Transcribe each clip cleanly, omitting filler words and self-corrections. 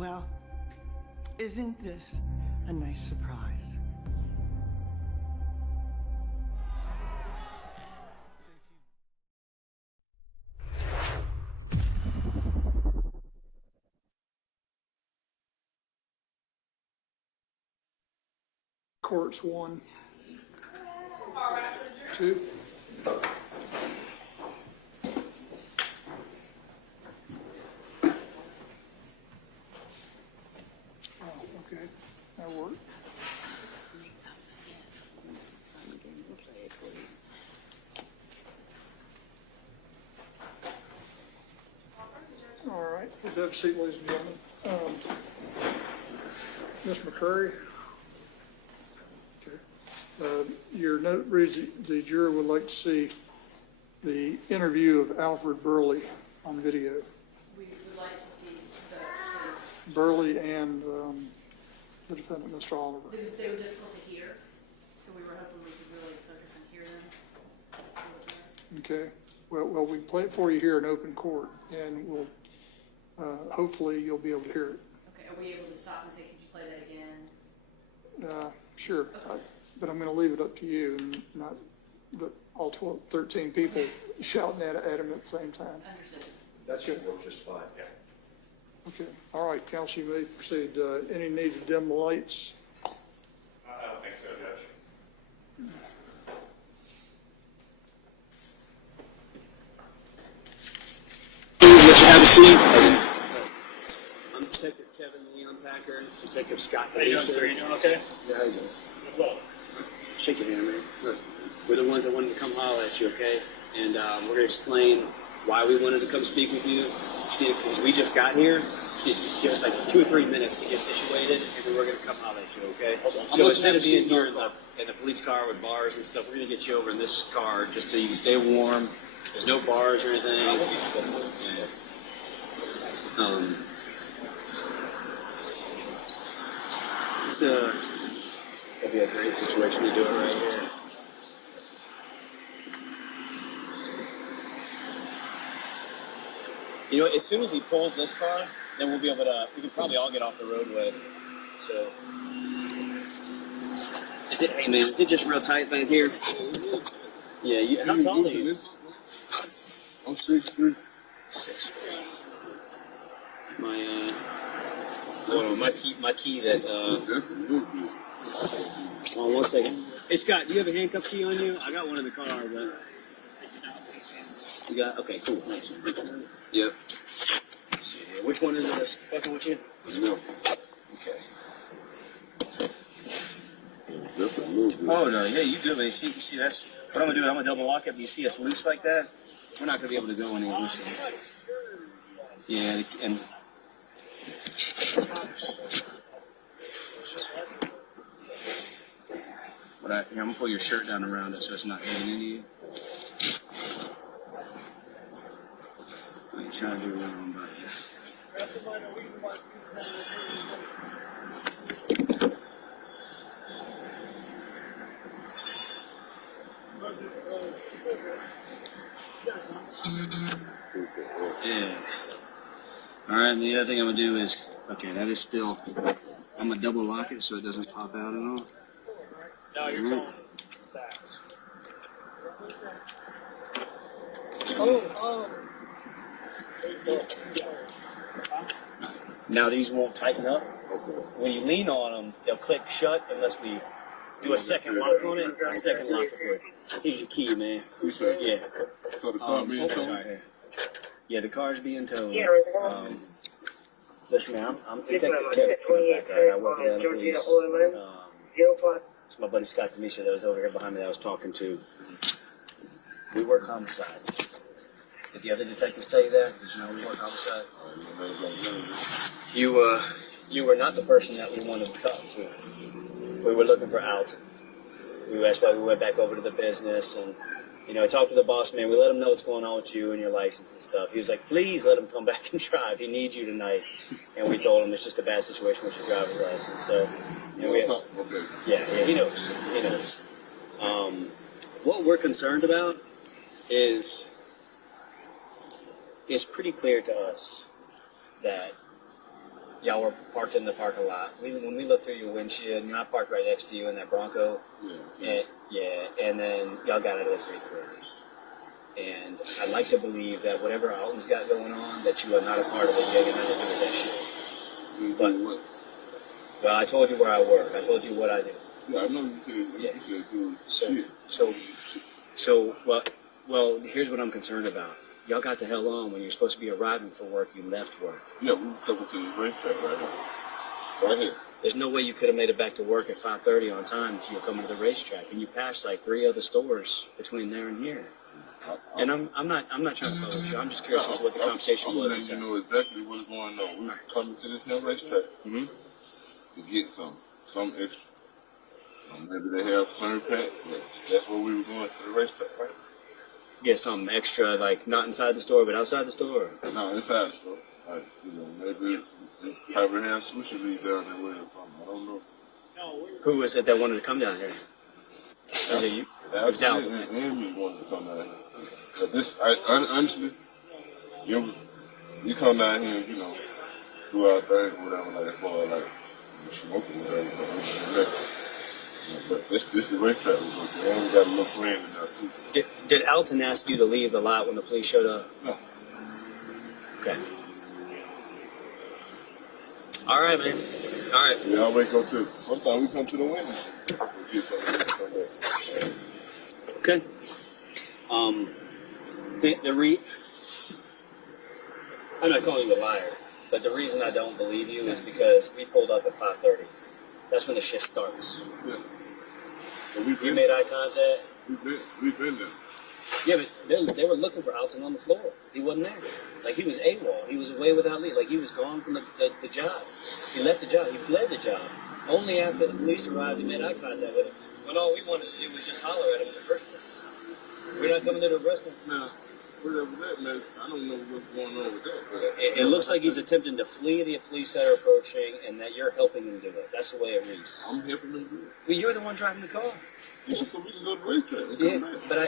Well, isn't this a nice surprise? Courts 1, 2. Oh, okay, that worked. All right, please have a seat, ladies and gentlemen. Ms. McCurry. Your note reads the juror would like to see the interview of Alfred Burley on video. We would like to see the Burley and the defendant, Mr. Oliver. they were difficult to hear, so we were hoping we could really focus and hear them. Okay. Well, we can play it for you here in open court, and we'll hopefully you'll be able to hear it. Okay, are we able to stop and say, could you play that again? Sure. Okay. But I'm going to leave it up to you, and not all 13 people shouting at him at the same time. Understood. That should work just fine. Yeah. Okay. All right, counsel, you may proceed. Any need to dim the lights? I don't think so, Judge. Have a seat. I'm Detective Kevin Leon Packer. It's Detective Scott. How you doing, sir? You doing okay? Yeah, how you doing? Well, Shake your hand, man. Good. We're the ones that wanted to come holler at you, okay? And we're going to explain why we wanted to come speak with you. Because we just got here. Give us like 2 or 3 minutes to get situated, and then we're going to come holler at you, okay? So instead of being here in the police car with bars and stuff, we're going to get you over in this car just so you can stay warm. There's no bars or anything. It's it'll be a great situation to do it right here. You know, as soon as he pulls this car, then we'll be able to, we can probably all get off the roadway. So, hey man, is it just real tight back here? Yeah, how tall are you? I'm 6'3". 6'3". My key that, That's a little bit. hold on 1 second. Hey Scott, do you have a handcuff key on you? I got one in the car, but. You got, okay, cool, nice. Yep. Which one is it that's fucking with you? No. Okay. That's a little bit. Oh no, yeah, you good, man. See, that's what I'm gonna do. I'm gonna double lock it. But you see us loose like that, we're not gonna be able to go any looser. Yeah, and but here, I'm gonna pull your shirt down around it so it's not getting into you. I ain't trying to do wrong, but yeah. Yeah. All right, and the other thing I'm gonna do is, okay, that is still, I'm gonna double lock it so it doesn't pop out at all. no, you're telling facts. Now these won't tighten up. When you lean on them, they'll click shut unless we do a second lock on it. A second lock. Here's your key, man. Yeah. So the car being towed? Sorry. Yeah, the car's being towed. Listen, man, I'm Detective Kevin Packer. I work at the police. It's my buddy Scott Demisha that was over here behind me that I was talking to. We work homicide. Did the other detectives tell you that? Did you know we work homicide? You were not the person that we wanted to talk to. We were looking for Alton. That's why we went back over to the business and, you know, I talked to the boss man. We let him know what's going on with you and your license and stuff. He was like, please let him come back and drive. He needs you tonight. And we told him it's just a bad situation with your driver's license. So, you know, yeah, he knows. He knows. What we're concerned about is it's pretty clear to us that y'all were parked in the parking lot. When we looked through your windshield, I parked right next to you in that Bronco. And then y'all got out of there pretty quick. And I'd like to believe that whatever Alton's got going on, that you are not a part of it. You ain't got nothing to do with that shit. But, well, I told you where I work. I told you what I do. Yeah, I know you said, Yeah. you said it was shit. So, well, here's what I'm concerned about. Y'all got the hell on when you're supposed to be arriving for work. You left work. Yeah, we were coming to this racetrack right here. Right here. There's no way you could have made it back to work at 5:30 on time if you were coming to the racetrack, and you passed like 3 other stores between there and here. And I'm not trying to follow you. I'm just curious as to what the conversation I'm was. letting you know exactly what's going on. We were coming to this new racetrack to get some extra. Maybe they have certain pack, but that's where we were going to the racetrack, right? Get something extra, like not inside the store, but outside the store. No, inside the store. Like, maybe it's probably have Swisher League down there with or something. I don't know. Who was it that wanted to come down here? Was it you? It was Alton. And me wanted to come down here. But this, honestly, we come down here, do our thing, whatever, like, as far as, like, smoking, whatever, but this the racetrack we go to, and we got a little friend in there, too. Did Alton ask you to leave the lot when the police showed up? No. Okay. All right, man. All right. We always go to, sometimes we come to the window. We get something. Okay. I'm not calling you a liar, but the reason I don't believe you is because we pulled up at 5:30. That's when the shift starts. Yeah. But we You made eye contact. We've been there. Yeah, but they were looking for Alton on the floor. He wasn't there. Like, he was AWOL. He was away without leave. Like, he was gone from the job. He left the job. He fled the job. Only after the police arrived and made eye contact with him. When all we wanted to do was just holler at him in the first place. We're not coming there to arrest him. Now, whatever that, man, I don't know what's going on with that. But It looks like he's attempting to flee the police that are approaching, and that you're helping him do it. That's the way it reads. I'm helping them do it. Well, you're the one driving the car. Yeah, so we can go to the racetrack. Yeah, but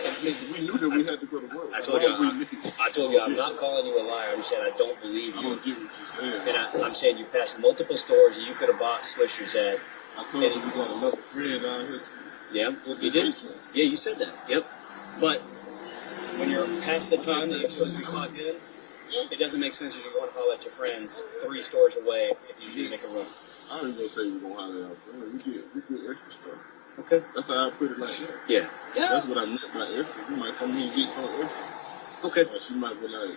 We knew that we had to go to work. I told you, I'm not calling you a liar. I'm saying I don't believe I you. don't get what you're saying. And I'm saying you passed multiple stores that you could have bought Swishers at. I told you we got another friend down here. Yeah, you did. Yeah, you said that. Yep. But when you're past the time that you're supposed to be clocked in, it doesn't make sense that you're going to holler at your friends 3 stores away if you usually make a run. I ain't gonna say we're gonna holler at our friend. We get extra stuff. Okay. That's how I put it like that. Yeah. That's what I meant by extra. You might come here and get some extra. Okay. Or she might be like,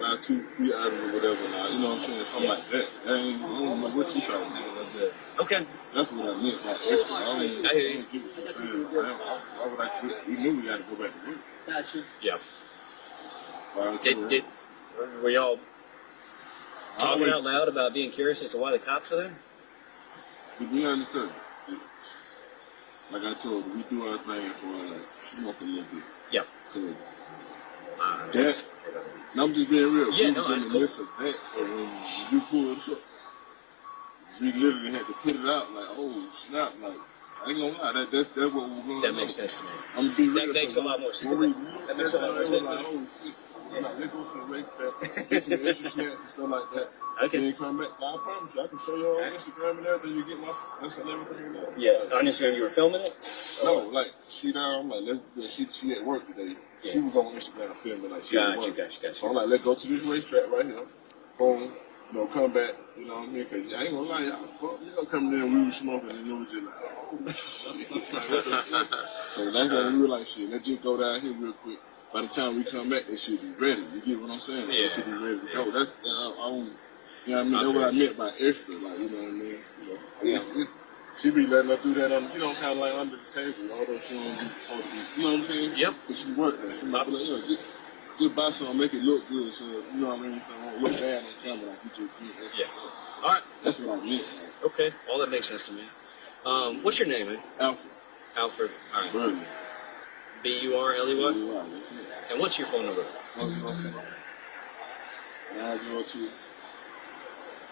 buy 2, 3 items or whatever. Now, you know what I'm saying? Something like that. I don't know what you talking about that. Okay. That's what I meant by extra. I hear you. don't get what you're saying. Why would I quit? We knew we had to go back to work. Gotcha. Yeah. Why Were y'all talking out loud about being curious as to why the cops are there? To be honest, sir, like I told you, we do our thing for like smoke a little bit. Yeah. So that, and I'm just being real. Yeah, we no, was that's in the cool. midst of that. So when you pulled up, we literally had to put it out like, oh snap, like I ain't gonna lie, that's what we're going. That makes sense to me. I'm gonna be real. That makes a lot more sense. That makes a lot more sense to me. Let's go to the racetrack, get some extra snacks and stuff like that. Okay. Then come back. Now, I promise you, I can show you on Instagram and everything. You get my that's and everything. Yeah. On Instagram, you were filming it? No, like she down. I'm like, she at work today. Yeah. She was on Instagram filming like she at work. Gotcha. So I'm like, let's go to this racetrack right here. Boom. Come back. You know what I mean? Because I ain't gonna lie, y'all fuck. Coming in, we were smoking, and it was just like, oh. So that's when we were like, shit, let's just go down here real quick. By the time we come back, they should be ready. You get what I'm saying? Yeah. They should be ready to go. That's I don't. You know what I mean? That's what I meant by extra. Like, you know what I mean? She be letting her do that on, kind of like under the table, although she don't be supposed to be. You know what I'm saying? Yep. But she worked there. She might be like, just buy something, make it look good, so you know what I mean? So it won't look bad on camera like you just get extra. Yeah. All right. That's what I meant. Like, Okay. All that makes sense to me. What's your name, man? Alfred. Alfred. All right. Burley. B-U-R-L-E-Y? That's it. And what's your phone number? 902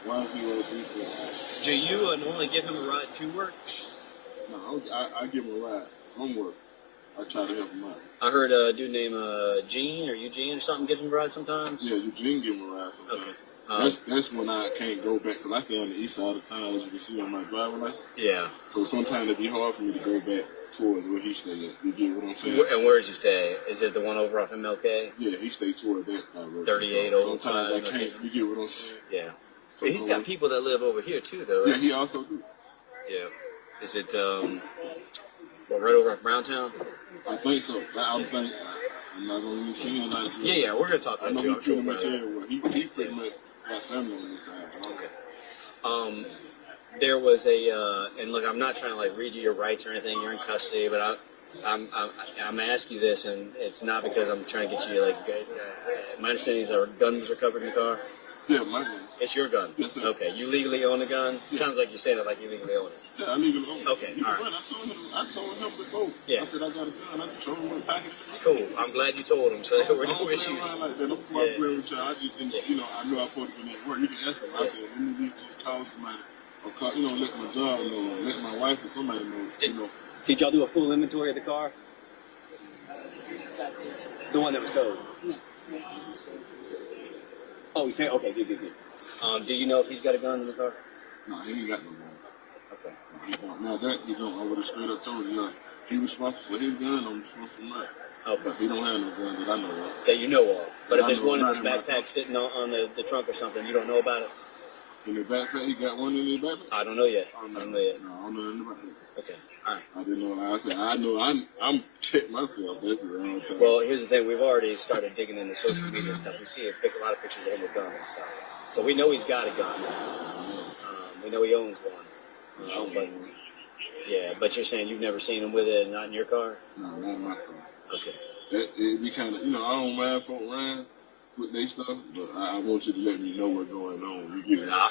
1034. Do you normally give him a ride to work? No, I give him a ride from work. I try to help him out. I heard a dude named Gene or Eugene or something give him a ride sometimes. Yeah, Eugene give him a ride sometimes. Okay. That's when I can't go back because I stay on the east side of town, as you can see on my driving license. Yeah. So sometimes it'd be hard for me to go back towards where he stayed at. You get what I'm saying? And where did you stay? Is it the one over off MLK? Yeah, he stayed toward that direction. 38 so over sometimes I 5, can't. You get what I'm saying? Yeah. So He's got people that live over here too, though, right? Yeah, he also do. Yeah. Is it right over at Browntown? I think so. I'm not gonna even see him like that. Yeah, we're gonna talk I about know that he too. pretty much everywhere. He pretty much got family on this side. Okay. There was and look, I'm not trying to like read you your rights or anything. You're in custody, but I'm asking you this, and it's not because I'm trying to get you like. My understanding is our gun was recovered in the car. Yeah, my gun. It's your gun. Yes, sir. Okay, you legally own a gun. Yeah. Sounds like you're saying it like you legally own it. Yeah, I legally own it. Okay, You all can right. run. I told him before. Yeah. I said I got a gun. I told him what packet. Cool. I'm glad you told him, so there were no Don't play issues. around like that. Don't come out playing with y'all. I just, you know, I know I'm supposed to be at work. You can ask him. I said, let me at least just call somebody or call, you know, let my job know, let my wife or somebody know, you know. Did y'all do a full inventory of the car? The one that was towed. Oh, he's saying okay, good. Do you know if he's got a gun in the car? No, he ain't got no gun. Okay. He don't. Now that he don't, I would have straight up told you, he responsible for his gun. I'm responsible for mine. Okay. But he don't have no gun that I know of. That you know of. But if I there's know one in not his in my backpack car. sitting on the trunk or something, you don't know about it? In the backpack, he got one in his backpack. I don't know yet. Oh, I don't know yet. No, I don't know nothing about that. Okay. All right. I didn't know. Like I said, I know. I'm check myself. That's the wrong time. Well, here's the thing. We've already started digging into social media and stuff. We see a lot of pictures of him with guns and stuff. So we know he's got a gun. We know he owns one. But but you're saying you've never seen him with it, not in your car? No, not in my car. Okay. It be kind of, you know, I don't mind folk around with their stuff, but I want you to let me know what's going on. You get it? I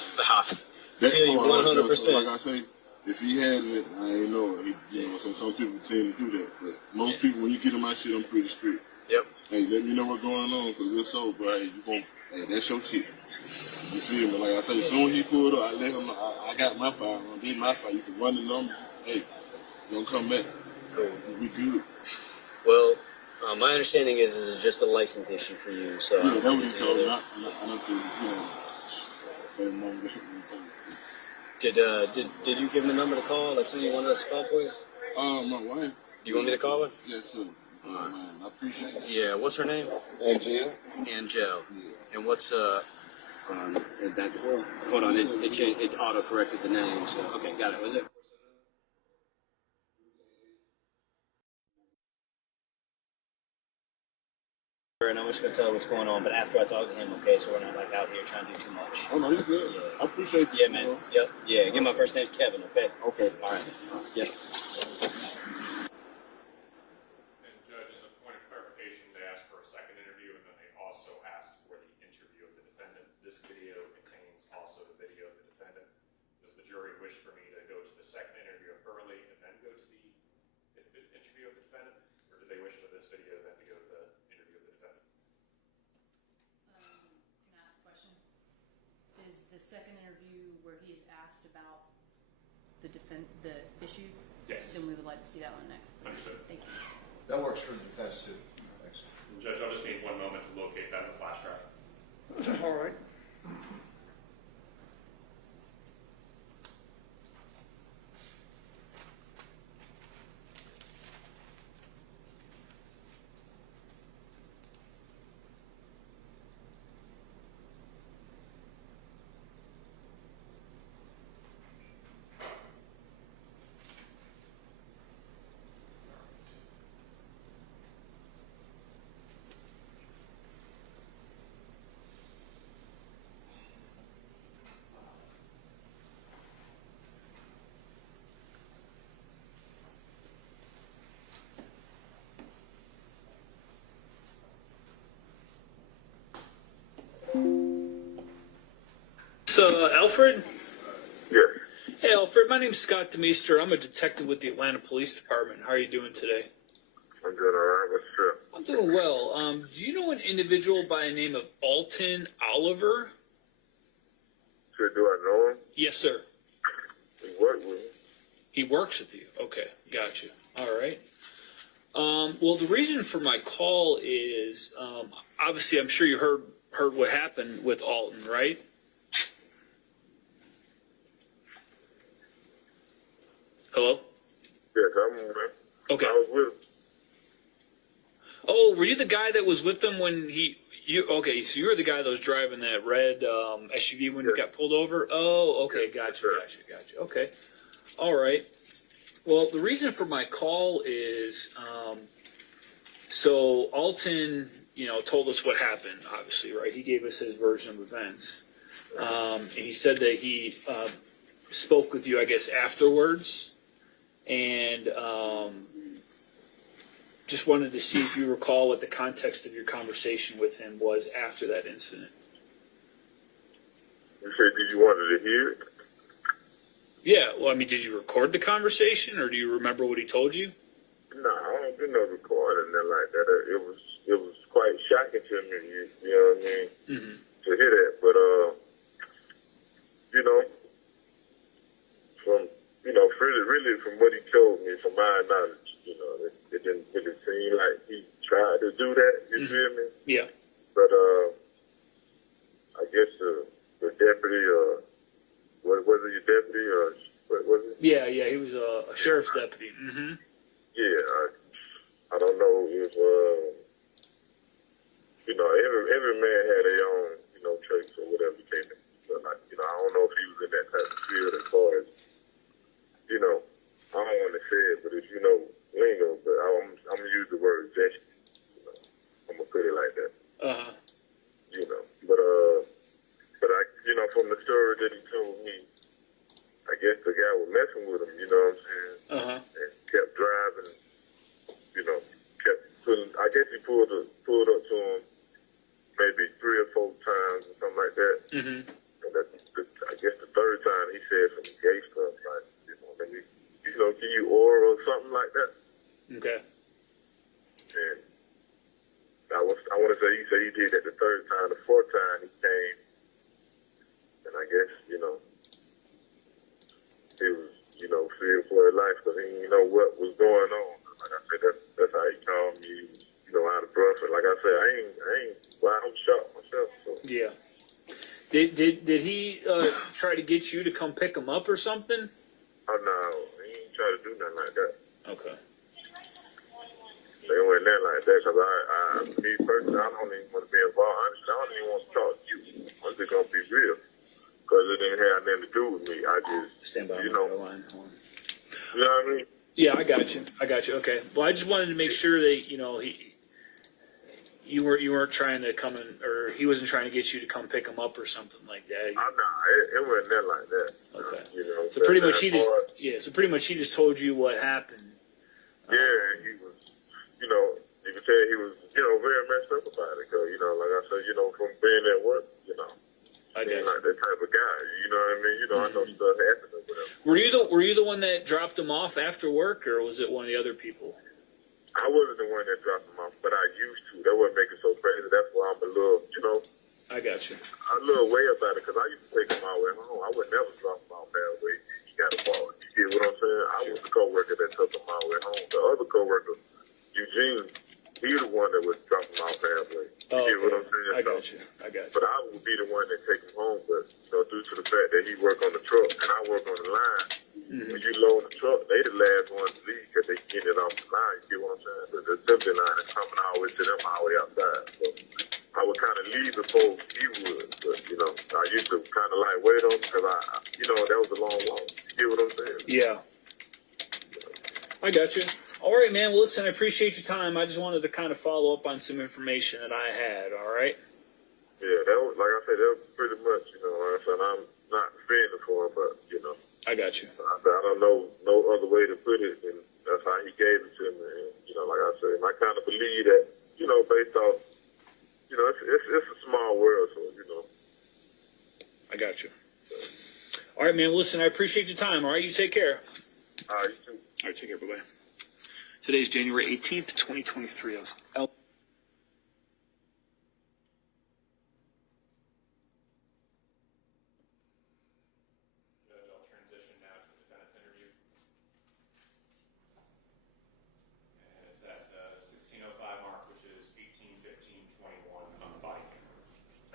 That feel you part right there, 100%. so like I say, if he had it, I ain't know it. You know, so some people tend to do that, but most people, when you get in my shit, I'm pretty strict. Yep. Hey, let me know what's going on, because if so, bro, hey, that's your shit. You feel me? Like I say, as soon as he pulled up, I let him know, I got my fire. This my fire. You can run the number. Hey, don't come back. Cool. We good. Well, my understanding is this is just a license issue for you. So Yeah, that's what he told me. I don't think, you know, that moment that he told me. Did you give him a number to call? Like somebody wanted us to call for you? My wife. You want me to call her? Yes, sir. I appreciate it. Yeah. What's her name? Angel? Angel. And what's that? Hold on. It auto corrected the name. So okay, got it. Was it? And I'm just gonna tell her what's going on, but after I talk to him, okay? So we're not like out here trying to do too much. Oh, no, you good. Yeah. I appreciate you. Yeah, man. Yep. Yeah. Again, my first name's Kevin. Okay. Okay. All right. Yep. And Judge, as a point of clarification, they asked for a second interview, and then they also asked for the interview of the defendant. This video contains also the video of the defendant. Does the jury wish for me to go to the second interview of Burley and then go to the interview of the defendant, or do they wish for this video then to go to the interview of the defendant? Can I ask a question? Is the second interview where he is asked about the issue? Yes. Then we would like to see that one next, please. Understood. Thank you. That works for the defense too. Thanks. Judge, I'll just need 1 moment to locate that in the flash drive. All right. Alfred? Yes. Hey, Alfred, my name's Scott DeMeester. I'm a detective with the Atlanta Police Department. How are you doing today? I'm doing all right. What's up? I'm doing well. Do you know an individual by the name of Alton Oliver? So do I know him? Yes, sir. He worked with me. He works with you. Okay, gotcha. All right. Well, the reason for my call is, obviously, I'm sure you heard heard what happened with Alton, right? Hello? Yes, I'm with him. Okay. I was with him. Oh, were you the guy that was with them when okay, so you were the guy that was driving that red SUV when you got pulled over? Oh, okay, gotcha. Okay. All right. Well, the reason for my call is, so Alton, told us what happened, obviously, right? He gave us his version of events. And he said that he spoke with you, I guess, afterwards. And just wanted to see if you recall what the context of your conversation with him was after that incident. You said, did you want to hear it? Yeah, well, I mean, did you record the conversation, or do you remember what he told you? No, I don't do no recording and like that. It was quite shocking to me. You know what I mean? Mm-hmm. To hear that, but really from what he told me, from my knowledge, it didn't really seem like he tried to do that. You feel me? Yeah. But I guess the deputy, was it your deputy or what was it? Yeah, he was a sheriff's deputy. Mm-hmm. Yeah, I don't know if every man had their own traits or whatever the case. But I don't know if he was in that type of field as far as I don't want to say it, but if lingo, but I'm gonna use the word gesture. I'm gonna put it like that. But I from the story that he told me, I guess the guy was messing with him. You know what I'm saying? And kept driving. Kept pulling. I guess he pulled up to him maybe 3 or 4 times or something like that. Mm-hmm. And I guess the third time he said some gay stuff like, maybe, give you oral or something like that. Okay. And I want to say he said he did that the third time. The fourth time he came, and I guess he was feared for his life because he didn't know what was going on. Like I said, that's how he called me. Out of breath. And like I said, I'm shocked myself. So. Yeah. Did he try to get you to come pick him up or something? Oh no, he didn't try to do nothing like that. Okay. They went there like that because me personally, I don't even want to be involved. Honestly, I don't even want to talk to you. I'm just gonna be real because it didn't have nothing to do with me. I just Stand by the line. Hold on. You know what I mean? Yeah, I got you. Okay. Well, I just wanted to make sure that you weren't trying to come in, or he wasn't trying to get you to come pick him up or something like that. Oh no, it wasn't that like that. Okay. So pretty much he just told you what happened. Yeah, he was. You could tell he was. Very messed up about it. Cause like I said, from being at work, I being guess. like that type of guy. You know what I mean? I know stuff happened or whatever. Were you the one that dropped him off after work, or was it one of the other people? I wasn't the one that dropped him off, but I used to. That would make it so crazy. That's why I'm a little, I got you. a little way about it, because I used to take him all the way home. I would never drop him off halfway. He got a ball. You get what I'm saying? I was the coworker that took him all the way home. The other coworker, Eugene, he's the one that would drop him off halfway. You get what I'm saying? I got you. But I would be the one that take him home, but due to the fact that he work on the truck and I work on the line, when you load the truck, they the last ones to leave because they get it off the line. You get what I'm saying? The assembly line is coming all the way to them all the way outside. So I would kind of leave before he would, but I used to kind of like wait on him because that was a long walk. You get what I'm saying? Yeah. I got you. All right, man. Well, listen, I appreciate your time. I just wanted to kind of follow up on some information that I had. All right. Yeah, that was, like I said, that was pretty much, like I said, I'm not feeling for him, but, I got you. I don't know no other way to put it, and that's how he gave it to me. And, like I said, and I kind of believe that, based off, it's a small world, so, I got you. All right, man. Well, listen, I appreciate your time. All right, you take care. All right, you too. All right, take care. Bye-bye. Today's January 18th, 2023. I'll transition now to the defendant's interview. And it's at 16:05 mark, which is 18:15:21 on the body camera.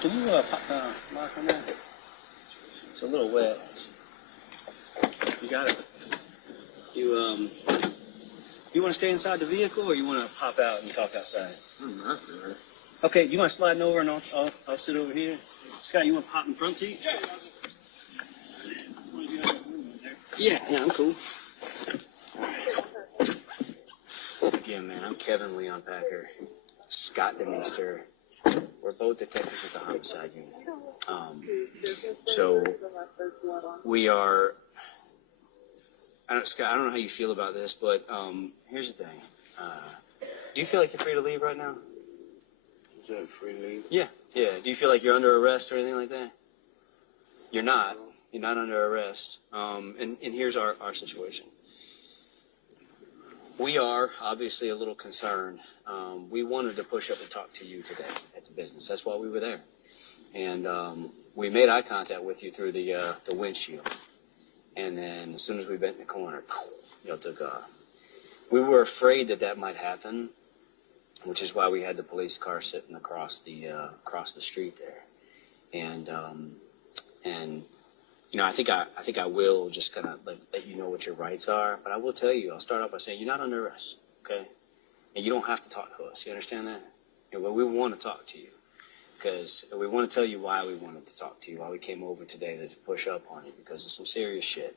Can you pop the lock on that? It's a little wet. You got it. You want to stay inside the vehicle, or you want to pop out and talk outside? That's it, right? Okay, you want sliding over, and I'll sit over here. Scott, you want to pop in front seat? Yeah, I'm cool. Again, man, I'm Kevin Leon Packer, Scott DeMeester. We're both detectives with the homicide unit. So we are. Scott, I don't know how you feel about this, but here's the thing. Do you feel like you're free to leave right now? Is that free to leave? Yeah. Do you feel like you're under arrest or anything like that? You're not. You're not under arrest. And here's our situation. We are obviously a little concerned. We wanted to push up and talk to you today at the business. That's why we were there. And we made eye contact with you through the windshield. And then as soon as we bent in the corner, took off. We were afraid that might happen, which is why we had the police car sitting across the street there. And I think I will just kind of let you know what your rights are. But I will tell you, I'll start off by saying you're not under arrest, okay? And you don't have to talk to us. You understand that? But we want to talk to you because we want to tell you why we wanted to talk to you, why we came over today to push up on you, because it's some serious shit.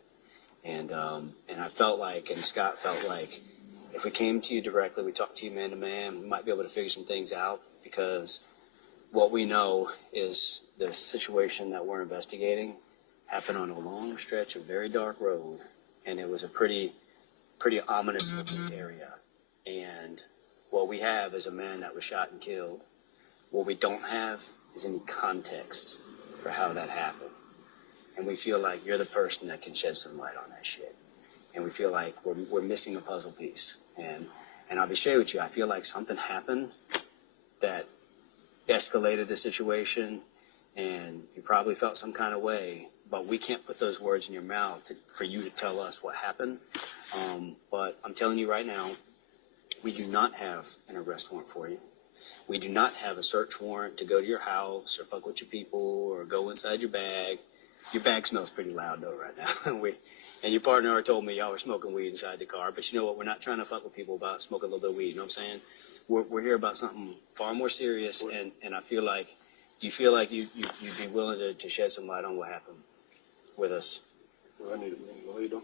And I felt like, and Scott felt like, if we came to you directly, we talked to you man to man, we might be able to figure some things out, because what we know is the situation that we're investigating happened on a long stretch of very dark road, and it was a pretty ominous looking area. And what we have is a man that was shot and killed. What we don't have is any context for how that happened. And we feel like you're the person that can shed some light on that shit. And we feel like we're missing a puzzle piece. And I'll be straight with you, I feel like something happened that escalated the situation, and you probably felt some kind of way, but we can't put those words in your mouth for you to tell us what happened. But I'm telling you right now, we do not have an arrest warrant for you. We do not have a search warrant to go to your house or fuck with your people or go inside your bag. Your bag smells pretty loud though right now. And your partner told me y'all were smoking weed inside the car, but you know what? We're not trying to fuck with people about smoking a little bit of weed, you know what I'm saying? We're here about something far more serious, and I feel like, do you feel like you'd be willing to shed some light on what happened with us? Well, I need a lawyer though.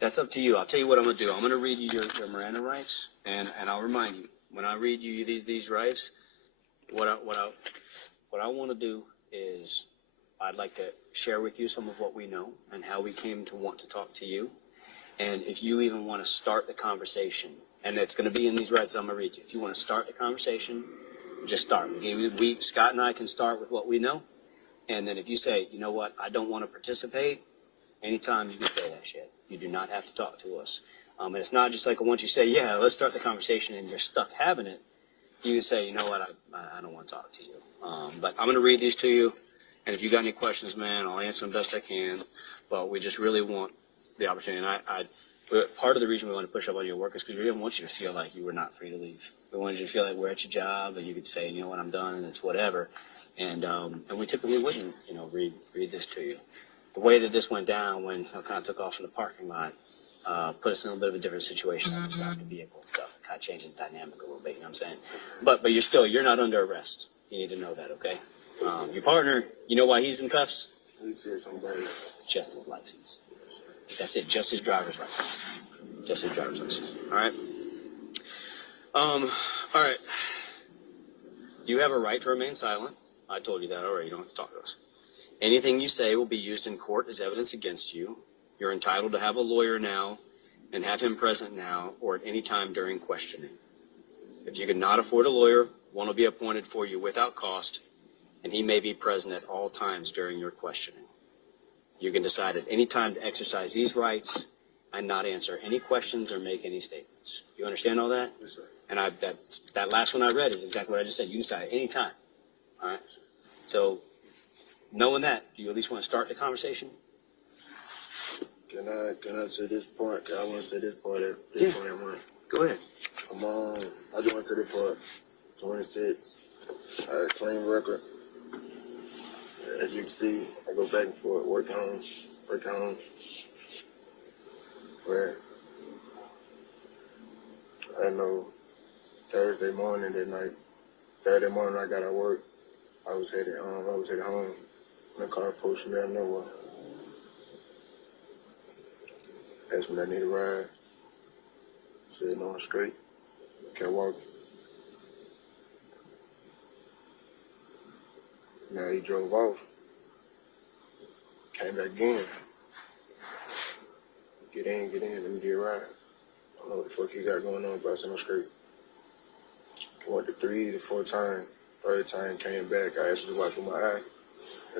That's up to you. I'll tell you what I'm going to do. I'm going to read you your Miranda rights, and I'll remind you, when I read you these rights, what I want to do is I'd like to share with you some of what we know and how we came to want to talk to you. And if you even want to start the conversation, and it's going to be in these rights I'm going to read you. If you want to start the conversation, just start. Scott and I can start with what we know. And then if you say, you know what, I don't want to participate, anytime you can say that shit. You do not have to talk to us. And it's not just like once you say, yeah, let's start the conversation, and you're stuck having it, you can say, you know what, I don't want to talk to you. But I'm going to read these to you. And if you got any questions, man, I'll answer them best I can. But we just really want the opportunity. And part of the reason we want to push up on your work is because we didn't want you to feel like you were not free to leave. We wanted you to feel like we're at your job, and you could say, you know what, I'm done, and it's whatever. And we typically wouldn't, read this to you. The way that this went down when I kind of took off in the parking lot put us in a little bit of a different situation when we stopped the vehicle and stuff. It kind of changed the dynamic a little bit, you know what I'm saying? But you're not under arrest. You need to know that, okay? Your partner, you know why he's in cuffs? He said somebody. Just his license. That's it, just his driver's license. Just his driver's license, all right? All right. You have a right to remain silent. I told you that already. You don't have to talk to us. Anything you say will be used in court as evidence against you. You're entitled to have a lawyer now and have him present now or at any time during questioning. If you cannot afford a lawyer, one will be appointed for you without cost, and he may be present at all times during your questioning. You can decide at any time to exercise these rights and not answer any questions or make any statements. You understand all that? Yes, sir. And that last one I read is exactly what I just said. You can decide at any time. All right? So, knowing that, do you at least want to start the conversation? Can I say this part? Cause I want to say this part at this point in mind. Go ahead. I just want to say this part. 26. I had a clean record. As you can see, I go back and forth, work home. Where I know Thursday morning, that night, Saturday morning I got out of work. I was headed home. And the car posted me out of nowhere. Asked me if I need a ride. Said no, I'm straight. Kept walking. Now he drove off. Came back again. Get in, let me get a ride. I don't know what the fuck he got going on, but I said I'm straight. Went to 3 to 4 times. Third time came back. I actually watched with my eye.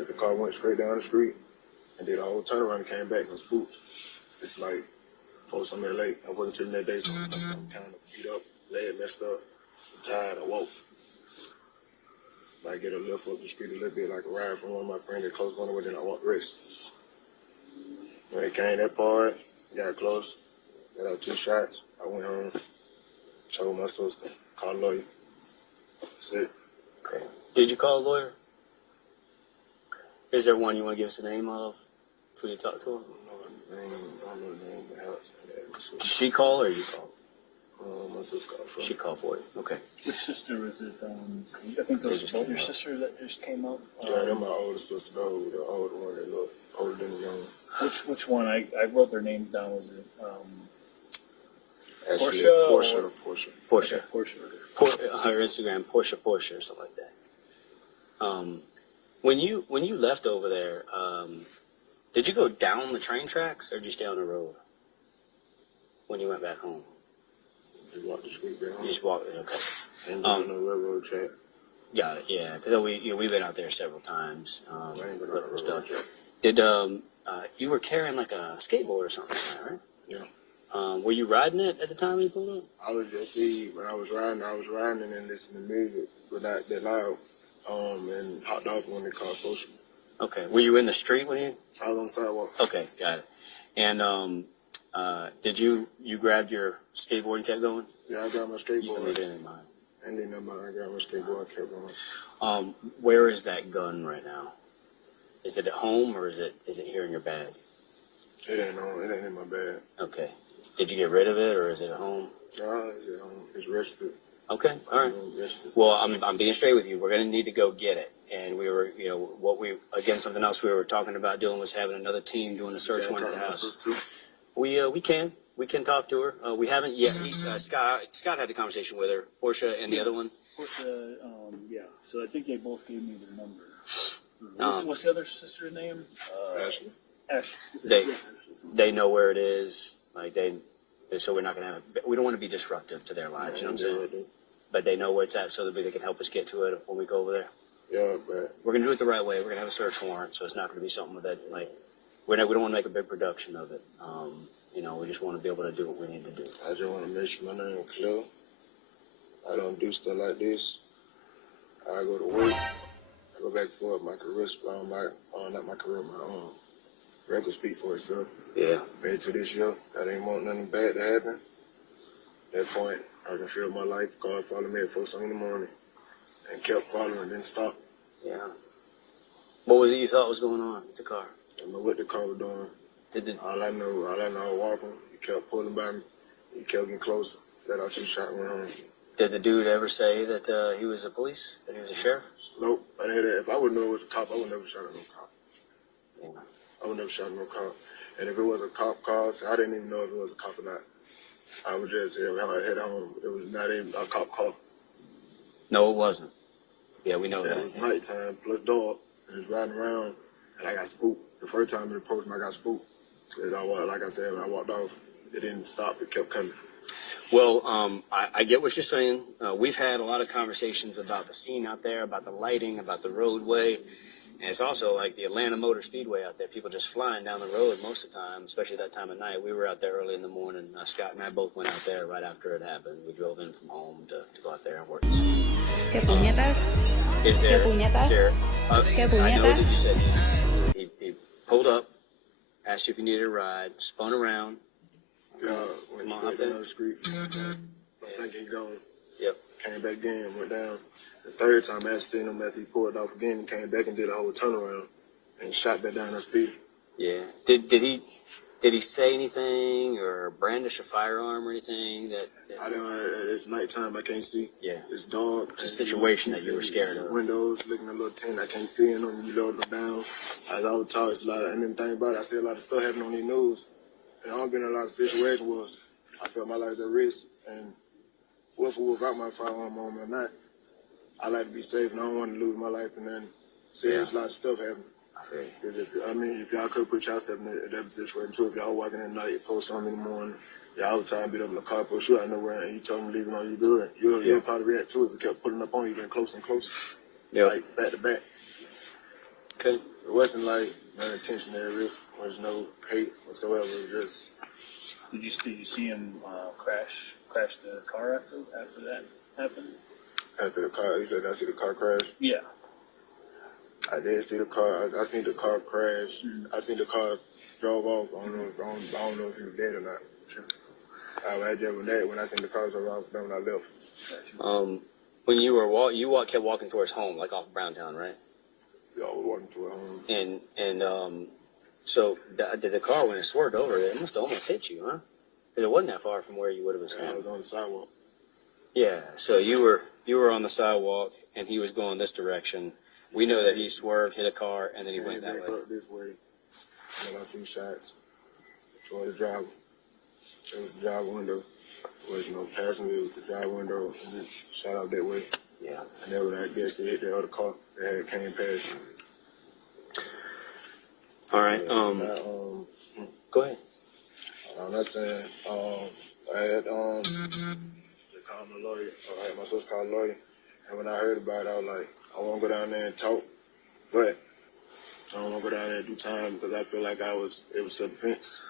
As the car went straight down the street and did a whole turnaround and came back and spooked. It's like 4 something late. I'm working till the next day, so I'm kind of beat up, leg messed up, I'm tired. I woke. Might get a lift up the street a little bit, like a ride from one of my friends that close one way, then I walk the rest. When it came that part, got close, got out 2 shots. I went home, told my sister, called a lawyer. That's it. Okay. Did you call a lawyer? Okay. Is there one you want to give us the name of before you talk to her? I don't know the name of the house. Did she call or you called? My sister called for She called for you. Okay. Which sister was it? I think those just both came your out. sisters that just came up. Yeah, they're my older sister, though. The older one that look older than the young one. Which one? I wrote their names down. Was it Actually, Portia? Portia. Portia. Her Instagram, Portia or something like that. When you left over there, did you go down the train tracks or just down the road when you went back home? Just walked the street down. You just walked it, okay. Ain't been on the railroad track. Got it, yeah. Because we've been out there several times. I ain't been on the Looking railroad stuff. track. Did you were carrying like a skateboard or something like that, right? Yeah. Were you riding it at the time you pulled up? I was just when I was riding and then listening to music, but not that loud. And hopped off when the car approached me. Okay. Were you in the street when you? I was on the sidewalk. Okay, got it. And did you grabbed your skateboard and kept going? Yeah, I got my You didn't skateboard. leave anything behind. I didn't know about it. I got my skateboard and kept going. Where is that gun right now? Is it at home or is it here in your bag? It ain't in my bag. Okay. Did you get rid of it or is it at home? No, it's rested. Okay, all right. Rested. Well, I'm being straight with you. We're going to need to go get it. And we were, something else we were talking about doing was having another team doing a search warrant at the house. We can talk to her. We haven't yet. Scott had the conversation with her. Portia and the other one. Portia. Yeah. So I think they both gave me their number. What's the other sister's name? Ashley. Ashley. They know where it is. So we're not going to have. We don't want to be disruptive to their lives. You know what I'm saying? But they know where it's at, so that they can help us get to it when we go over there. Yeah, but We're going to do it the right way. We're going to have a search warrant, so it's not going to be something that we don't want to make a big production of it. We just want to be able to do what we need to do. I just want to make sure my name is clear. I don't do stuff like this. I go to work. I go back and forth. My career, not my career, my own record speak for itself. Yeah. Made to this year. I didn't want nothing bad to happen. At that point, I can feel my life. God followed me at 4 something in the morning and kept following and didn't stop. Yeah. What was it you thought was going on with the car? I don't know what the car was doing. All I know, I was walking. He kept pulling by me. He kept getting closer. Let out 2 shots and went home. Did the dude ever say that he was a police? That he was a sheriff? Nope. I didn't hear that. If I would know it was a cop, I would never shot at no cop. Yeah. I would never shot at no cop. And if it was a cop call, I didn't even know if it was a cop or not. I would just head home. It was not even a cop call. No, it wasn't. Yeah, we know It that. was nighttime plus dog. And it was riding around, and I got spooked. The first time it approached me, I got spooked. Because like I said, when I walked off, it didn't stop. It kept coming. Well, I get what you're saying. We've had a lot of conversations about the scene out there, about the lighting, about the roadway. And it's also like the Atlanta Motor Speedway out there. People just flying down the road most of the time, especially that time of night. We were out there early in the morning. Scott and I both went out there right after it happened. We drove in from home to go out there and work the scene. ¿Qué puñetas? Is there, ¿Qué puñetas? ¿Qué I know puñetas? that you said he pulled up, asked you if you needed a ride, spun around. Yeah, went straight down the street. I think he gone. Yep. came back again, went down. The third time I seen him after he pulled off again, he came back and did a whole turnaround and shot back down the speed. Yeah. Did he say anything or brandish a firearm or anything that I don't. It's nighttime. I can't see. Yeah. It's dark. It's a situation that you were scared of. Windows looking a little tent. I can't see in them. You load them down. As I was taught, it's a lot of, and then the thing about it, I see a lot of stuff happening on the news. And I've been in a lot of situations where I felt my life at risk. And without my firearm on me or not, I like to be safe and I don't want to lose my life and then see there's a lot of stuff happening. If y'all could put yourself in that position too, if y'all walking at night, post something in the morning, y'all was trying to beat up in the car, pull shoot out nowhere, and you told me leaving on you good. You'll probably react to it if it kept pulling up on you, getting closer and closer. Like back to back. Okay. It wasn't like unintentional risk. There was no hate whatsoever. It was just. Did you see him crash the car after that happened? After the car, you said I see the car crash? Yeah. I did see the car. I seen the car crash. I seen the car drove off. I don't know if he was dead or not. Sure. I just when I seen the car drove off, then when I left. When you were kept walking towards home, like off Browntown, right? Yeah, I was walking toward home. And so did the car when it swerved over, it must have almost hit you, huh? Because it wasn't that far from where you would have been standing. I was on the sidewalk. Yeah. So you were on the sidewalk, and he was going this direction. We know that he swerved, hit a car, and then he went that way. Up this way. I got 2 shots toward the driver. It was the driver window. There was no passenger. It was the driver window, and it shot out that way. Yeah. And then when I guess it hit the other car that had came past. All right. Go ahead. I'm not saying. I had they called my lawyer. I had my sister call a lawyer, and when I heard about it, I was like, I want to go down there and talk, but I don't want to go down there and do time because I feel like it was self-defense,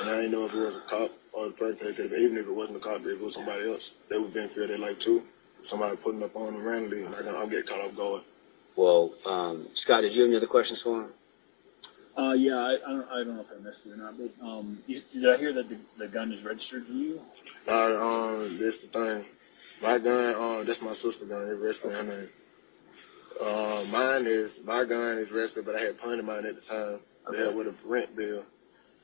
and I didn't know if it was a cop or the person. Even if it wasn't a cop, if it was somebody else, they would be in fear of their life too. Somebody putting up on them randomly, and I'll get caught off guard. Well, Scott, did you have any other questions for him? Yeah, I don't know if I missed it or not, but did I hear that the gun is registered to you? This the thing. My gun, that's my sister's gun. It's registered her name. My gun is registered, but I had plenty of mine at the time. Okay. They had with a rent bill.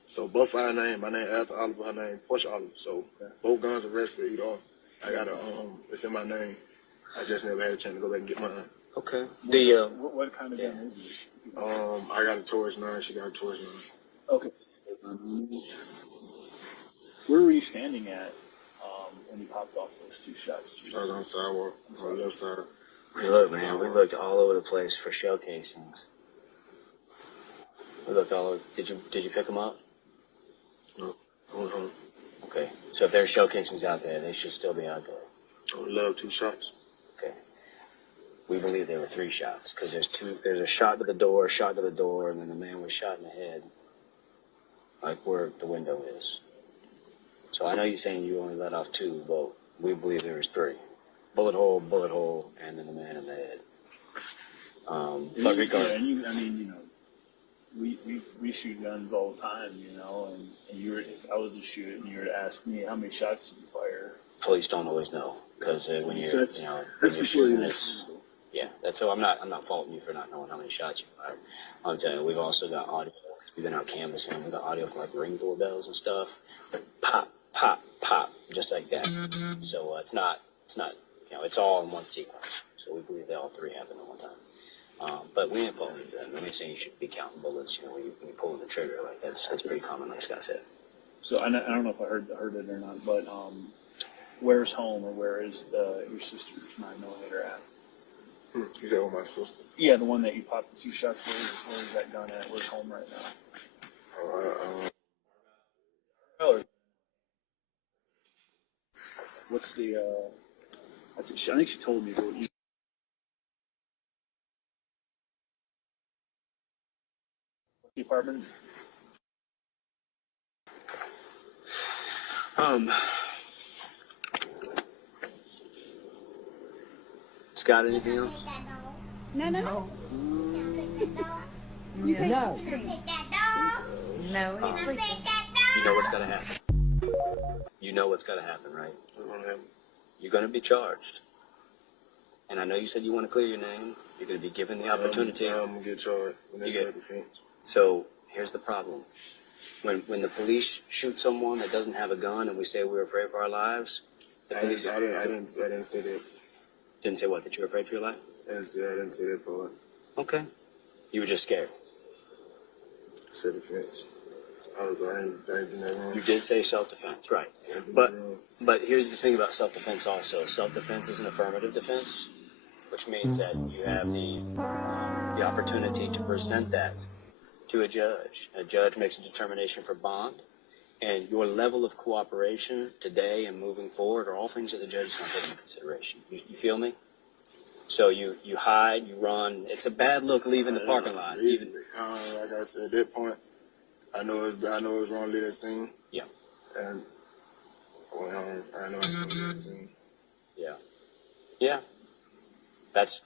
So both our name, my name after Oliver, her name Portia Oliver. So both guns are registered either or. I got it's in my name. I just never had a chance to go back and get mine. Okay. What kind of gun is it? I got a Taurus 9. She got a Taurus 9. Okay. Where were you standing at when you popped off those 2 shots? I was on the sidewalk, on the left side. Look, man, we looked all over the place for shell casings. We looked all over. Did you pick them up? No. I went home. Okay. So if there's shell casings out there, they should still be out there. I would love 2 shots. Okay. We believe there were 3 shots because there's a shot to the door, and then the man was shot in the head, like where the window is. So I know you're saying you only let off 2, but we believe there was 3. Bullet hole, and then the man in the head. But regardless, we shoot guns all the time, and if I was to shoot and you were to ask me how many shots did you fire, police don't always know because when you're that's shooting, that's so I'm not faulting you for not knowing how many shots you fired. I'm telling you, we've also got audio. We've been out canvassing. We've got audio from like Ring doorbells and stuff. But pop, pop, pop, just like that. So it's not. It's all in one sequence. So we believe that all 3 happened at one time. But we ain't faulting you for that. I'm not saying you should be counting bullets. When you pull the trigger, like that's pretty common, like Scott said. So I don't know if I heard it or not, but where's home or where is your sister's 9mm at? You got with my sister? Yeah, the one that you popped the 2 shots. Where is that gun at? Where's home right now? What's the? I think she told me. But what's the apartment? Scott, anything else? No. No. No, he's sleeping. You know what's gonna happen. You know what's gonna happen, right? You're gonna be charged. and I know you said you want to clear your name. You're going to be given the opportunity. I'm gonna get charged when they self-defense. So here's the problem. When the police shoot someone that doesn't have a gun and we say we're afraid for our lives, the police... I didn't say that. Didn't say what, that you were afraid for your life? I didn't say that part. Okay. You were just scared. Self-defense. I ain't doing that wrong. You did say self-defense, right. But here's the thing about self-defense also. Self-defense is an affirmative defense, which means that you have the opportunity to present that to a judge. A judge makes a determination for bond, and your level of cooperation today and moving forward are all things that the judge is going to take into consideration. You feel me? So you hide, you run. It's a bad look leaving the parking lot. Even like I said, at that point, I know it's wrong to leave that scene. Yeah. And I went home. I know it's wrong to leave that scene. Yeah. Yeah. That's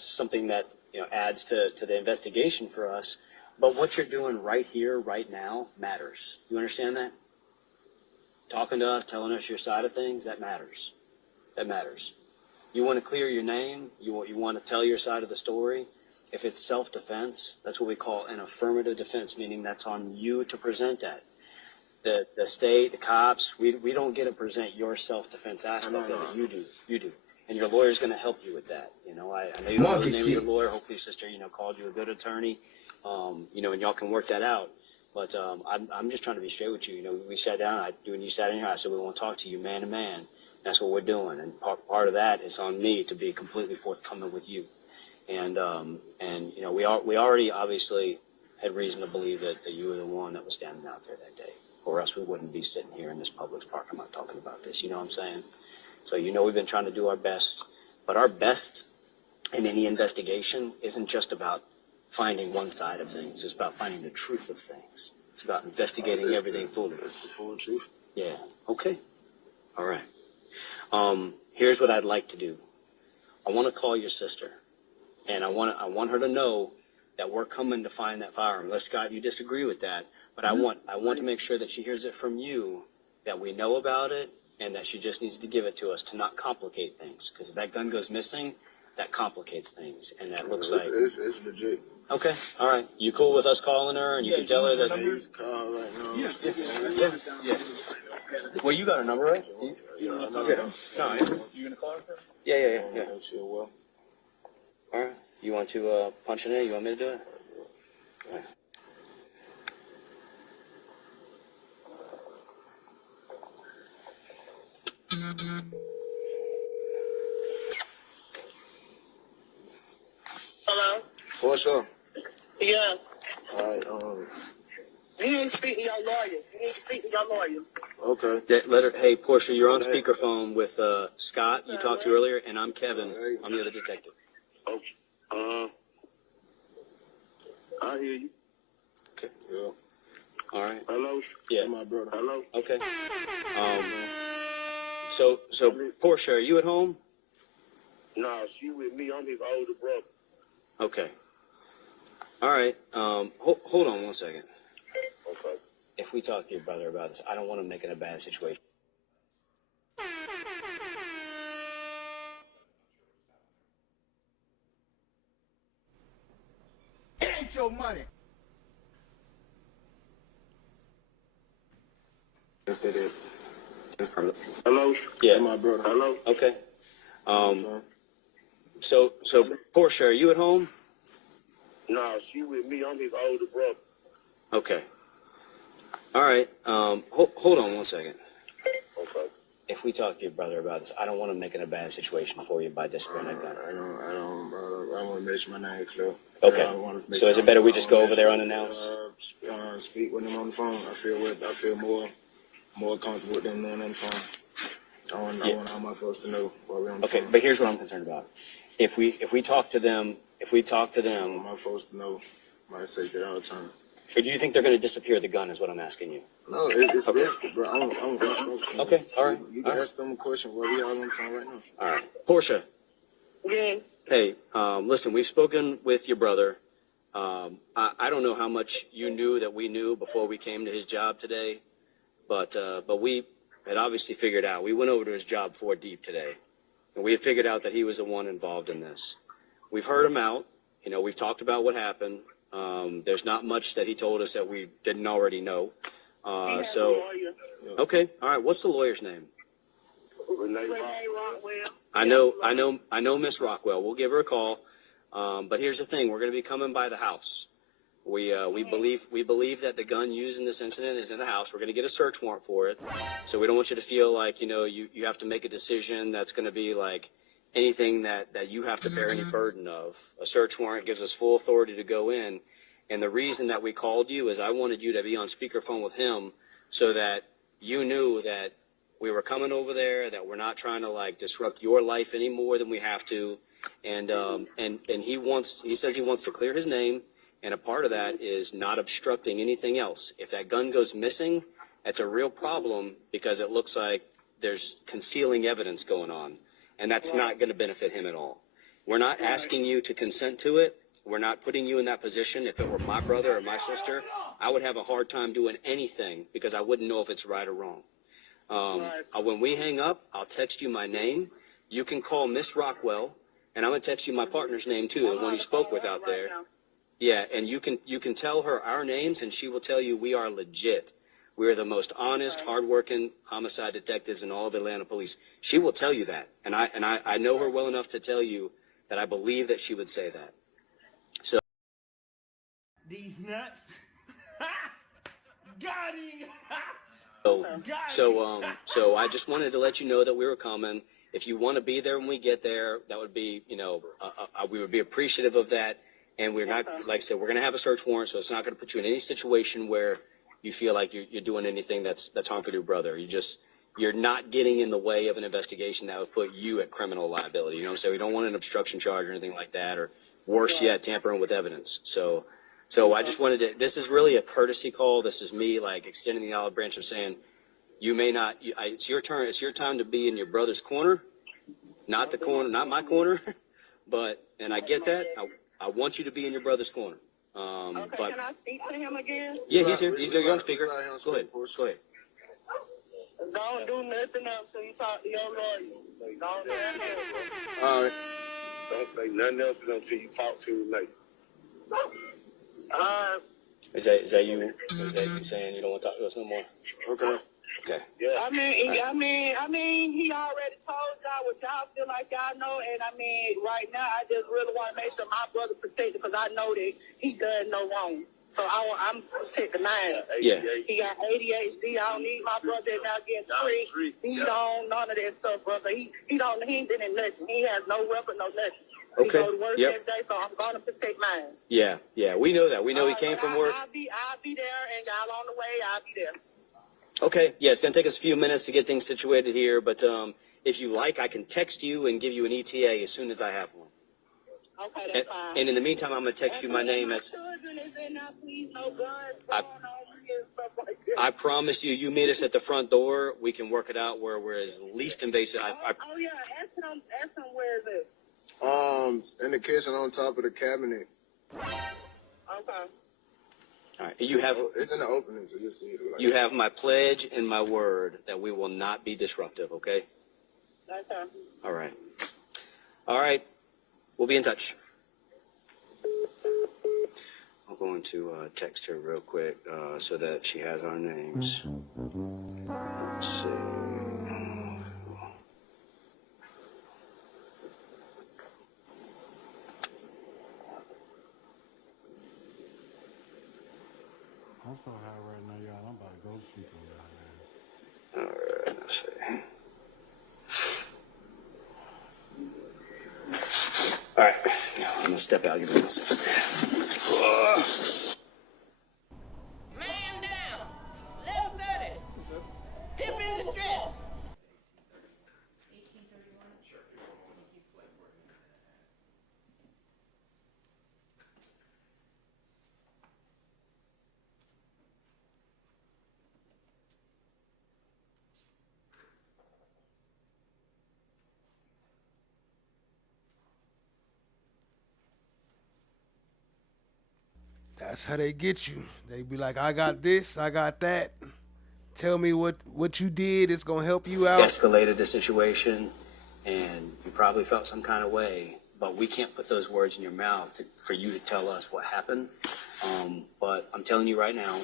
something that adds to the investigation for us. But what you're doing right here, right now, matters. You understand that? Talking to us, telling us your side of things, that matters. That matters. You want to clear your name. You want to tell your side of the story. If it's self-defense, that's what we call an affirmative defense, meaning that's on you to present that. The state, the cops, we don't get to present your self-defense aspect of it. You do. And your lawyer's going to help you with that. I know you don't know the name of your lawyer. Hopefully your sister, called you a good attorney. And y'all can work that out. But I'm just trying to be straight with you. We sat down. When you sat in here, I said we want to talk to you man to man. That's what we're doing, and part of that is on me to be completely forthcoming with you. And we already obviously had reason to believe that you were the one that was standing out there that day, or else we wouldn't be sitting here in this Publix parking lot talking about this. You know what I'm saying? So we've been trying to do our best, but our best in any investigation isn't just about finding one side of things. It's about finding the truth of things. It's about investigating everything fully. That's the full truth. Yeah. Okay. All right. Here's what I'd like to do. I want to call your sister, and I want her to know that we're coming to find that firearm. Unless, Scott, you disagree with that, but I want to make sure that she hears it from you, that we know about it, and that she just needs to give it to us to not complicate things. Because if that gun goes missing, that complicates things, and that looks like it's legit. Okay. All right. You cool with us calling her, and you can tell her that? Call right now. Yeah. Well, you got her number, right? Yeah. No. You gonna call her first? Yeah. Sure will. All right. You want to punch it in? You want me to do it? All right. Hello? For sure. Yeah. All right. You need to speak to your lawyer. Okay. Let her. Hey, Portia, you're on speakerphone with Scott. You talked to earlier, and I'm Kevin. I'm the other detective. Okay. I hear you. Okay. Yeah. All right. Hello. Yeah. My brother. Hello. Okay. So Portia, are you at home? Nah, she with me. I'm his older brother. Okay. All right. Hold on one second. Okay. If we talk to your brother about this, I don't want to make it a bad situation. It ain't your money. Let's say that. Hello. Yeah. My brother. Hello. Okay. So Portia, are you at home? Nah, she with me. I'm his older brother. Okay. All right. Hold on one second. Okay. If we talk to your brother about this, I don't want to make it a bad situation for you by disciplining that gun. I don't want to make my name clear. Okay. So is it better we just go over there unannounced? Speak with them on the phone. I feel more comfortable with them knowing on the phone. I want all my folks to know while we're on the phone. Okay, but here's what I'm concerned about. If we talk to them, I want my folks to know. I say that all the time. Or do you think they're going to disappear the gun? Is what I'm asking you. No, it's okay. Risky, bro. I don't want folks. Okay, all right. You can ask them a question while we all on the phone right now. All right, Portia. Yeah. Hey, listen, we've spoken with your brother. I don't know how much you knew that we knew before we came to his job today, but we had obviously figured out. We went over to his job 4 deep today, and we had figured out that he was the one involved in this. We've heard him out. You know, we've talked about what happened. There's not much that he told us that we didn't already know. Okay, all right. What's the lawyer's name? Renee Rockwell. I know Miss Rockwell. We'll give her a call. But here's the thing: we're going to be coming by the house. We believe that the gun used in this incident is in the house. We're going to get a search warrant for it. So we don't want you to feel like, you know, you have to make a decision that's going to be like anything that you have to bear any burden of. A search warrant gives us full authority to go in. And the reason that we called you is I wanted you to be on speakerphone with him so that you knew that we were coming over there, that we're not trying to like disrupt your life any more than we have to. And he says he wants to clear his name. And a part of that is not obstructing anything else. If that gun goes missing, that's a real problem because it looks like there's concealing evidence going on. And that's not going to benefit him at all. We're not asking you to consent to it. We're not putting you in that position. If it were my brother or my sister, I would have a hard time doing anything because I wouldn't know if it's right or wrong. When we hang up, I'll text you my name. You can call Miss Rockwell, and I'm going to text you my partner's name too, the one you spoke with out there. Yeah, and you can tell her our names, and she will tell you we are legit. We are the most honest, hardworking homicide detectives in all of Atlanta Police. She will tell you that, and I know her well enough to tell you that I believe that she would say that. So These nuts. Got him. So I just wanted to let you know that we were coming. If you want to be there when we get there, that would be, we would be appreciative of that. And we're not, like I said, we're going to have a search warrant, so it's not going to put you in any situation where you feel like you're doing anything that's harmful to your brother. You're not getting in the way of an investigation that would put you at criminal liability. You know what I'm saying? We don't want an obstruction charge or anything like that, or worse yet, tampering with evidence. So I just wanted to, this is really a courtesy call. This is me like extending the olive branch of saying, you may not, it's your turn. It's your time to be in your brother's corner, not the corner, not my corner. And I get that. I want you to be in your brother's corner. Can I speak to him again? Yeah, he's here. He's on speaker. Go ahead. Don't do nothing else until you talk to your lawyer. Don't do nothing else. All right. Don't say nothing else until you talk to him later. Is that you? Is that you saying you don't want to talk to us no more? Okay. Okay. Yeah. I mean, he already told y'all what y'all feel like y'all know, and right now I just really want to make sure my brother protected because I know that he does no wrong. So I'm protecting mine. Yeah. He got ADHD. I don't need my brother now getting tricked. He don't none of that stuff, brother. He ain't been in nothing. He has no weapon, no nothing. Okay. He go to work every day, so I'm gonna protect mine. Yeah. We know that. We know he came from work. I'll be there, and y'all on the way. I'll be there. Okay. Yeah, it's gonna take us a few minutes to get things situated here, but if you like, I can text you and give you an ETA as soon as I have one. Okay, that's fine. And in the meantime, I'm gonna text you my name. I promise you, you meet us at the front door. We can work it out where we're as least invasive. Yeah, ask him where is it? In the kitchen on top of the cabinet. Okay. All right. You have. It's in the opening, so you'll see it. You have my pledge and my word that we will not be disruptive. Okay. Okay. All right. All right. We'll be in touch. I'm going to text her real quick so that she has our names. Let's see. I'm so high right now, y'all. I'm about to go sleep on y'all. All right, let's see. All right, now I'm gonna step out. Give me 1 second. Man down. 11:30. Hip in distress. 1831. Sure. That's how they get you. They be like, I got this, I got that. Tell me what you did. It's gonna help you out. Escalated the situation, and you probably felt some kind of way, but we can't put those words in your mouth for you to tell us what happened. But I'm telling you right now,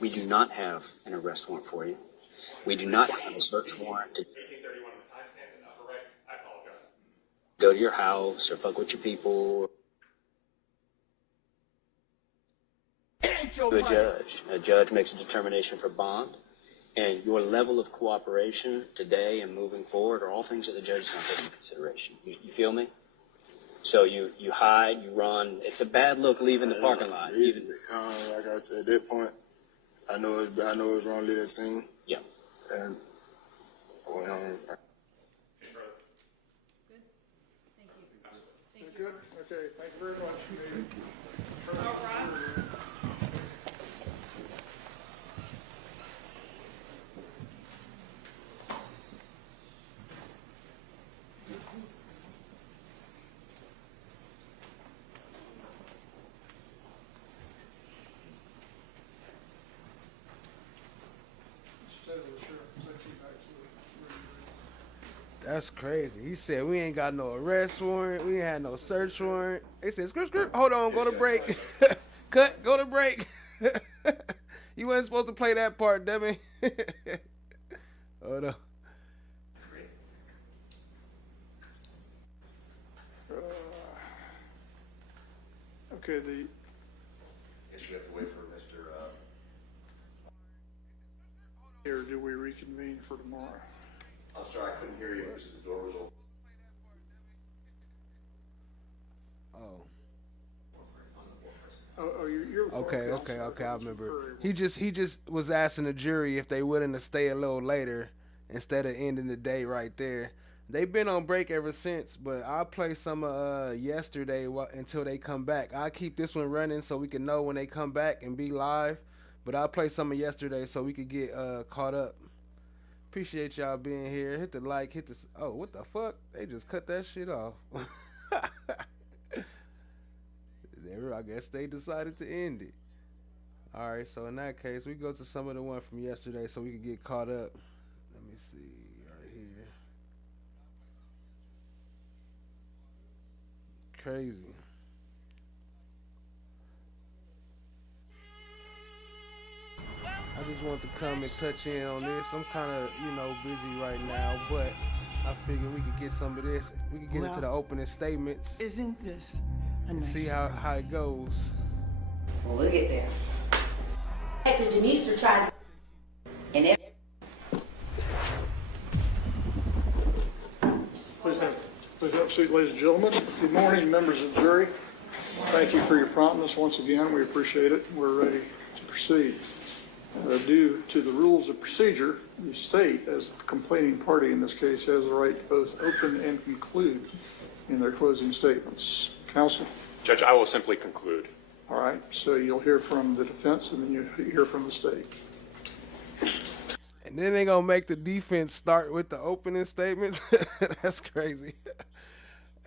we do not have an arrest warrant for you. We do not have a search warrant to 1831 on the timestamp in the upper right. I apologize. go to your house or fuck with your people. To a judge. A judge makes a determination for bond, and your level of cooperation today and moving forward are all things that the judge is going to take into consideration. You feel me? So you hide, you run. It's a bad look leaving the parking lot. Even like I said, at that point, I know it was wrong to leave that scene. Yeah. And I went home. Good? Okay, thank you very much. Thank you. All right. That's crazy. He said we ain't got no arrest warrant. We ain't had no search warrant. They said, script. Hold on, go to break. Cut, go to break. You wasn't supposed to play that part, Devin. Hold on. Okay, Guess we have to wait for Mr. Here, do we reconvene for tomorrow? I'm sorry, I couldn't hear you because the door was open. Oh, you're the Okay. I remember. He just was asking the jury if they willing to stay a little later instead of ending the day right there. They've been on break ever since, but I'll play some yesterday until they come back. I'll keep this one running so we can know when they come back and be live. But I'll play some of yesterday so we could get caught up. Appreciate y'all being here. Hit the like, hit the... Oh, what the fuck? They just cut that shit off. I guess they decided to end it. Alright, so in that case, we go to some of the one from yesterday so we can get caught up. Let me see, right here. Crazy. I just want to come and touch in on this. I'm kind of, busy right now, but I figured we could get some of this. We could get into the opening statements. Isn't this a and nice see how it goes. Well, we'll get there. After Denise tried, and if Please have a seat, ladies and gentlemen. Good morning, members of the jury. Thank you for your promptness once again. We appreciate it. We're ready to proceed. Due to the rules of procedure, the state, as the complaining party in this case, has the right to both open and conclude in their closing statements. Counsel? Judge, I will simply conclude. All right, so you'll hear from the defense and then you'll hear from the state. And then they gonna make the defense start with the opening statements. That's crazy.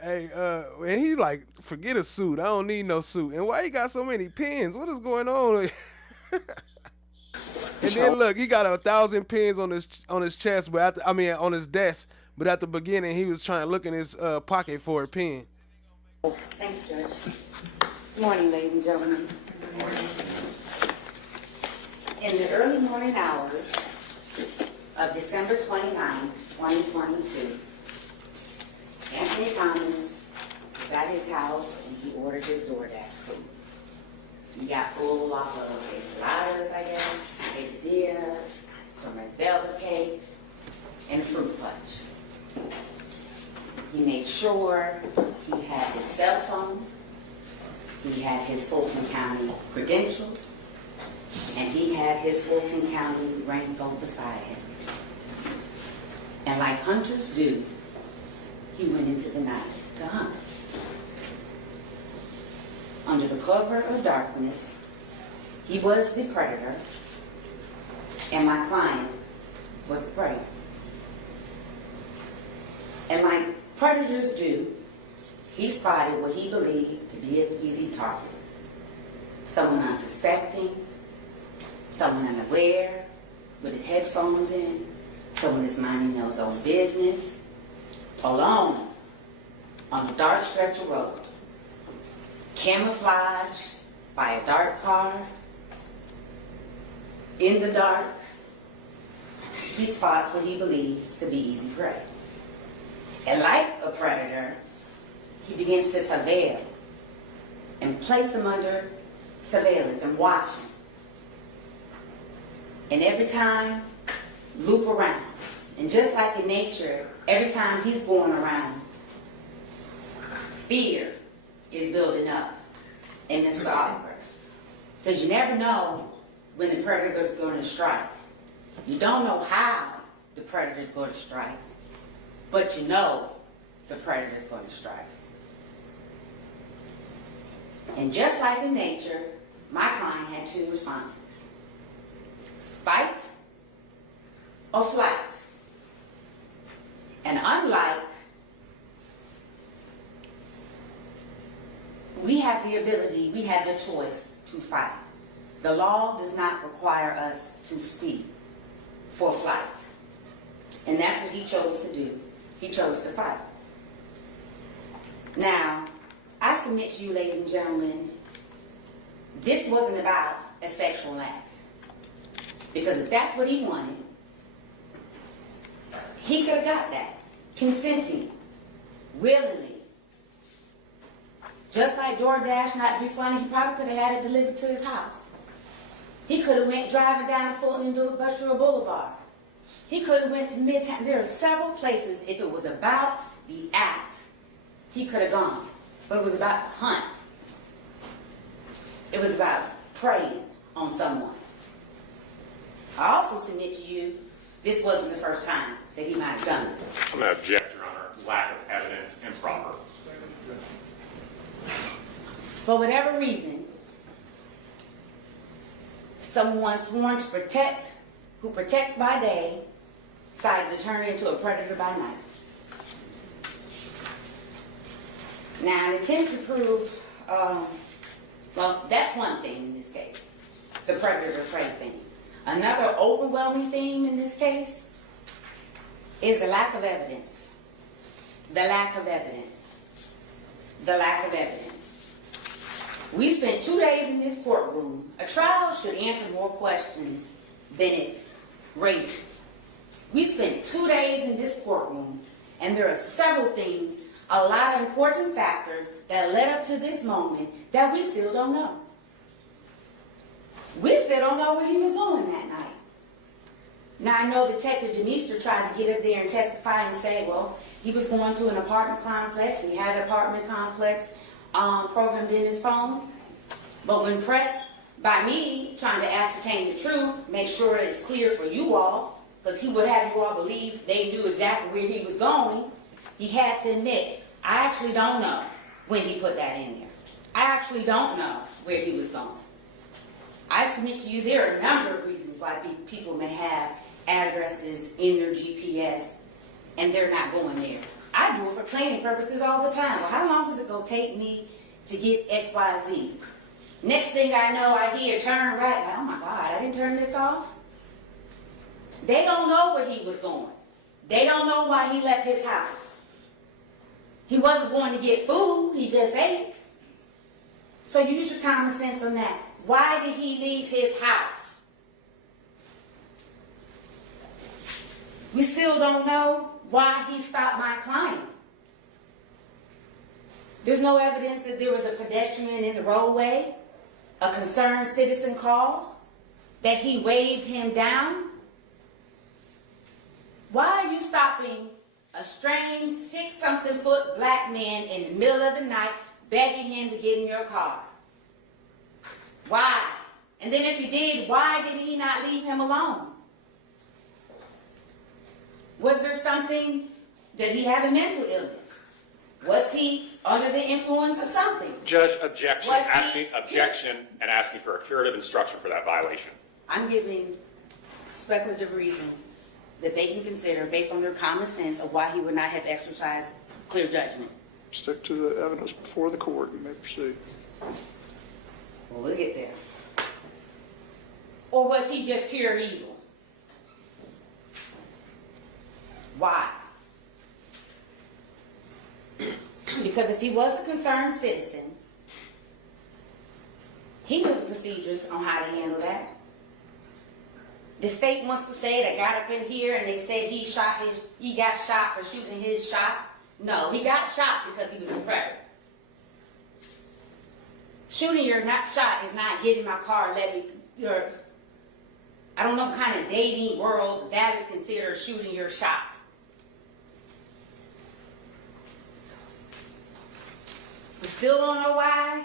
Hey, and he like, forget a suit. I don't need no suit. And why he got so many pins? What is going on? And then look, he got 1,000 pins on his chest, but on his desk. But at the beginning, he was trying to look in his pocket for a pin. thank you, Judge. Good morning, ladies and gentlemen. In the early morning hours of December 29, 2022, Anthony Thomas was at his house and he ordered his DoorDash food. He got full off of enchiladas, I guess, quesadillas, some red velvet cake, and a fruit punch. He made sure he had his cell phone, he had his Fulton County credentials, and he had his Fulton County rainbow beside him. And like hunters do, he went into the night to hunt. Under the cover of darkness, he was the predator, and my client was the prey. And like predators do, he spotted what he believed to be an easy target. Someone unsuspecting, someone unaware, with his headphones in, someone that's minding their own business, alone on a dark stretch of road, camouflaged by a dark car, in the dark, he spots what he believes to be easy prey. And like a predator, he begins to surveil and place them under surveillance and watching. And every time, loop around. And just like in nature, every time he's going around, fear is building up in Mr. Oliver. Because you never know when the predator is going to strike. You don't know how the predator is going to strike, but you know the predator is going to strike. And just like in nature, my client had two responses: fight or flight. And unlike, we have the ability, we have the choice to fight. The law does not require us to flee for flight. And that's what he chose to do. He chose to fight. Now, I submit to you, ladies and gentlemen, this wasn't about a sexual act. Because if that's what he wanted, he could have got that. Consenting, willingly. Just like DoorDash, not to be funny, he probably could have had it delivered to his house. He could have went driving down to Fulton and Industrial Boulevard. He could have went to Midtown. There are several places, if it was about the act, he could have gone. But it was about the hunt. It was about preying on someone. I also submit to you, this wasn't the first time that he might have done this. I'm going to object, Your Honor. Lack of evidence, improper. For whatever reason, someone sworn to protect, who protects by day, decided to turn into a predator by night. Now, an attempt to prove, well, that's one thing in this case, the predator-prey thing. Another overwhelming theme in this case is the lack of evidence. The lack of evidence. The lack of evidence. We spent 2 days in this courtroom. A trial should answer more questions than it raises. We spent 2 days in this courtroom, and there are several things, a lot of important factors that led up to this moment that we still don't know. We still don't know where he was going that night. Now, I know Detective Demeester tried to get up there and testify and say, well, he was going to an apartment complex. He had an apartment complex programmed in his phone. But when pressed by me trying to ascertain the truth, make sure it's clear for you all, because he would have you all believe they knew exactly where he was going, he had to admit, I actually don't know when he put that in there. I actually don't know where he was going. I submit to you there are a number of reasons why people may have addresses in their GPS and they're not going there. I do it for planning purposes all the time. Well, how long is it going to take me to get XYZ? Next thing I know, I hear turn right. Like, oh my God, I didn't turn this off. They don't know where he was going. They don't know why he left his house. He wasn't going to get food, he just ate. So use your common sense on that. Why did he leave his house? We still don't know why he stopped my client. There's no evidence that there was a pedestrian in the roadway, a concerned citizen called, that he waved him down. Why are you stopping a strange 6-something-foot black man in the middle of the night begging him to get in your car? Why? And then if he did, why did he not leave him alone? Was there something, did he have a mental illness? Was he under the influence of something? Judge, objection, and asking for a curative instruction for that violation. I'm giving speculative reasons that they can consider based on their common sense of why he would not have exercised clear judgment. Stick to the evidence before the court. You may proceed. Well, we'll get there. Or was he just pure evil? Why? Because if he was a concerned citizen, he knew the procedures on how to handle that. The state wants to say they got up in here and they said he got shot for shooting his shot. No, he got shot because he was a predator. Shooting your shot is not getting my car, I don't know what kind of dating world that is considered shooting your shot. We still don't know why.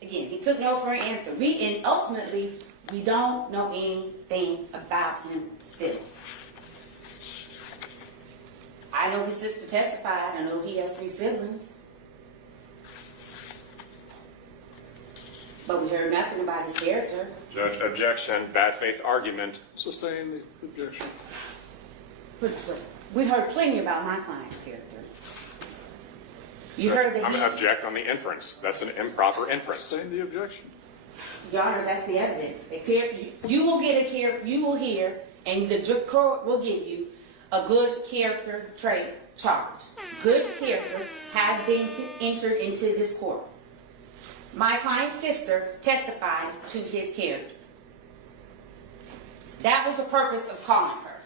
Again, he took no for an answer. And ultimately, we don't know anything about him still. I know his sister testified. I know he has 3 siblings. But we heard nothing about his character. Judge, objection, bad faith argument. Sustain the objection. We heard plenty about my client's character. You heard that I'm going to object on the inference. That's an improper inference. Sustain the objection. Your Honor, that's the evidence. You will get you will hear, and the court will give you a good character trait charge. Good character has been entered into this court. My client's sister testified to his character. That was the purpose of calling her.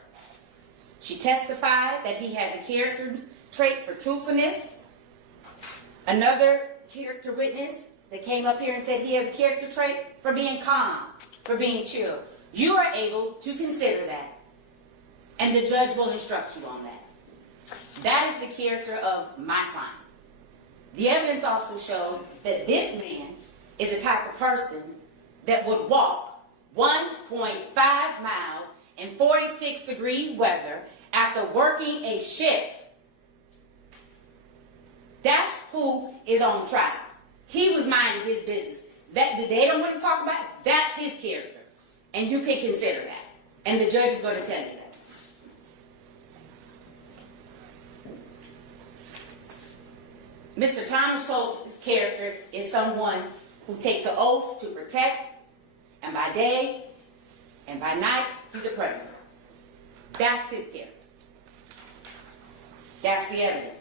She testified that he has a character trait for truthfulness. Another character witness that came up here and said he has a character trait for being calm, for being chill. You are able to consider that, and the judge will instruct you on that. That is the character of my client. The evidence also shows that this man is the type of person that would walk 1.5 miles in 46-degree weather after working a shift. That's who is on trial. He was minding his business. That they don't want to talk about it. That's his character. And you can consider that. And the judge is going to tell you that. Mr. Thomas told his character is someone who takes an oath to protect, and by day and by night, he's a predator. That's his character. That's the evidence.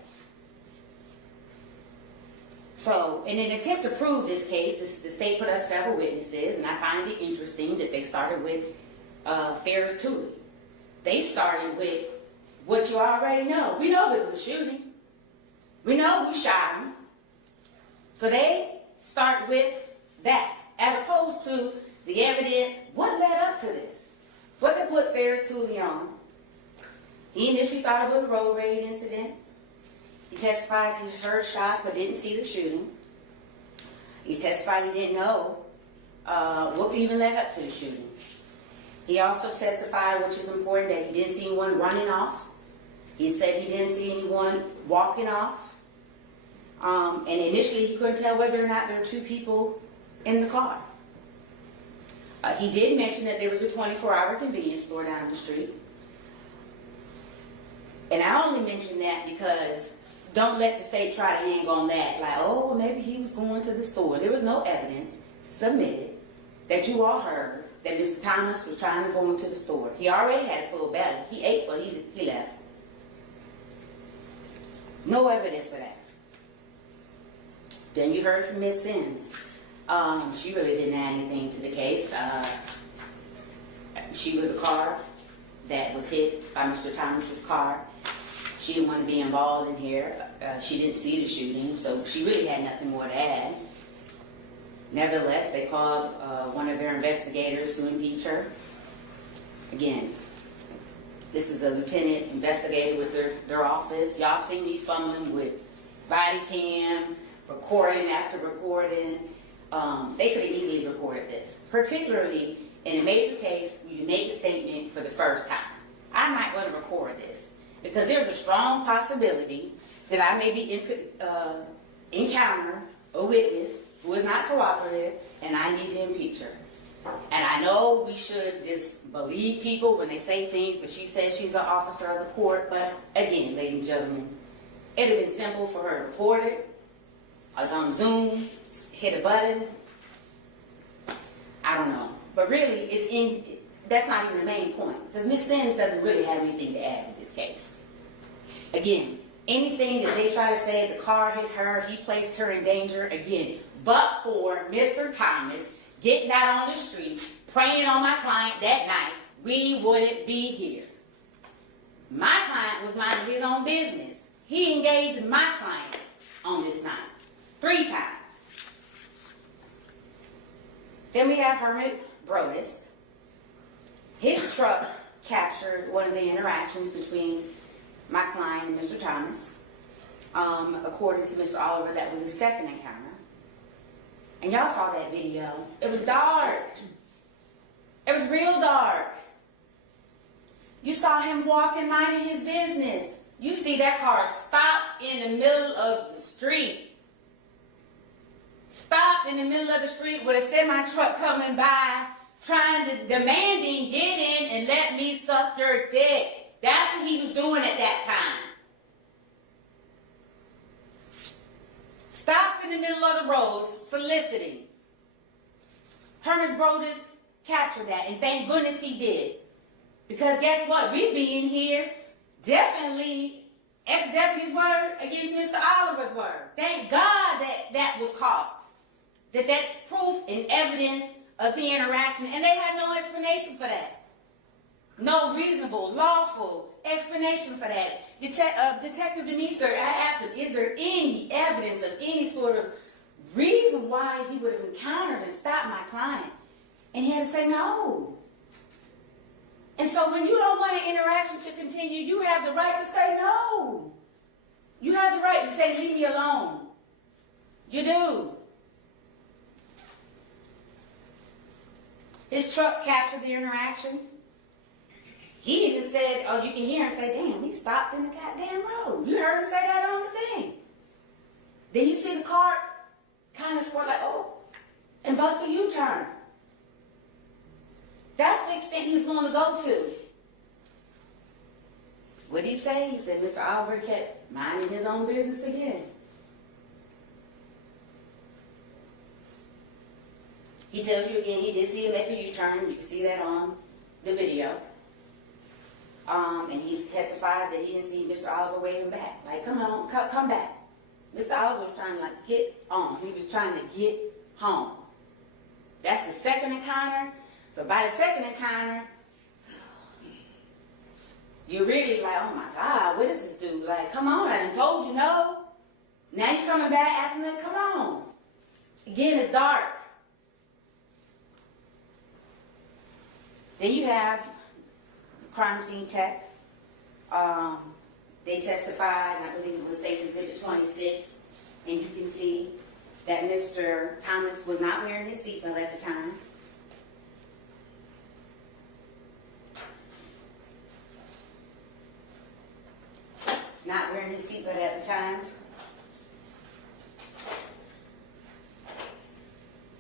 So, in an attempt to prove this case, the state put up several witnesses, and I find it interesting that they started with Ferris Tooley. They started with what you already know. We know there was a shooting. We know who shot him. So they start with that, as opposed to the evidence. What led up to this? What they put Ferris Tooley on? He initially thought it was a road rage incident. He testifies he heard shots but didn't see the shooting. He testified he didn't know what even led up to the shooting. He also testified, which is important, that he didn't see anyone running off. He said he didn't see anyone walking off. And initially he couldn't tell whether or not there were 2 people in the car. He did mention that there was a 24-hour convenience store down the street. And I only mention that because don't let the state try to hang on that. Like, oh, maybe he was going to the store. There was no evidence submitted that you all heard that Mr. Thomas was trying to go into the store. He already had a full belly. He ate full. He left. No evidence of that. Then you heard from Ms. Sims. She really didn't add anything to the case. She was a car that was hit by Mr. Thomas's car. She didn't want to be involved in here. She didn't see the shooting, so she really had nothing more to add. Nevertheless, they called one of their investigators to impeach her. Again, this is a lieutenant investigator with their office. Y'all seen me fumbling with body cam, recording after recording. They could have easily recorded this, particularly in a major case where you make a statement for the first time. I might want to record this because there's a strong possibility that I may be encounter a witness who is not cooperative, and I need to impeach her. And I know we should just believe people when they say things, but she says she's an officer of the court. But again, ladies and gentlemen, it would have been simple for her to record it. I was on Zoom, hit a button. I don't know. But really, that's not even the main point. Because Ms. Sims doesn't really have anything to add to this case. Again, anything that they try to say, the car hit her, he placed her in danger again. But for Mr. Thomas getting out on the street, praying on my client that night, we wouldn't be here. My client was minding his own business. He engaged my client on this night 3 times. Then we have Hermit Brodus. His truck captured one of the interactions between my client and Mr. Thomas. According to Mr. Oliver, that was his second encounter. And y'all saw that video. It was dark. It was real dark. You saw him walking, minding his business. You see that car stopped in the middle of the street. Stopped in the middle of the street with a semi-truck coming by, demanding, get in and let me suck your dick. That's what he was doing at that time. Stopped in the middle of the road, soliciting. Hermes Brodus captured that, and thank goodness he did. Because guess what? We being here, definitely ex-deputy's word against Mr. Oliver's word. Thank God that was caught. That's proof and evidence of the interaction, and they had no explanation for that. No reasonable, lawful explanation for that. Detective Demeester, I asked him, is there any evidence of any sort of reason why he would have encountered and stopped my client? And he had to say no. And so when you don't want an interaction to continue, you have the right to say no. You have the right to say, leave me alone. You do. His truck captured the interaction. He even said, oh, you can hear him say, damn, he stopped in the goddamn road. You heard him say that on the thing. Then you see the car kind of squirt like, oh, and bust a U-turn. That's the extent he was going to go to. What did he say? He said Mr. Oliver kept minding his own business again. He tells you again, he did see him make a U-turn. You can see that on the video. And he testifies that he didn't see Mr. Oliver waving back. Like, come on, come back. Mr. Oliver was trying to, like, get on. He was trying to get home. That's the second encounter. So by the second encounter, you're really like, oh my God, what does this do? Like, come on, I done told you no. Now you're coming back asking them, come on. Again, it's dark. Then you have crime scene tech. They testified, and I believe it was State's Exhibit 26, and you can see that Mr. Thomas was not wearing his seatbelt at the time. He's not wearing his seatbelt at the time.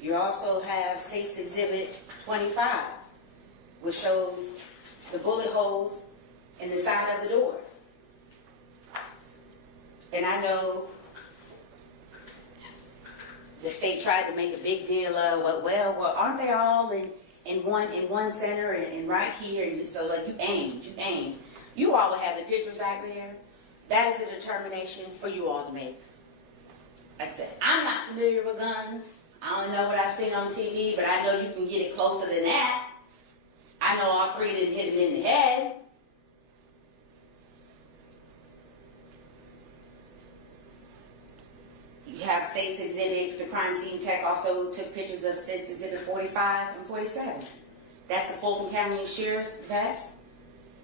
You also have State's Exhibit 25, which shows the bullet holes in the side of the door. And I know the state tried to make a big deal of, well, aren't they all in one center and right here? And so like you aimed. You all will have the pictures back there. That is a determination for you all to make. Like I said, I'm not familiar with guns. I only know what I've seen on TV, but I know you can get it closer than that. I know all three didn't hit him in the head. You have State's Exhibit, the crime scene tech also took pictures of State's Exhibit 45 and 47. That's the Fulton County Sheriff's vest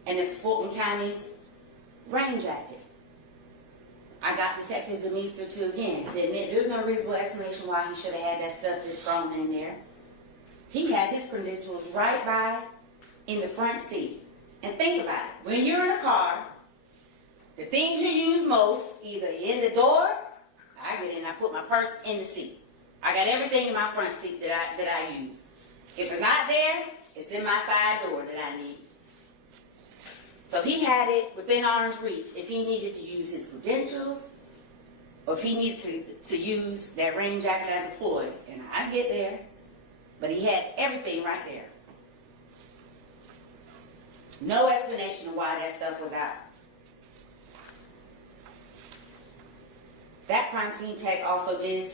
and the Fulton County's rain jacket. I got Detective Demeester to admit there's no reasonable explanation why he should have had that stuff just thrown in there. He had his credentials right by in the front seat. And think about it. When you're in a car, the things you use most, either in the door, I get in, I put my purse in the seat. I got everything in my front seat that I use. If it's not there, it's in my side door that I need. So he had it within arm's reach if he needed to use his credentials or if he needed to use that rain jacket as a ploy. And I get there, but he had everything right there. No explanation of why that stuff was out. That crime scene tech also did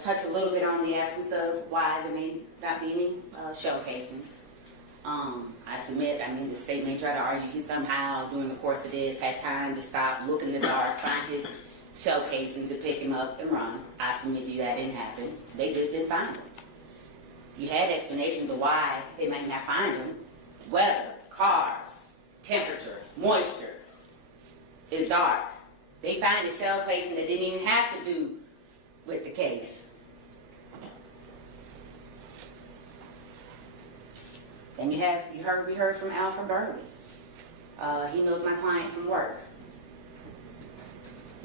touch a little bit on the absence of why there may not be any shell casings. I submit, the state may try to argue he somehow, during the course of this, had time to stop, look in the dark, find his shell casings to pick him up and run. I submit to you that didn't happen. They just didn't find him. You had explanations of why they might not find him. Weather, cars, temperature, moisture. It's dark. They find a shell casing that didn't even have to do with the case. Then we heard from Alfred Burley. He knows my client from work.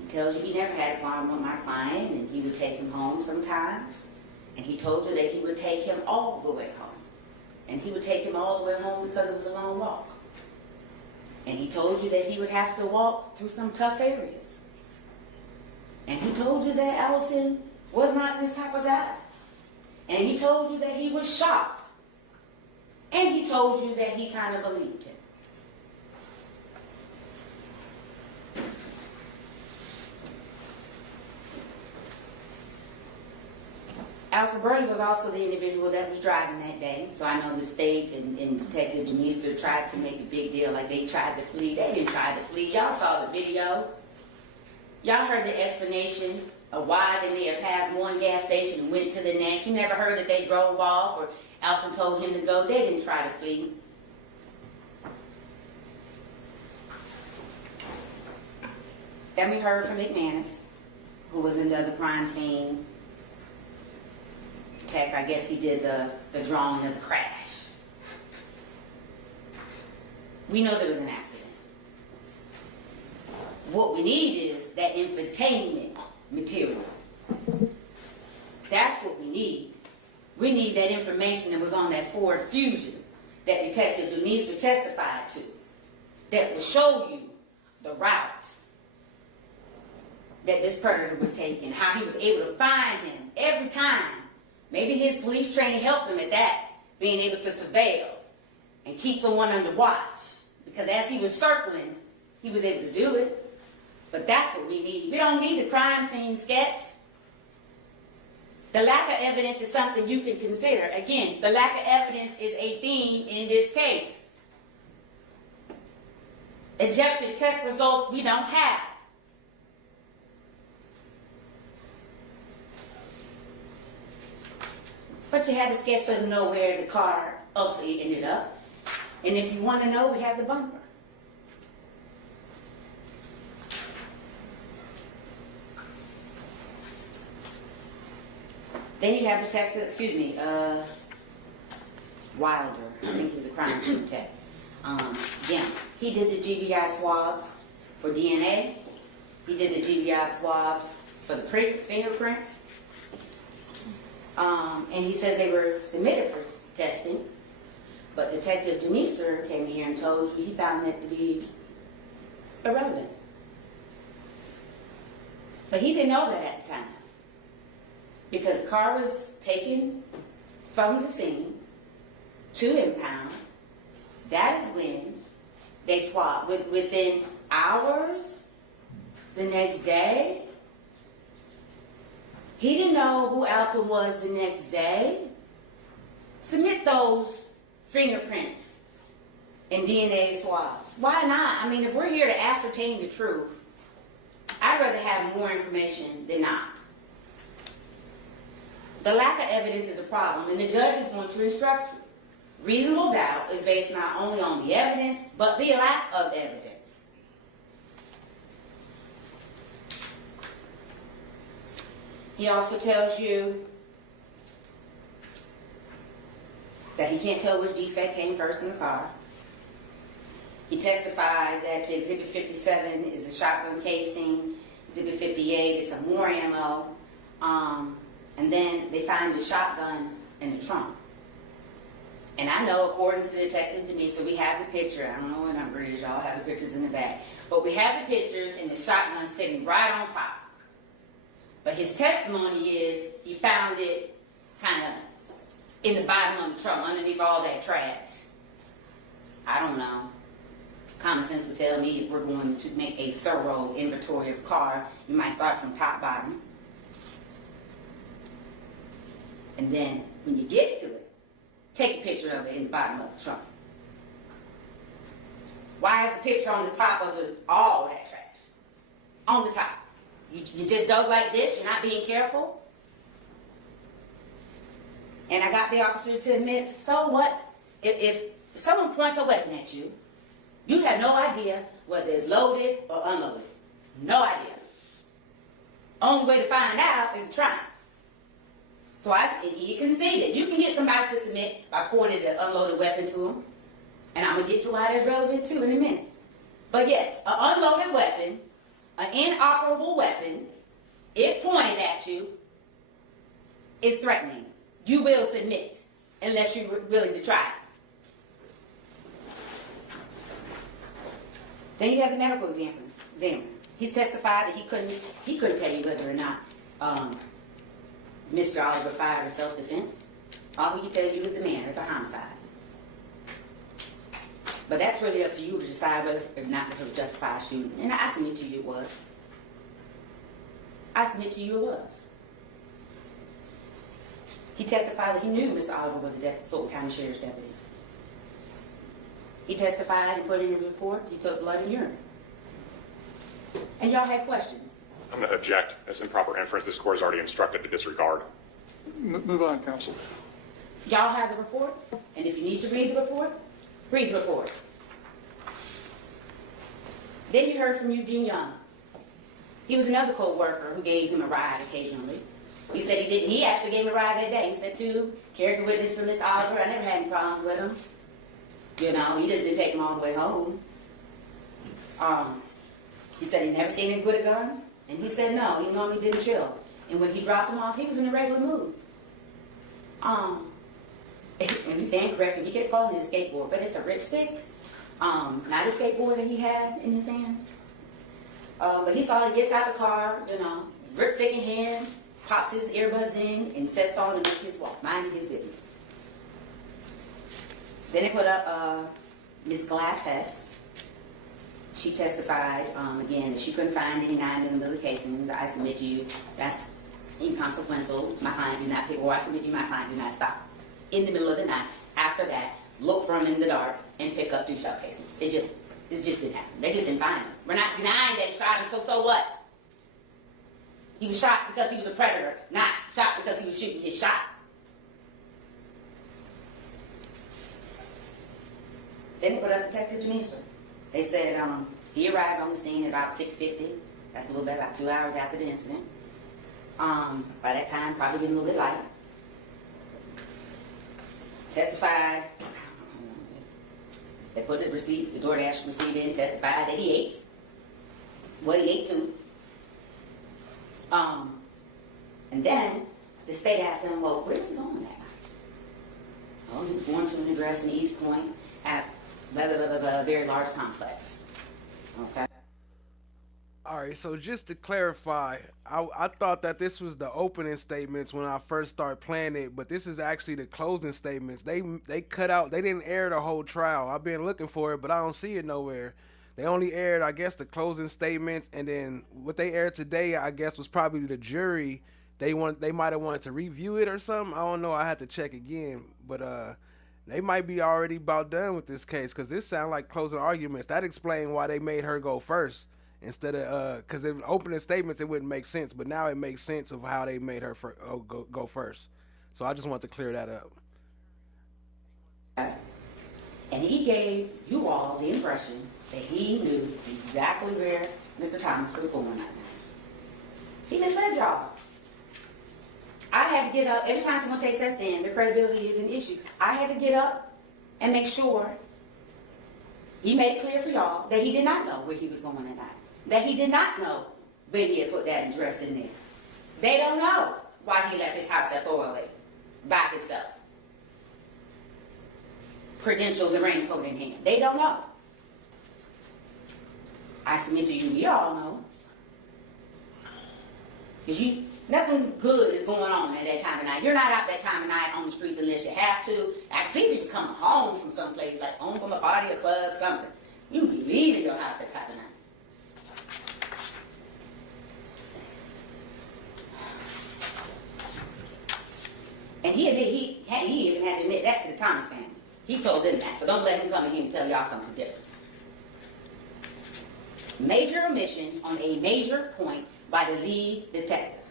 He tells you he never had a problem with my client, and he would take him home sometimes. And he told you that he would take him all the way home. And he would take him all the way home because it was a long walk. And he told you that he would have to walk through some tough areas. And he told you that Alton was not this type of guy. And he told you that he was shocked. And he told you that he kind of believed him. Alfred Burley was also the individual that was driving that day. So I know the state and Detective Demeester tried to make a big deal like they tried to flee. They didn't try to flee. Y'all saw the video. Y'all heard the explanation of why they may have passed one gas station and went to the next. You never heard that they drove off or Alton told him to go. They didn't try to flee. Then we heard from McManus, who was in the other crime scene. Tech, I guess he did the drawing of the crash. We know there was an accident. What we need is that infotainment material. That's what we need. We need that information that was on that Ford Fusion that Detective Demeester testified to, that will show you the route that this predator was taking, how he was able to find him every time. Maybe his police training helped him at that, being able to surveil and keep someone under watch. Because as he was circling, he was able to do it. But that's what we need. We don't need the crime scene sketch. The lack of evidence is something you can consider. Again, the lack of evidence is a theme in this case. Objective test results we don't have. But you have a sketch so to know where the car ultimately ended up. And if you want to know, we have the bumper. Then you have Detective, Wilder. I think he was a crime scene tech. Yeah, he did the GBI swabs for DNA. He did the GBI swabs for the fingerprints. And he says they were submitted for testing. But Detective Demeester came in here and told you he found that to be irrelevant. But he didn't know that at the time. Because the car was taken from the scene to impound. That is when they swabbed. Within hours, the next day. He didn't know who Alton was the next day. Submit those fingerprints and DNA swabs. Why not? I mean, if we're here to ascertain the truth, I'd rather have more information than not. The lack of evidence is a problem, and the judge is going to instruct you. Reasonable doubt is based not only on the evidence, but the lack of evidence. He also tells you that he can't tell which defect came first in the car. He testified that to Exhibit 57 is a shotgun casing, Exhibit 58 is some more ammo, and then they find the shotgun in the trunk. And I know, according to Detective Demeester, we have the picture. I don't know what number it is, y'all have the pictures in the back. But we have the pictures and the shotgun sitting right on top. But his testimony is he found it kind of in the bottom of the trunk, underneath all that trash. I don't know. Common sense would tell me if we're going to make a thorough inventory of the car, you might start from top bottom. And then when you get to it, take a picture of it in the bottom of the trunk. Why is the picture on the top of all that trash? On the top. You just dug like this, you're not being careful. And I got the officer to admit, so what? If someone points a weapon at you, you have no idea whether it's loaded or unloaded. No idea. Only way to find out is to try. So he conceded. You can get somebody to submit by pointing the unloaded weapon to them. And I'm going to get to why that's relevant too in a minute. But yes, an unloaded weapon, an inoperable weapon, if pointed at you, is threatening. You will submit unless you're willing to try it. Then you have the medical examiner. He's testified that he couldn't tell you whether or not Mr. Oliver fired in self-defense. All he can tell you is the manner. It's a homicide. But that's really up to you to decide whether or not it was justified shooting. And I submit to you it was. I submit to you it was. He testified that he knew Mr. Oliver was a Fulton County Sheriff's deputy. He testified and put in a report. He took blood and urine. And y'all had questions. I'm going to object. That's improper inference. This court has already instructed to disregard. Move on, counsel. Y'all have the report, and if you need to read the report, read the report. Then you heard from Eugene Young. He was another co-worker who gave him a ride occasionally. He said he didn't. He actually gave him a ride that day. He said, too, character witness for Mr. Oliver. I never had any problems with him. You know, he just didn't take him all the way home. He said he's never seen him with a gun. And he said no, he normally didn't chill. And when he dropped him off, he was in a regular mood. And you stand corrected, he kept calling it a skateboard, but it's a ripstick. Not a skateboard that he had in his hands. But he saw he gets out the car, you know, ripstick in hand, pops his earbuds in, and sets on and makes his walk, minding his business. Then they put up Ms. Glassfest. She testified, again, that she couldn't find any 9mm casings. I submit to you, that's inconsequential. My client did not pick, or I submit to you, my client did not stop in the middle of the night. After that, look for him in the dark and pick up 2 shell casings. It just didn't happen. They just didn't find him. We're not denying that he shot him, so what? He was shot because he was a predator, not shot because he was shooting his shot. Then they put up Detective Demeester. They said he arrived on the scene at about 6:50. That's a little bit about 2 hours after the incident. By that time, probably been a little bit light. Testified. They put the receipt, the DoorDash receipt in, testified that he ate what he ate too. And then the state asked him, well, where's he going that night? Oh, he was going to an address in East Point at a very large complex. Okay. All right, so just to clarify, I thought that this was the opening statements when I first started playing it, but this is actually the closing statements. They cut out, they didn't air the whole trial. I've been looking for it, but I don't see it nowhere. They only aired, I guess, the closing statements, and then what they aired today, I guess, was probably the jury. They might have wanted to review it or something. I don't know. I had to check again, but they might be already about done with this case because this sounds like closing arguments. That explains why they made her go first. Instead of, because in opening statements, it wouldn't make sense, but now it makes sense of how they made her go first. So I just want to clear that up. And he gave you all the impression that he knew exactly where Mr. Thomas was going that night. He misled y'all. I had to get up, every time someone takes that stand, their credibility is an issue. I had to get up and make sure he made it clear for y'all that he did not know where he was going that night. That he did not know when he had put that address in there. They don't know why he left his house at 408 by himself. Credentials and raincoat in hand. They don't know. I submit to you, we all know. Because nothing good is going on at that time of night. You're not out that time of night on the streets unless you have to. I see if you're just coming home from someplace, like home from a party, a club, something. You can be leaving your house that type of night. And he even had to admit that to the Thomas family. He told them that, so don't let him come in here and tell y'all something different. Major omission on a major point by the lead detective.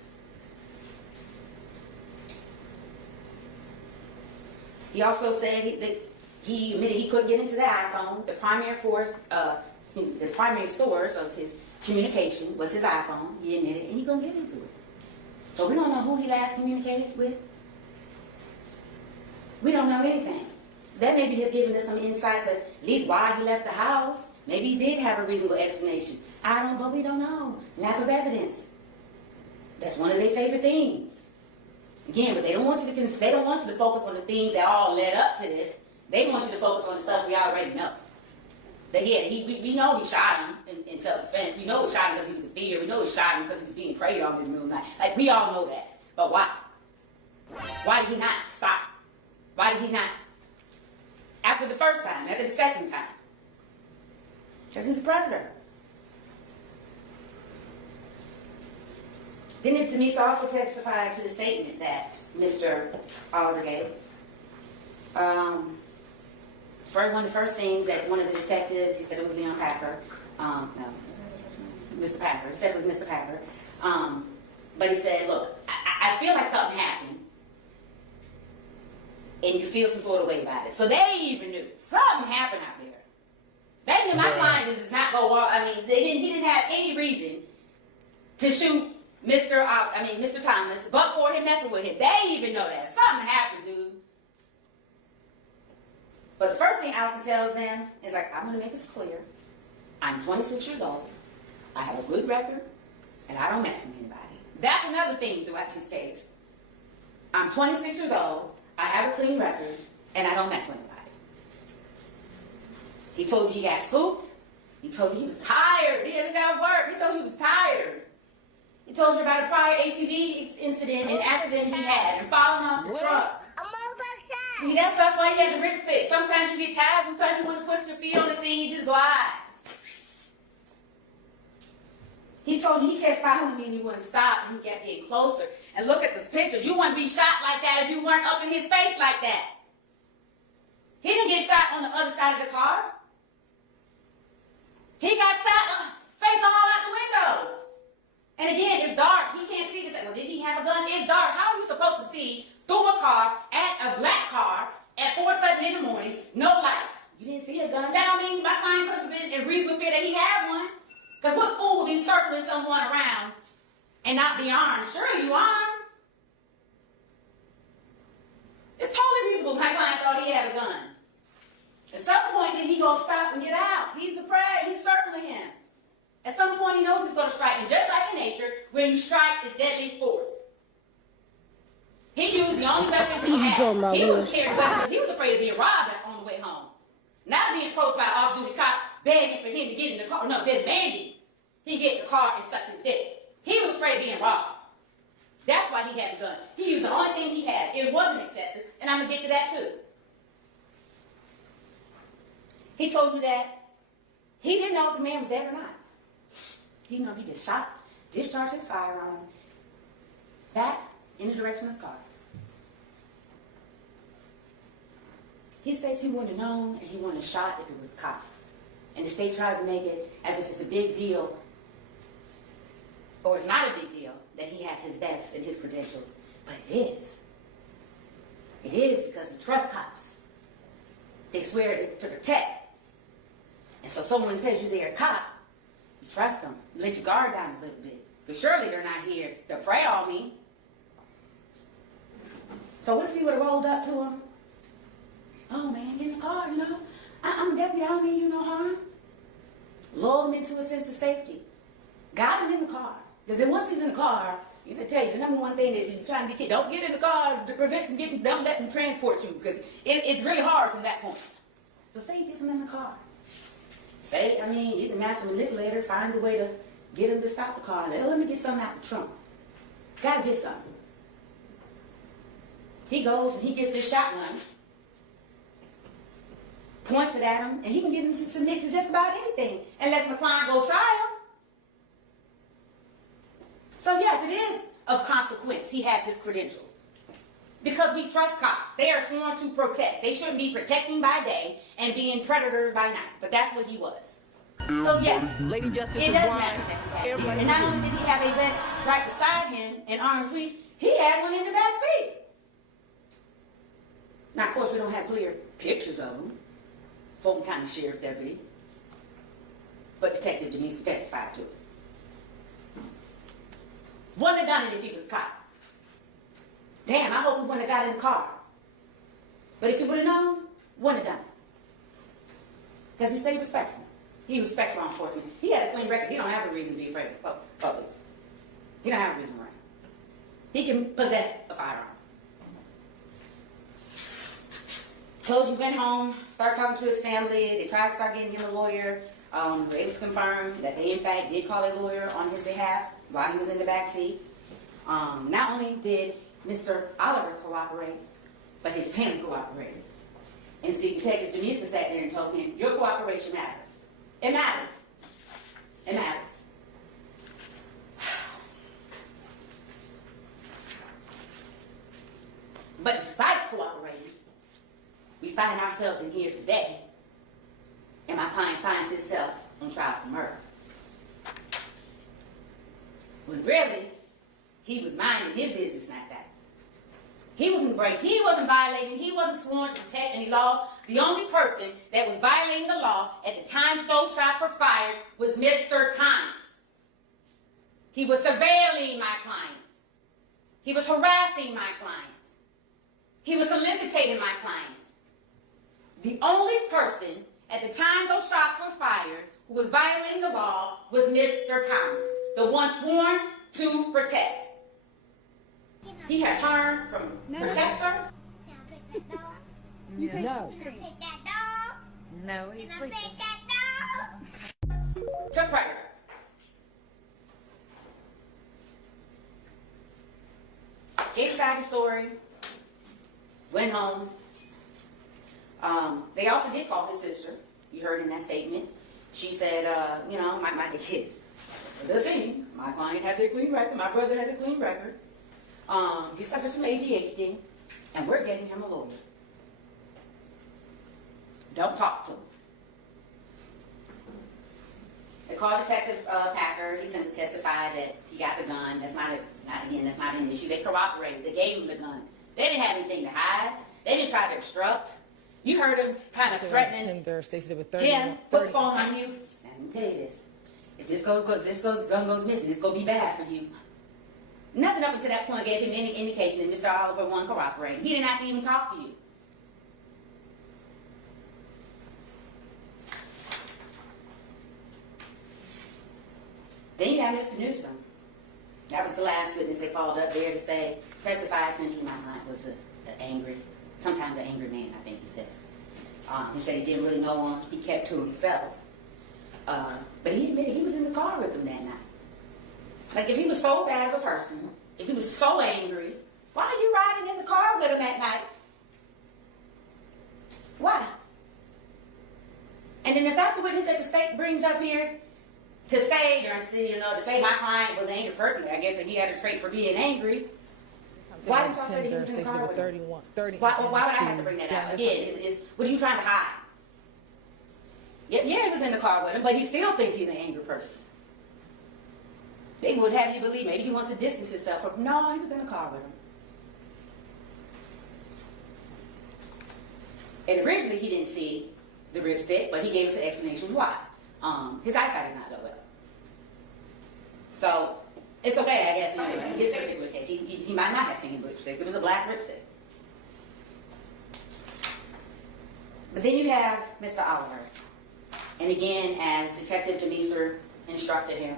He also said that he admitted he couldn't get into the iPhone. The primary source of his communication was his iPhone. He admitted, and he's gonna get into it. So we don't know who he last communicated with. We don't know anything. That maybe have given us some insight to at least why he left the house. Maybe he did have a reasonable explanation. But we don't know. Lack of evidence. That's one of their favorite things. Again, but they don't want you to focus on the things that all led up to this. They want you to focus on the stuff we already know. That we know he shot him in self-defense. We know he shot him because he was in fear. We know he shot him because he was being preyed on in the middle of the night. Like, we all know that. But why? Why did he not stop? Why did he not? After the first time, after the second time. Because he's a predator. Didn't Denise also testify to the statement that Mr. Oliver gave? One of the first things that one of the detectives, he said it was Leon Packer. No, Mr. Packer. He said it was Mr. Packer. But he said, look, I feel like something happened. And you feel some sort of way about it. So they even knew something happened out there. They knew my client just does not go walk. I mean, he didn't have any reason to shoot Mr. Thomas, but for him messing with him. They even know that. Something happened, dude. But the first thing Alton tells them is like, I'm going to make this clear. I'm 26 years old. I have a good record, and I don't mess with anybody. That's another thing throughout his case. I'm 26 years old. I have a clean record, and I don't mess with anybody. He told you he got scooped. He told you he was tired. He had to go to work. He told you he was tired. He told you about a prior ATV incident and accident he had and falling off the truck. See, that's why you had the rip stick. Sometimes you get tired. Sometimes you want to push your feet on the thing. You just glide. He told me he kept following me and he wouldn't stop, and he kept getting closer. And look at this picture. You wouldn't be shot like that if you weren't up in his face like that. He didn't get shot on the other side of the car. He got shot face all out the window. And again, it's dark. He can't see this. Well, did he have a gun? It's dark. How are you supposed to see through a car, at a black car, at 4:30 in the morning, no lights? You didn't see a gun. That don't mean my client could have been in reasonable fear that he had one. Because what fool would be circling someone around and not be armed? Sure, you armed. It's totally reasonable my client thought he had a gun. At some point, then he gonna stop and get out. He's afraid. He's circling him. At some point, he knows he's gonna strike. And just like in nature, when you strike, it's deadly force. He used the only weapon he had. He was carrying weapons. He was afraid of being robbed on the way home. Not being approached by an off-duty cop begging for him to get in the car. No, demanding he get in the car and suck his dick. He was afraid of being robbed. That's why he had the gun. He used the only thing he had. It wasn't excessive, and I'm going to get to that too. He told you that he didn't know if the man was dead or not. He knew he just discharged his firearm back in the direction of the car. He states he wouldn't have known and he wouldn't have shot if it was a cop. And the state tries to make it as if it's a big deal, or it's not a big deal, that he had his vest and his credentials. But it is. It is because we trust cops. They swear to protect. And so someone tells you they're a cop, you trust them. You let your guard down a little bit. Because surely they're not here to prey on me. So what if he would have rolled up to him? Oh man, get in the car, you know. I'm a deputy, I don't mean you no harm. Lull him into a sense of safety. Got him in the car. Because then once he's in the car, I'm going to tell you, the number one thing that you're trying to be kid, don't get in the car to prevent from getting, don't let them transport you. Because it's really hard from that point. So say he gets him in the car. Say, he's a master manipulator, finds a way to get him to stop the car. Let me get something out the trunk. Gotta get something. He goes and he gets this shotgun. points it at him, and he can get him to submit to just about anything and let my client go trial. So yes, it is of consequence he has his credentials. Because we trust cops. They are sworn to protect. They shouldn't be protecting by day and being predators by night. But that's what he was. So yes, Lady Justice it is does blind. matter that he had it. Everybody And not only did he have a vest right beside him in arm's reach, he had one in the back seat. Now, of course, we don't have clear pictures of him. Fulton County Sheriff Deputy. But Detective Denise testified to it. Wouldn't have done it if he was caught. Damn, I hope he wouldn't have got in the car. But if he would have known, wouldn't have done it. Because he stayed respectful. He respects law enforcement. He has a clean record. He don't have a reason to be afraid of police. He don't have a reason to run. He can possess a firearm. Told you went home, started talking to his family. They tried to start getting him a lawyer. It was confirmed that they, in fact, did call a lawyer on his behalf while he was in the back seat. Not only did Mr. Oliver cooperate, but his family cooperated. And see, Detective Denise sat there and told him, your cooperation matters. It matters. It matters. But despite cooperating, we find ourselves in here today, and my client finds himself on trial for murder. When really, he was minding his business like that. He wasn't violating, he wasn't sworn to protect any laws. The only person that was violating the law at the time that those shots were fired was Mr. Thomas. He was surveilling my client. He was harassing my client. He was soliciting my client. The only person at the time those shots were fired who was violating the law was Mr. Thomas, the one sworn to protect. He had turned from protector No, he's sleeping. to predator. Gave his side of the story, went home. They also did call his sister. You heard in that statement. She said, my kid. The thing, my client has a clean record. My brother has a clean record. He suffers from ADHD, and we're getting him a lawyer. Don't talk to him. They called Detective Packer. He sent to testify that he got the gun. That's not an issue. They corroborated. They gave him the gun. They didn't have anything to hide. They didn't try to obstruct. You heard him kind of threatening him. Put the phone on you. And let me tell you this: if this gun goes missing, it's gonna be bad for you. Nothing up until that point gave him any indication that Mr. Oliver wasn't cooperating. He didn't have to even talk to you. Then you have Mr. Newsom. That was the last witness they called up there to testify. Essentially, my client was sometimes an angry man, I think he said. He said he didn't really know him. He kept to himself. But he admitted he was in the car with him that night. Like, if he was so bad of a person, if he was so angry, why are you riding in the car with him at night? Why? And then if that's the witness that the state brings up here to say, to say my client was an angry person, I guess that he had a trait for being angry, why did y'all say that he was in the car with him? Why would I have to bring that out? Again, what are you trying to hide? Yeah, he was in the car with him, but he still thinks he's an angry person. They would have you believe maybe he wants to distance himself from. No, he was in the car with him. And originally he didn't see the ripstick, but he gave us an explanation why. His eyesight is not that well. So it's okay, I guess. In his particular case, he might not have seen the ripstick. It was a black ripstick. But then you have Mr. Oliver. And again, as Detective Demeester instructed him,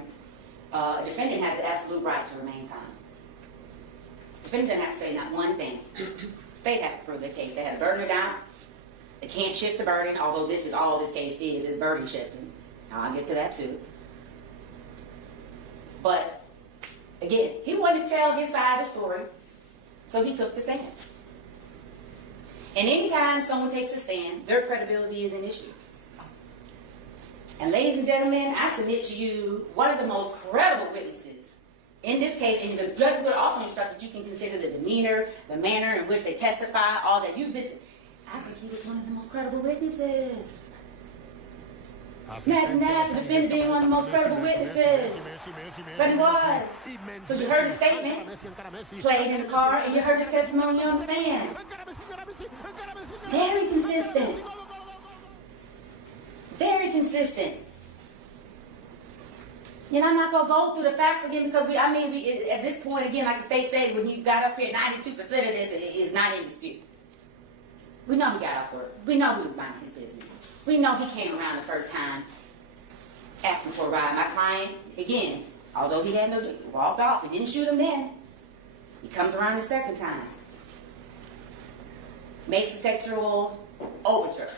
a defendant has the absolute right to remain silent. Defendant doesn't have to say not one thing. State has to prove their case. They have a burden of doubt. They can't shift the burden, although this is all this case is burden shifting. I'll get to that too. But again, he wanted to tell his side of the story, so he took the stand. And anytime someone takes a stand, their credibility is an issue. And ladies and gentlemen, I submit to you one of the most credible witnesses in this case, and the judge would also instruct that you can consider the demeanor, the manner in which they testify, all that you've missed. I think he was one of the most credible witnesses. Imagine that, the defendant being one of the most credible witnesses. But he was. Because you heard the statement played in the car, and you heard his testimony on the stand. Very consistent. Very consistent. You know, I'm not going to go through the facts again because at this point, again, like the state said, when he got up here, 92% of this is not in dispute. We know he got off work. We know he was minding his business. We know he came around the first time asking for a ride. My client, again, although he had walked off, he didn't shoot him then. He comes around the second time. Makes a sexual overture.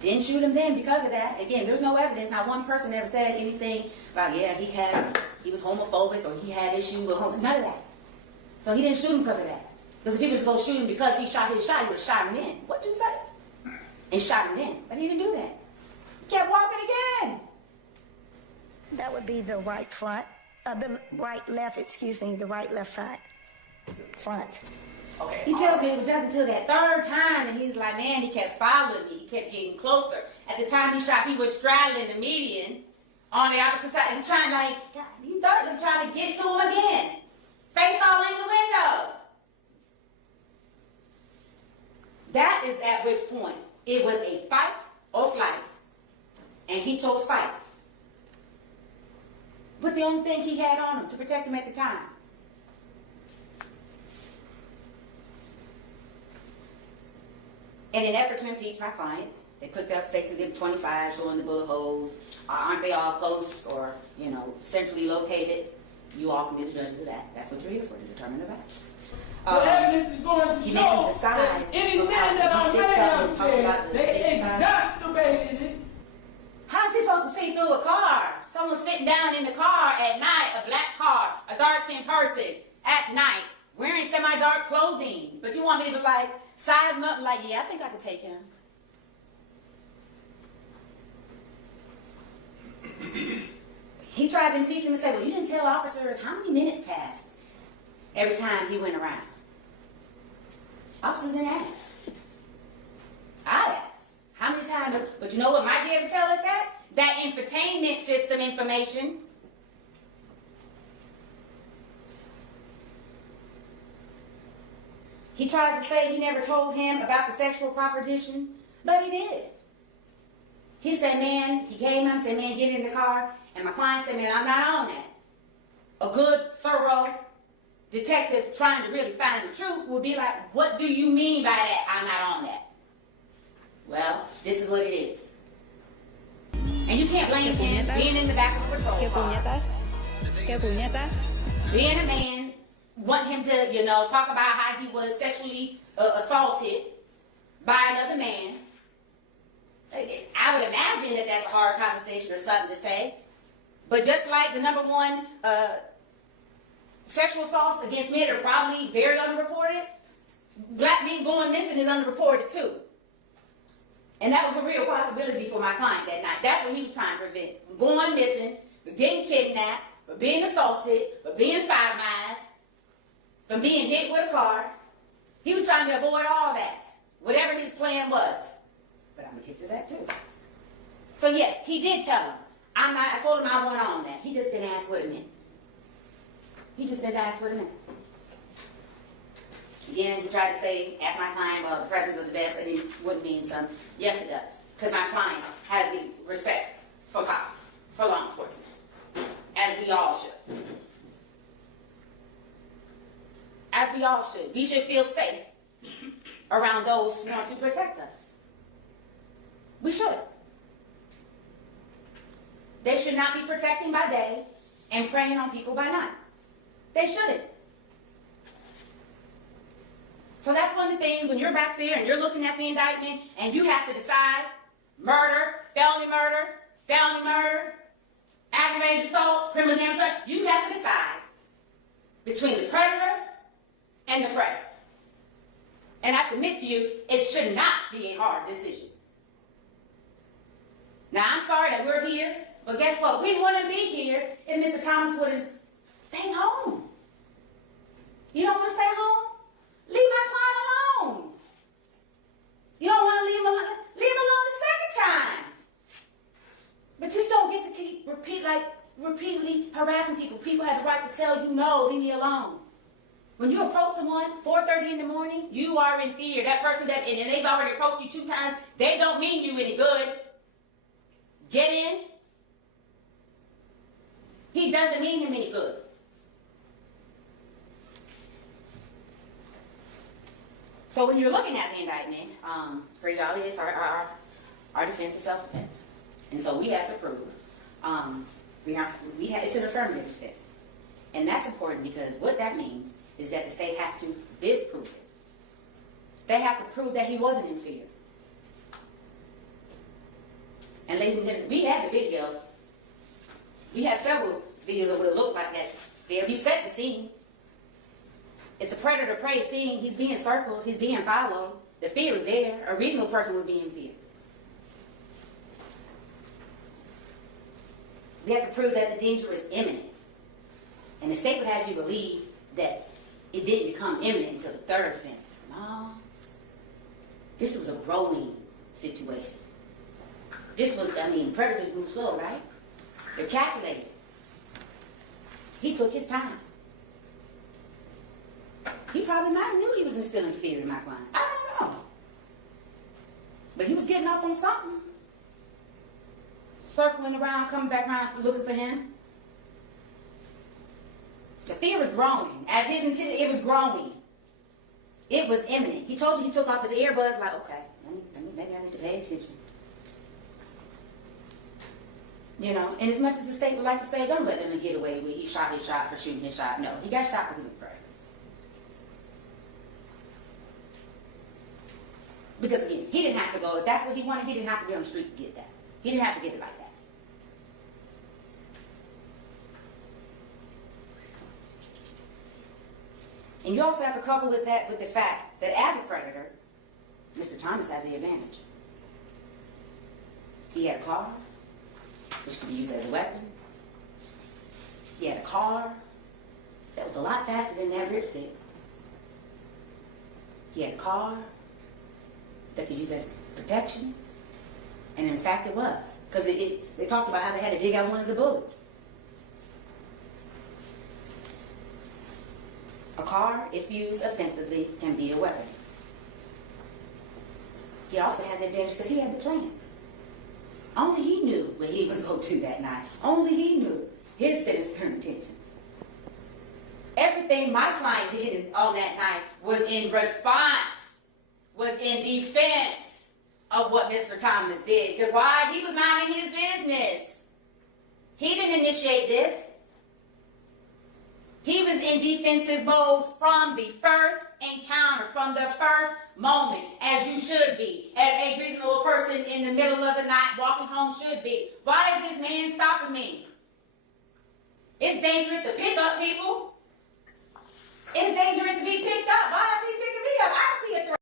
Didn't shoot him then because of that. Again, there's no evidence. Not one person ever said anything about, he was homophobic or he had issues with none of that. So he didn't shoot him because of that. Because if he was going to shoot him because he shot his shot, he would have shot him in. What'd you say? And shot him in. But he didn't do that. He kept walking again. That would be the right front, the right left side. Front. Okay. He tells me it was up until that third time, and he's like, man, he kept following me. He kept getting closer. At the time he shot, he was straddling the median on the opposite side. He's trying he thought he was trying to get to him again. Face all in the window. That is at which point it was a fight or flight. And he chose fight. But the only thing he had on him to protect him at the time. In an effort to impeach my client, they put the upstate to give 25, showing the bullet holes. Aren't they all close or, centrally located? You all can be the judges of that. That's what you're here for, to determine the facts. The evidence is going to he show mentions the size. that anything that I may have said, they exacerbated it. How is he supposed to see through a car? Someone sitting down in the car at night, a black car, a dark-skinned person at night, wearing semi-dark clothing. But you want me to size him up and I think I could take him. He tried to impeach him and say, well, you didn't tell officers how many minutes passed every time he went around. Officers didn't ask. I asked. How many times? But you know what might be able to tell us that? That infotainment system information. He tries to say he never told him about the sexual proposition, but he did. He said, man, he came up and said, man, get in the car. And my client said, man, I'm not on that. A good, thorough detective trying to really find the truth would be like, what do you mean by that? I'm not on that. Well, this is what it is. And you can't blame him being in the back of a patrol car. Being a man, want him to, talk about how he was sexually assaulted by another man. I would imagine that that's a hard conversation or something to say. But just like the number one sexual assaults against men are probably very underreported, black men going missing is underreported too. And that was a real possibility for my client that night. That's what he was trying to prevent. Going missing, from getting kidnapped, from being assaulted, from being sodomized, from being hit with a car. He was trying to avoid all that, whatever his plan was. But I'm going to get to that too. So yes, he did tell him. I told him I wasn't on that. He just didn't ask what it meant. He just didn't ask what it meant. Again, he tried to say, ask my client about the presence of the vest, and it wouldn't mean something. Yes, it does. Because my client has the respect for cops, for law enforcement, as we all should. As we all should. We should feel safe around those who want to protect us. We should. They should not be protecting by day and preying on people by night. They shouldn't. So that's one of the things when you're back there and you're looking at the indictment and you have to decide murder, felony murder, aggravated assault, criminal damage, you have to decide between the predator and the prey. And I submit to you, it should not be a hard decision. Now, I'm sorry that we're here, but guess what? We wouldn't be here if Mr. Thomas would have stayed home. You don't want to stay home? Leave my client alone. You don't want to leave him alone? Leave him alone the second time. But just don't get to keep repeatedly harassing people. People have the right to tell you, no, leave me alone. When you approach someone 4:30 in the morning, you are in fear. That person and they've already approached you 2 times, they don't mean you any good. Get in. He doesn't mean him any good. So when you're looking at the indictment, pretty obvious our defense is self-defense. And so we have to prove. It's an affirmative defense. And that's important because what that means is that the state has to disprove it. They have to prove that he wasn't in fear. And ladies and gentlemen, we have the video. We have several videos that would have looked like that. There, we set the scene. It's a predator-prey scene. He's being circled. He's being followed. The fear is there. A reasonable person would be in fear. We have to prove that the danger is imminent. And the state would have you believe that it didn't become imminent until the 3rd offense. No. This was a growing situation. Predators move slow, right? They're calculated. He took his time. He probably might have knew he was instilling fear in my client. I don't know. But he was getting off on something. Circling around, coming back around, looking for him. The fear was growing. As his intention, it was growing. It was imminent. He told you he took off his earbuds, like, okay, maybe I need to pay attention. You know, and as much as the state would like to say, don't let him get away with he shot his shot for shooting his shot. No, he got shot because he was brave. Because again, he didn't have to go. If that's what he wanted, he didn't have to be on the streets to get that. He didn't have to get it like that. And you also have to couple with that with the fact that as a predator, Mr. Thomas had the advantage. He had a car, which could be used as a weapon. He had a car that was a lot faster than that ripstick. He had a car that could use as protection. And in fact it was. Because they talked about how they had to dig out one of the bullets. A car, if used offensively, can be a weapon. He also had the advantage because he had the plan. Only he knew where he was going to that night. Only he knew his sinister intentions. Everything my client did on that night was in response, was in defense of what Mr. Thomas did. Because why? He was minding his business. He didn't initiate this. He was in defensive mode from the first encounter, from the first moment, as you should be, as a reasonable person in the middle of the night walking home should be. Why is this man stopping me? It's dangerous to pick up people. It's dangerous to be picked up. Why is he picking me up? I could be a threat.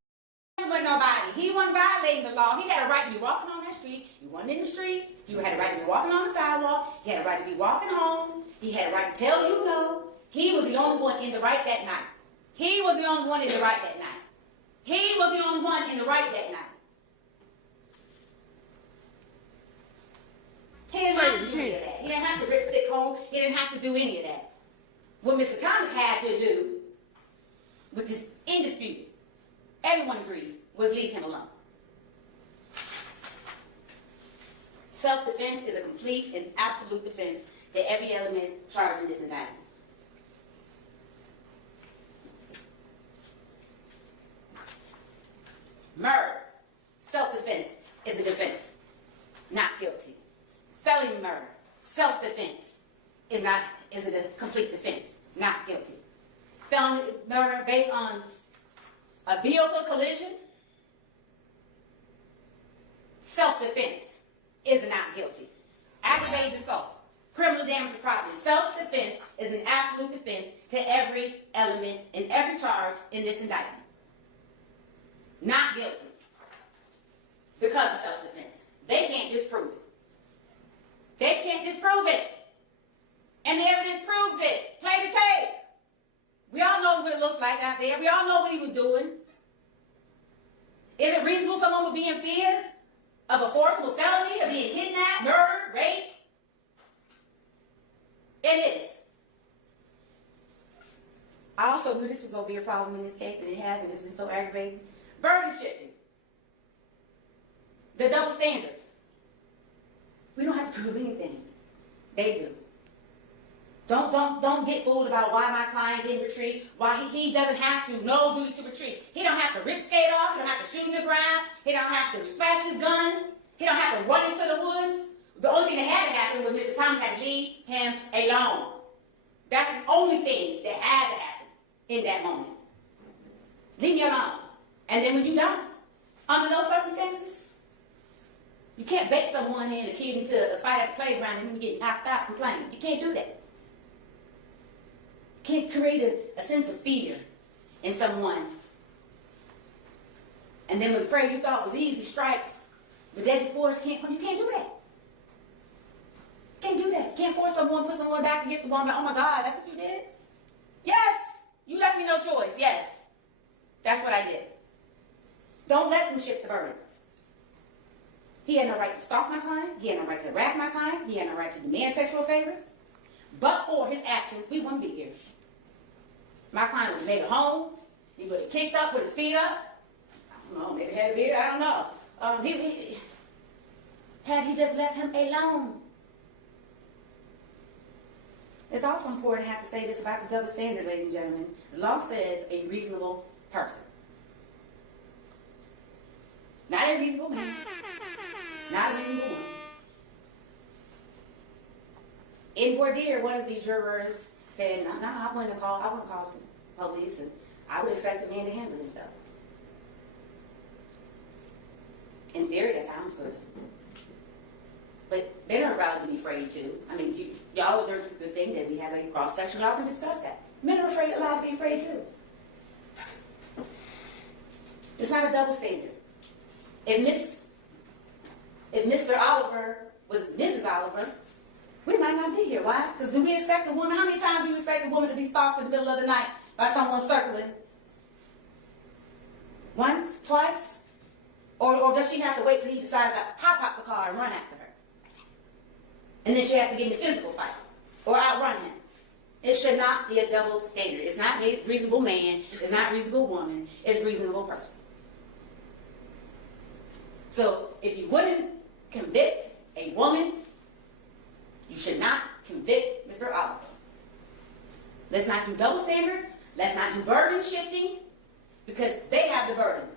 He wasn't nobody. He wasn't violating the law. He had a right to be walking on that street. He wasn't in the street. He had a right to be walking on the sidewalk. He had a right to be walking home. He had a right to tell you no. He was the only one in the right that night. He was the only one in the right that night. He was the only one in the right that night. He didn't have to do any of that. He didn't have to rip stick home. He didn't have to do any of that. What Mr. Thomas had to do, which is indisputed, everyone agrees, was leave him alone. Self-defense is a complete and absolute defense to every element charged in this indictment. Murder, self-defense, is a defense, not guilty. Felony murder, self-defense, is a complete defense, not guilty. Felony murder based on a vehicle collision, self-defense, is not guilty. Aggravated assault, criminal damage to property, self-defense is an absolute defense to every element and every charge in this indictment. not guilty because of self-defense. They can't disprove it. They can't disprove it. And the evidence proves it. Play the tape. We all know what it looks like out there. We all know what he was doing. Is it reasonable someone would be in fear of a forcible felony, of being kidnapped, murdered, raped? It is. I also knew this was going to be a problem in this case, and it has, and it's been so aggravating. Burden shifting. The double standard. We don't have to prove anything. They do. Don't get fooled about why my client didn't retreat, why he doesn't have to, no duty to retreat. He don't have to rip skate off, he don't have to shoot in the ground, he don't have to splash his gun, he don't have to run into the woods. The only thing that had to happen was Mr. Thomas had to leave him alone. That's the only thing that had to happen in that moment. Leave me alone. And then when you don't, under those circumstances, you can't bait someone in, a kid into a fight at the playground and then you get knocked out complaining. You can't do that. You can't create a sense of fear in someone. And then when the prey you thought was easy strikes, the day before, you can't do that. Can't do that. Can't force someone, put someone back against the wall, like, oh my God, that's what you did? Yes. You left me no choice. Yes. That's what I did. Don't let them shift the burden. He had no right to stalk my client. He had no right to harass my client. He had no right to demand sexual favors. But for his actions, we wouldn't be here. My client would have made it home. He would have kicked up with his feet up. I don't know, maybe had a beard, I don't know. Had he just left him alone. It's also important to have to say this about the double standard, ladies and gentlemen. The law says a reasonable person. Not a reasonable man. Not a reasonable woman. In voir dire, one of the jurors said, no, I wouldn't call the police, and I would expect the man to handle himself. In theory, that sounds good. But men are allowed to be afraid too. I mean, y'all, there's a good thing that we have a cross section. Y'all can discuss that. Men are allowed to be afraid too. It's not a double standard. If Mr. Oliver was Mrs. Oliver, we might not be here. Why? Because do we expect a woman? How many times do we expect a woman to be stalked in the middle of the night by someone circling? Once? Twice? Or does she have to wait till he decides to pop the car and run after her? And then she has to get in a physical fight or outrun him. It should not be a double standard. It's not reasonable man. It's not reasonable woman. It's reasonable person. So if you wouldn't convict a woman, you should not convict Mr. Oliver. Let's not do double standards. Let's not do burden shifting, because they have the burden.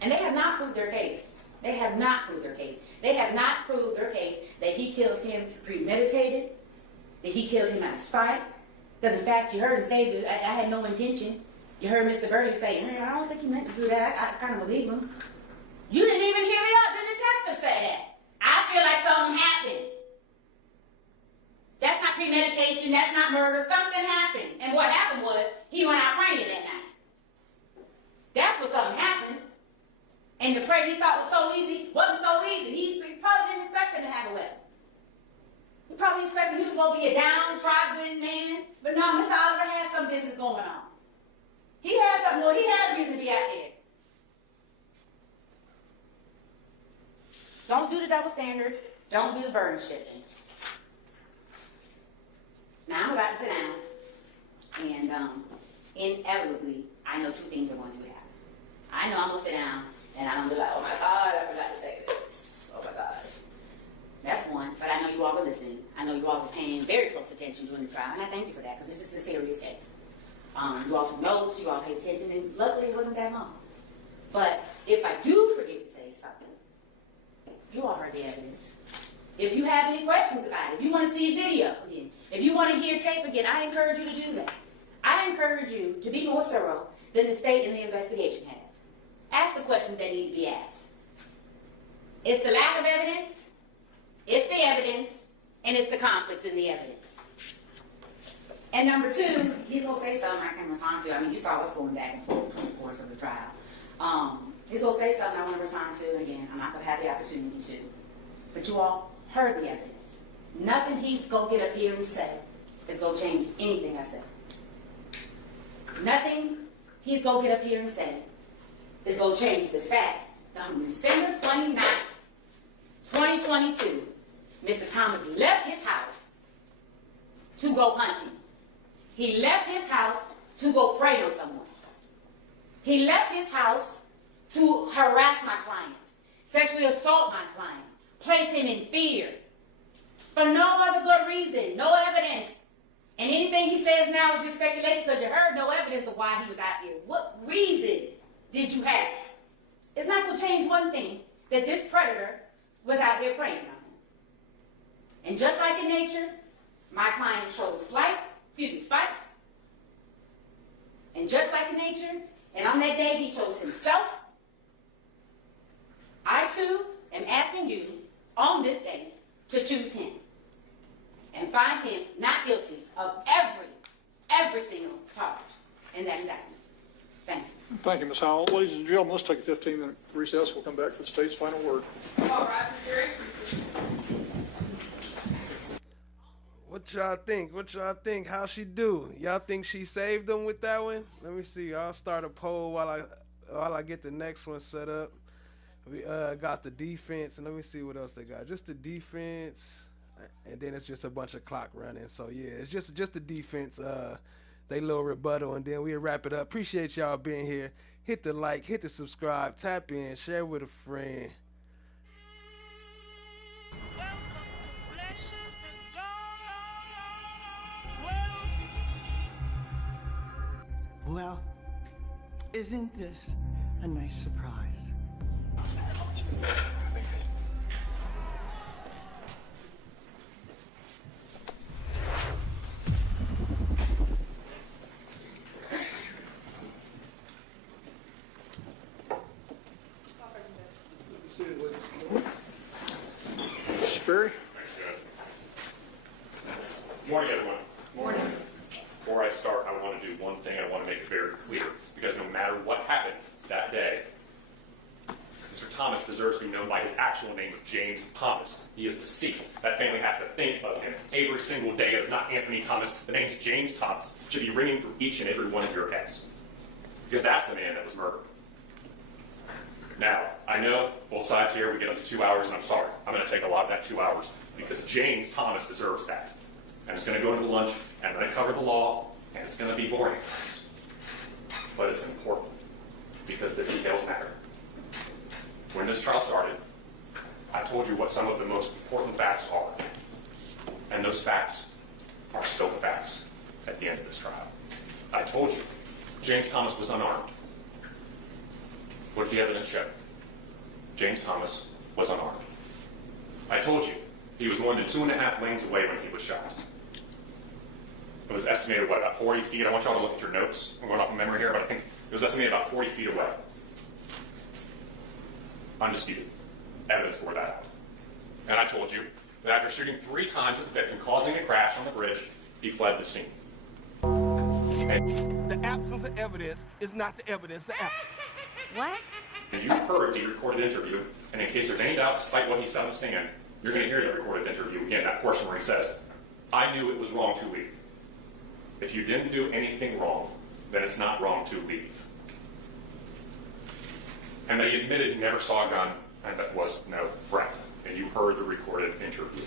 And they have not proved their case. They have not proved their case. They have not proved their case that he killed him premeditated, that he killed him out of spite. Because in fact, you heard him say that I had no intention. You heard Mr. Burley say, I don't think he meant to do that. I kind of believe him. You didn't even hear the detective say that. I feel like something happened. That's not premeditation. That's not murder. Something happened. And what happened was he went out praying that night. That's what something happened. And the prayer he thought was so easy wasn't so easy. He probably didn't expect him to have a weapon. He probably expected he was going to be a downtrodden man. But no, Mr. Oliver had some business going on. He had something. Well, he had a reason to be out there. Don't do the double standard. Don't do the burden shifting. Now I'm about to sit down, and inevitably, I know two things are going to happen. I know I'm going to sit down, and I'm going to be like, oh my God, I forgot to say this. Oh my gosh. That's one, but I know you all were listening. I know you all were paying very close attention during the trial, and I thank you for that, because this is a serious case. You all took notes, you all paid attention, and luckily it wasn't that long. But if I do forget to say something, you all heard the evidence. If you have any questions about it, if you want to see a video again, if you want to hear tape again, I encourage you to do that. I encourage you to be more thorough than the state and the investigation has. Ask the questions that need to be asked. It's the lack of evidence, it's the evidence, and it's the conflicts in the evidence. And number two, he's going to say something I can respond to. I mean, you saw us going back and forth in the course of the trial. He's gonna say something I want to respond to, and again, I'm not gonna have the opportunity to. But you all heard the evidence. Nothing he's gonna get up here and say is gonna change anything I said. Nothing he's gonna get up here and say is gonna change the fact that on December 29th, 2022, Mr. Thomas left his house to go hunting. He left his house to go prey on someone. He left his house to harass my client, sexually assault my client, place him in fear for no other good reason, no evidence. And anything he says now is just speculation because you heard no evidence of why he was out here. What reason did you have? It's not going to change one thing, that this predator was out there preying on him. And just like in nature, my client chose fight. And just like in nature, and on that day he chose himself, I too am asking you on this day to choose him and find him not guilty of every single charge in that indictment. Thank you. Thank you, Ms. Howell. Ladies and gentlemen, let's take a 15-minute recess. We'll come back for the state's final word. All right, Jerry. What y'all think? What y'all think? How she do? Y'all think she saved them with that one? Let me see. I'll start a poll while I get the next one set up. We got the defense, and let me see what else they got. Just the defense, and then it's just a bunch of clock running. So yeah, it's just the defense. They little rebuttal, and then we'll wrap it up. Appreciate y'all being here. Hit the like, hit the subscribe, tap in, share with a friend. Well, isn't this a nice surprise? Sperry? Morning, everyone. Morning. Before I start, I want to do one thing. I want to make it very clear, because no matter what happened that day, Mr. Thomas deserves to be known by his actual name of James Thomas. He is deceased. That family has to think of him every single day as not Anthony Thomas. The name's James Thomas. It should be ringing through each and every one of your heads, because that's the man that was murdered. Now, I know both sides here, we get up to 2 hours, and I'm sorry. I'm going to take a lot of that 2 hours, because James Thomas deserves that. And it's going to go into lunch, and I'm going to cover the law, and it's going to be boring at times. But it's important, because the details matter. When this trial started, I told you what some of the most important facts are. And those facts are still the facts at the end of this trial. I told you James Thomas was unarmed. What did the evidence show? James Thomas was unarmed. I told you he was more than 2.5 lanes away when he was shot. It was estimated, what, about 40 feet? I want y'all to look at your notes. I'm going off of memory here, but I think it was estimated about 40 feet away. Undisputed. Evidence bore that out. And I told you that after shooting 3 times at the victim, causing a crash on the bridge, he fled the scene. The absence of evidence is not the evidence of absence. What? And you heard the recorded interview, and in case there's any doubt, despite what he said on the stand, you're going to hear the recorded interview again, that portion where he says, I knew it was wrong to leave. If you didn't do anything wrong, then it's not wrong to leave. And that he admitted he never saw a gun, and that was no threat. And you heard the recorded interview.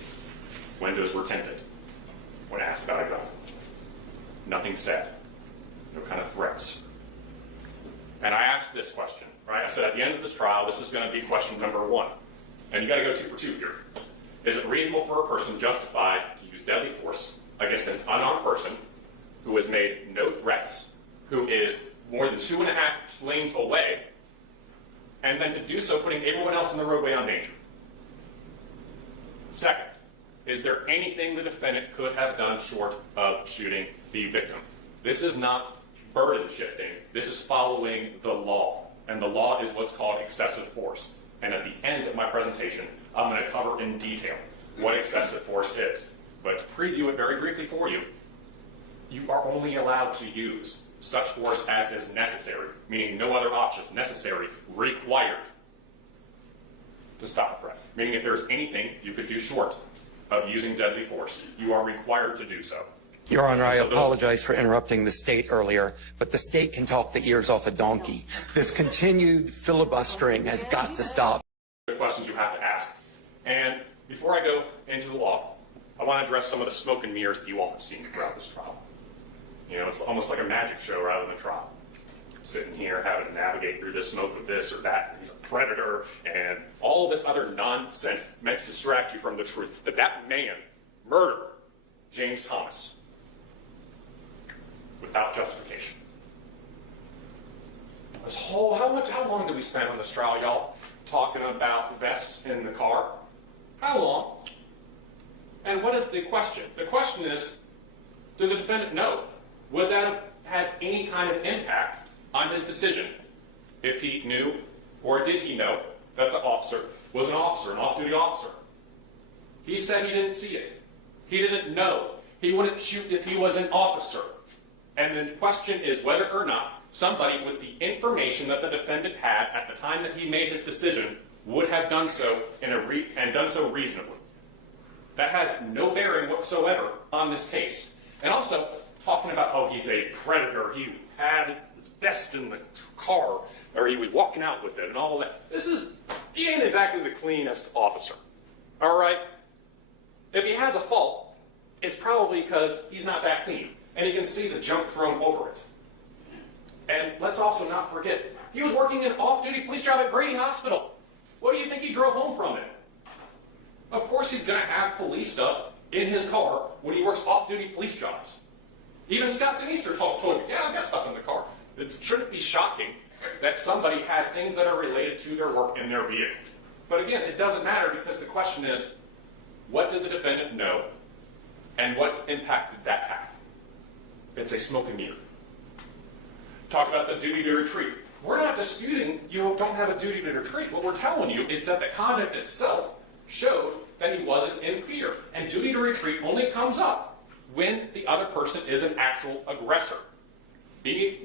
Windows were tinted when asked about a gun. Nothing said. No kind of threats. And I asked this question, right? I said, at the end of this trial, this is going to be question number 1. And you got to go 2 for 2 here. Is it reasonable for a person justified to use deadly force against an unarmed person who has made no threats, who is more than 2.5 lanes away, and then to do so putting everyone else in the roadway on danger? Second, is there anything the defendant could have done short of shooting the victim? This is not burden shifting. This is following the law. And the law is what's called excessive force. And at the end of my presentation, I'm going to cover in detail what excessive force is. But to preview it very briefly for you, you are only allowed to use such force as is necessary, meaning no other options, necessary, required to stop a threat. Meaning if there's anything you could do short of using deadly force, you are required to do so. Your Honor, I apologize for interrupting the state earlier, but the state can talk the ears off a donkey. This continued filibustering has got to stop. The questions you have to ask. And before I go into the law, I want to address some of the smoke and mirrors that you all have seen throughout this trial. You know, it's almost like a magic show rather than a trial. Sitting here having to navigate through this smoke of this or that, he's a predator, and all this other nonsense meant to distract you from the truth that that man murdered James Thomas without justification. How long did we spend on this trial, y'all, talking about vests in the car? How long? And what is the question? The question is, did the defendant know? Would that have had any kind of impact on his decision if he knew, or did he know, that the officer was an officer, an off-duty officer? He said he didn't see it. He didn't know. He wouldn't shoot if he was an officer. And the question is whether or not somebody with the information that the defendant had at the time that he made his decision would have done so and done so reasonably. That has no bearing whatsoever on this case. And also, talking about, oh, he's a predator, he had his vest in the car, or he was walking out with it and all that. He ain't exactly the cleanest officer. All right? If he has a fault, it's probably because he's not that clean. And you can see the junk thrown over it. And let's also not forget, he was working an off-duty police job at Brady Hospital. What do you think he drove home from it? Of course he's going to have police stuff in his car when he works off-duty police jobs. Even Scott Denister told you, yeah, I've got stuff in the car. It shouldn't be shocking that somebody has things that are related to their work in their vehicle. But again, it doesn't matter because the question is, what did the defendant know and what impact did that have? It's a smoke and mirror. Talk about the duty to retreat. We're not disputing you don't have a duty to retreat. What we're telling you is that the conduct itself showed that he wasn't in fear. And duty to retreat only comes up when the other person is an actual aggressor.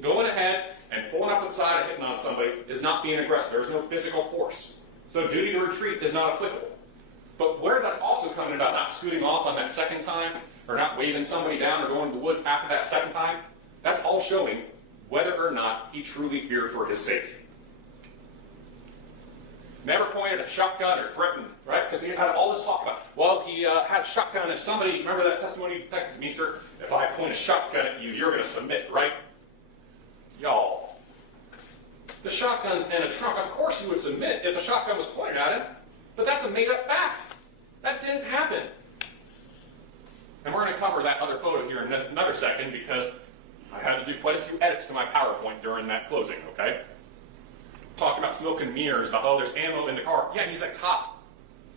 Going ahead and pulling up inside and hitting on somebody is not being aggressive. There's no physical force. So duty to retreat is not applicable. But where that's also coming about not scooting off on that second time, or not waving somebody down or going to the woods after that second time, that's all showing whether or not he truly feared for his safety. Never pointed a shotgun or threatened, right? Because he had all this talk about, well, he had a shotgun. If somebody, remember that testimony, Detective Meester? If I point a shotgun at you, you're going to submit, right? Y'all, the shotgun's in a trunk. Of course he would submit if a shotgun was pointed at him, but that's a made-up fact. That didn't happen. And we're going to cover that other photo here in another second because I had to do quite a few edits to my PowerPoint during that closing, okay? Talking about smoke and mirrors, about, oh, there's ammo in the car. Yeah, he's a cop.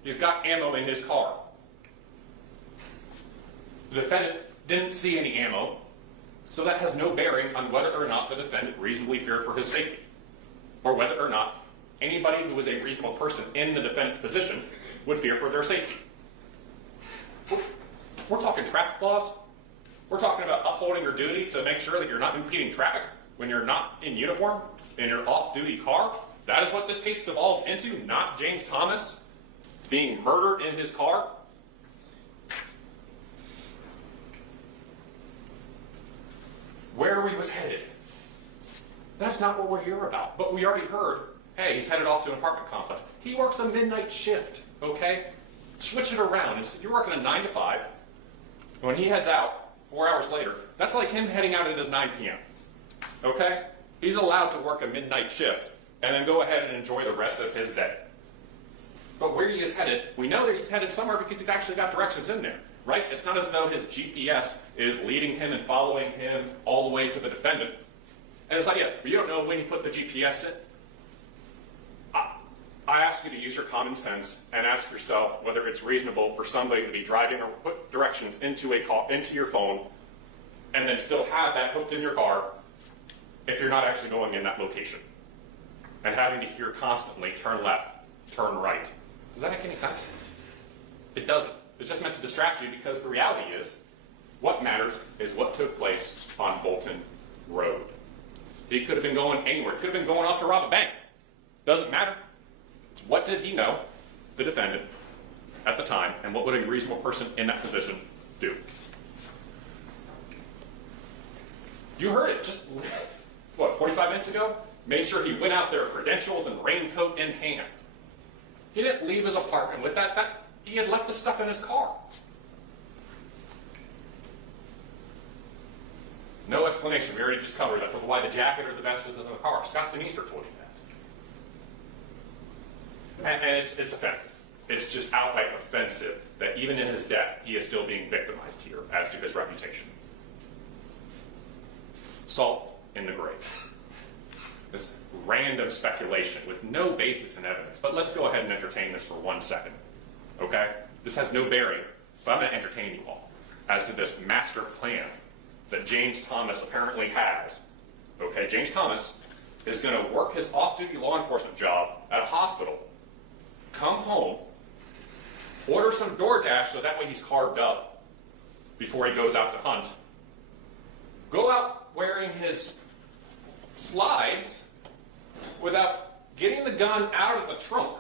He's got ammo in his car. The defendant didn't see any ammo, so that has no bearing on whether or not the defendant reasonably feared for his safety, or whether or not anybody who was a reasonable person in the defendant's position would fear for their safety. We're talking traffic laws. We're talking about upholding your duty to make sure that you're not impeding traffic when you're not in uniform, in your off-duty car. That is what this case devolved into, not James Thomas being murdered in his car. Where he was headed. That's not what we're here about. But we already heard, hey, he's headed off to an apartment complex. He works a midnight shift, okay? Switch it around. You're working a 9 to 5. When he heads out, 4 hours later, that's like him heading out at his 9 p.m. Okay? He's allowed to work a midnight shift and then go ahead and enjoy the rest of his day. But where he is headed, we know that he's headed somewhere because he's actually got directions in there, right? It's not as though his GPS is leading him and following him all the way to the defendant. And it's like, yeah, but you don't know when he put the GPS in. I ask you to use your common sense and ask yourself whether it's reasonable for somebody to be driving or put directions into a call, into your phone, and then still have that hooked in your car if you're not actually going in that location. And having to hear constantly, turn left, turn right. Does that make any sense? It doesn't. It's just meant to distract you because the reality is What matters is what took place on Bolton Road. He could have been going anywhere. He could have been going off to rob a bank. Doesn't matter. It's what did he know, the defendant, at the time, and what would a reasonable person in that position do? You heard it just, what, 45 minutes ago? Made sure he went out there, credentials and raincoat in hand. He didn't leave his apartment with that. He had left the stuff in his car. No explanation. We already just covered that for why the jacket or the vest was in the car. Scott DeMeester told you that. And it's offensive. It's just outright offensive that even in his death, he is still being victimized here as to his reputation. Salt in the grave. This random speculation with no basis in evidence. But let's go ahead and entertain this for 1 second. Okay? This has no bearing, but I'm going to entertain you all as to this master plan that James Thomas apparently has. Okay, James Thomas is going to work his off-duty law enforcement job at a hospital, come home, order some DoorDash so that way he's carved up before he goes out to hunt, go out wearing his slides without getting the gun out of the trunk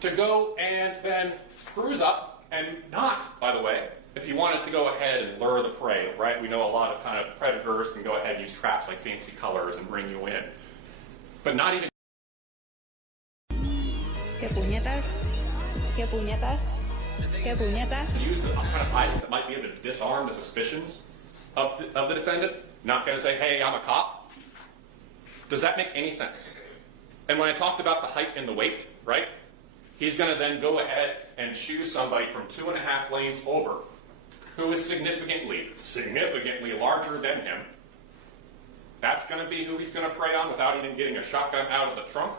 to go and then cruise up and not, by the way, if you wanted to go ahead and lure the prey, right? We know a lot of kind of predators can go ahead and use traps like fancy colors and bring you in. But not even... ¿Qué puñetas? ¿Qué puñetas? ¿Qué puñetas? Use the kind of items that might be able to disarm the suspicions of the defendant. Not going to say, hey, I'm a cop. Does that make any sense? And when I talked about the height and the weight, right? He's going to then go ahead and choose somebody from 2.5 lanes over who is significantly larger than him. That's going to be who he's going to prey on without even getting a shotgun out of the trunk,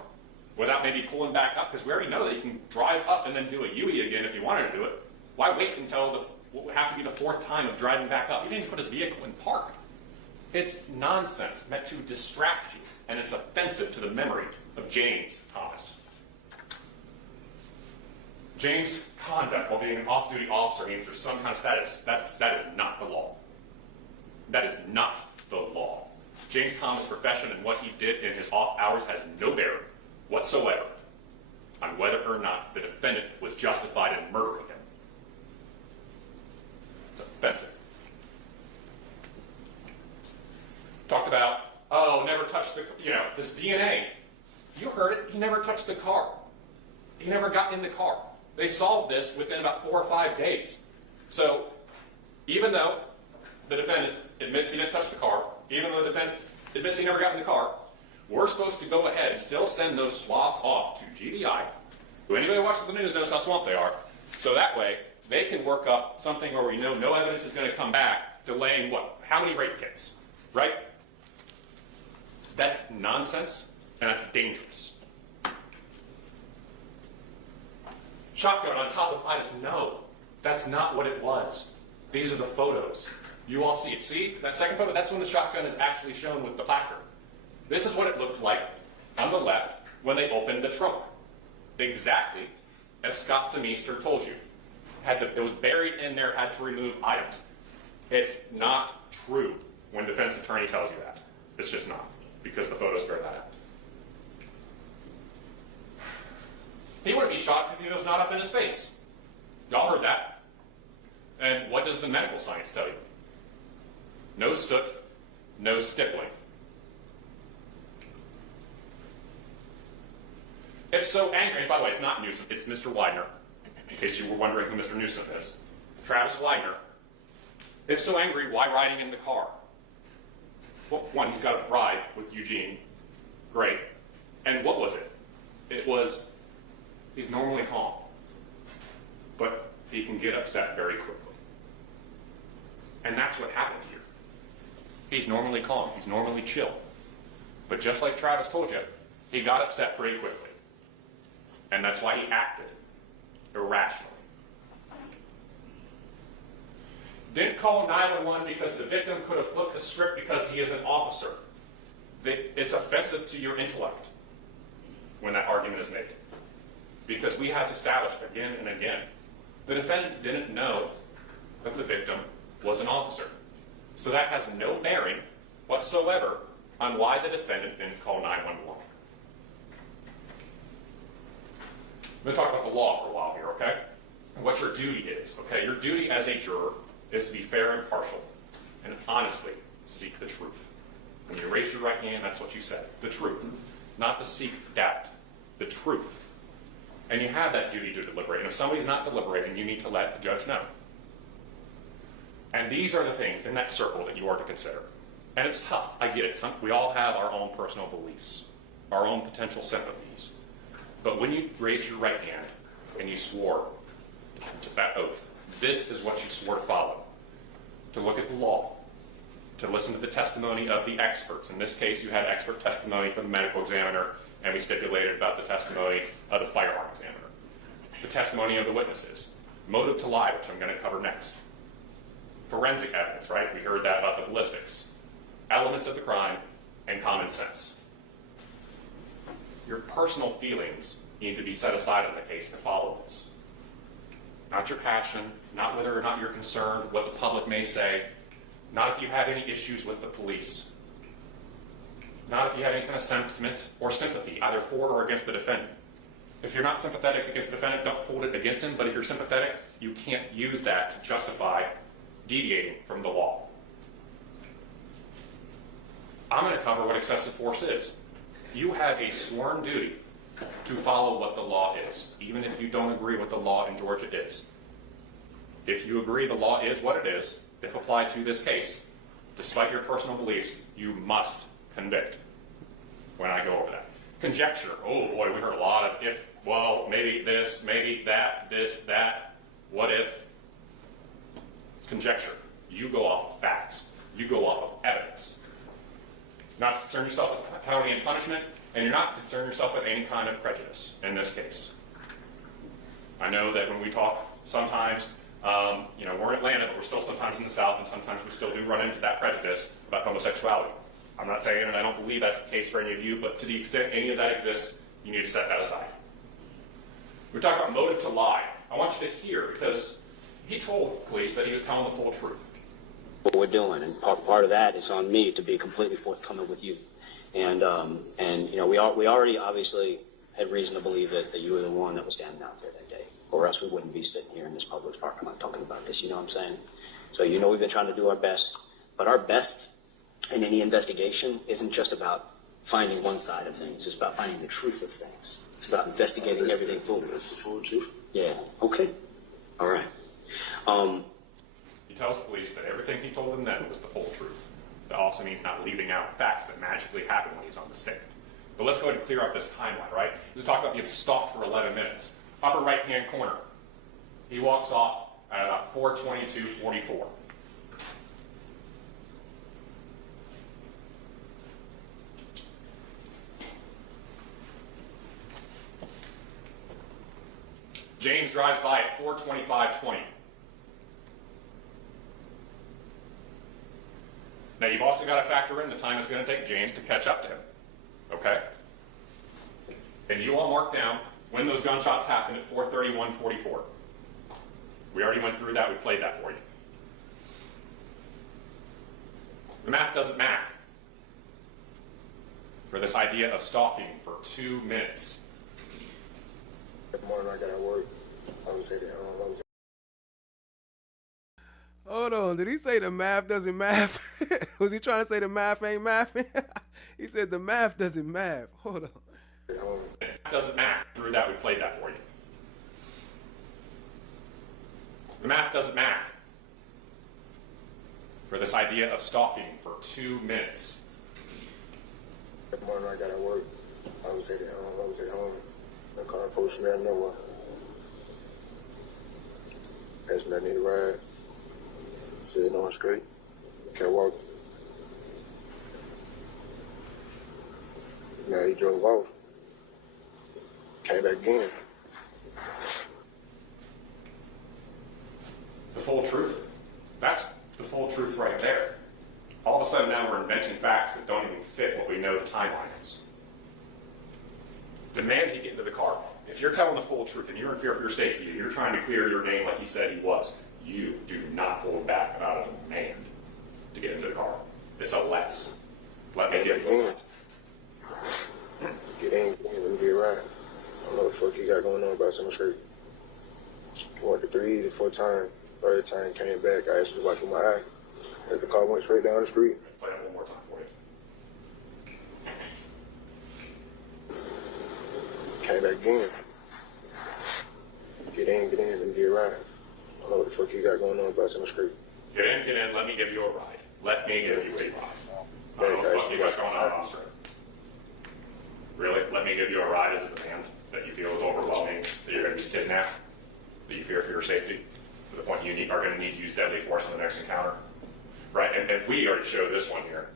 without maybe pulling back up, because we already know that you can drive up and then do a U-E again if you wanted to do it. Why wait until what would have to be the 4th time of driving back up? He didn't even put his vehicle in park. It's nonsense meant to distract you, and it's offensive to the memory of James Thomas. James' conduct while being an off-duty officer means there's some kind of status. That is not the law. That is not the law. James Thomas' profession and what he did in his off hours has no bearing whatsoever on whether or not the defendant was justified in murdering him. It's offensive. Talked about, oh, never touched this DNA. You heard it. He never touched the car. He never got in the car. They solved this within about 4 or 5 days. So even though the defendant admits he didn't touch the car, even though the defendant admits he never got in the car, we're supposed to go ahead and still send those swabs off to GBI, who anybody who watches the news knows how swamped they are, so that way they can work up something where we know no evidence is going to come back, delaying what? How many rape kits, right? That's nonsense, and that's dangerous. Shotgun on top of Titus, no, that's not what it was. These are the photos. You all see it. See, that second photo, that's when the shotgun is actually shown with the placard. This is what it looked like on the left when they opened the trunk. Exactly as Scott DeMeester told you. It was buried in there, had to remove items. It's not true when defense attorney tells you that. It's just not, because the photos bear that out. He wouldn't be shot if he was not up in his face. Y'all heard that. And what does the medical science tell you? No soot, no stippling. If so angry, by the way, it's not Newsom, it's Mr. Widener, in case you were wondering who Mr. Newsom is. Travis Widener. If so angry, why riding in the car? Well, one, he's got a ride with Eugene. Great. And what was it? It was, he's normally calm, but he can get upset very quickly. And that's what happened here. He's normally calm, he's normally chill. But just like Travis told you, he got upset pretty quickly. And that's why he acted irrationally. Didn't call 911 because the victim could have flipped the script because he is an officer. It's offensive to your intellect when that argument is made. Because we have established again and again, the defendant didn't know that the victim was an officer. So that has no bearing whatsoever on why the defendant didn't call 911. I'm going to talk about the law for a while here, okay? And what your duty is, okay? Your duty as a juror is to be fair and impartial and honestly seek the truth. When you raise your right hand, that's what you said, the truth. Not to seek doubt, the truth. And you have that duty to deliberate. And if somebody's not deliberating, you need to let the judge know. And these are the things in that circle that you are to consider. And it's tough, I get it. We all have our own personal beliefs, our own potential sympathies. But when you raised your right hand and you swore to that oath, this is what you swore to follow. To look at the law, to listen to the testimony of the experts. In this case, you had expert testimony from the medical examiner, and we stipulated about the testimony of the firearm examiner. The testimony of the witnesses. Motive to lie, which I'm going to cover next. Forensic evidence, right? We heard that about the ballistics. Elements of the crime, and common sense. Your personal feelings need to be set aside in the case to follow this. Not your passion, not whether or not you're concerned, what the public may say, not if you have any issues with the police, not if you have any kind of sentiment or sympathy, either for or against the defendant. If you're not sympathetic against the defendant, don't hold it against him, but if you're sympathetic, you can't use that to justify deviating from the law. I'm going to cover what excessive force is. You have a sworn duty to follow what the law is, even if you don't agree what the law in Georgia is. If you agree the law is what it is, if applied to this case, despite your personal beliefs, you must convict when I go over that. Conjecture. Oh boy, we heard a lot of if, well, maybe this, maybe that, this, that, what if. It's conjecture. You go off of facts. You go off of evidence. Not to concern yourself with penalty and punishment, and you're not to concern yourself with any kind of prejudice in this case. I know that when we talk, sometimes, we're in Atlanta, but we're still sometimes in the South, and sometimes we still do run into that prejudice about homosexuality. I'm not saying, and I don't believe that's the case for any of you, but to the extent any of that exists, you need to set that aside. We're talking about motive to lie. I want you to hear, because he told police that he was telling the full truth. What we're doing, and part of that is on me to be completely forthcoming with you. And we already obviously had reason to believe that you were the one that was standing out there that day, or else we wouldn't be sitting here in this Publix parking lot talking about this, you know what I'm saying? So we've been trying to do our best, but our best in any investigation isn't just about finding one side of things, it's about finding the truth of things. It's about investigating everything fully. That's the full truth? Yeah, okay. All right. He tells police that everything he told them then was the full truth. That also means not leaving out facts that magically happen when he's on the stand. But let's go ahead and clear up this timeline, right? Let's talk about being stalked for 11 minutes. Upper right-hand corner. He walks off at about 4:22:44. James drives by at 4:25:20. Now, you've also got to factor in the time it's going to take James to catch up to him. Okay? And you all mark down when those gunshots happened at 4:31:44. We already went through that. We played that for you. The math doesn't math for this idea of stalking for 2 minutes. That morning I got at work. I was saying that. Hold on, did he say the math doesn't math? Was he trying to say the math ain't mathing? He said the math doesn't math. Hold on. It doesn't math. Through that, we played that for you. The math doesn't math for this idea of stalking for 2 minutes. That morning I got at work. I was at home. The car posted me out of nowhere. Asked me if I need a ride. I said, no, it's great. Can't walk. Now he drove off. Came back again. The full truth. That's the full truth right there. All of a sudden now we're inventing facts that don't even fit what we know the timeline is. Demanded he get into the car. If you're telling the full truth and you're in fear for your safety and you're trying to clear your name like he said he was, you do not hold back about a demand to get into the car. It's a let's. Let me get you. Get in, let me get right. I don't know what the fuck he got going on about some straight. Went the 3 to 4 times, 3rd time came back. I actually watched with my eye. As the car went straight down the street. Play that one more time for you. Came back again. Get in, let me get right. I don't know what the fuck he got going on about some straight. Get in, let me give you a ride. Let me give you a ride. I don't know what you got going on, Oscar. Really? Let me give you a ride as a demand that you feel is overwhelming, that you're going to be kidnapped, that you fear for your safety, to the point you are going to need to use deadly force in the next encounter? Right? And we already showed this one here.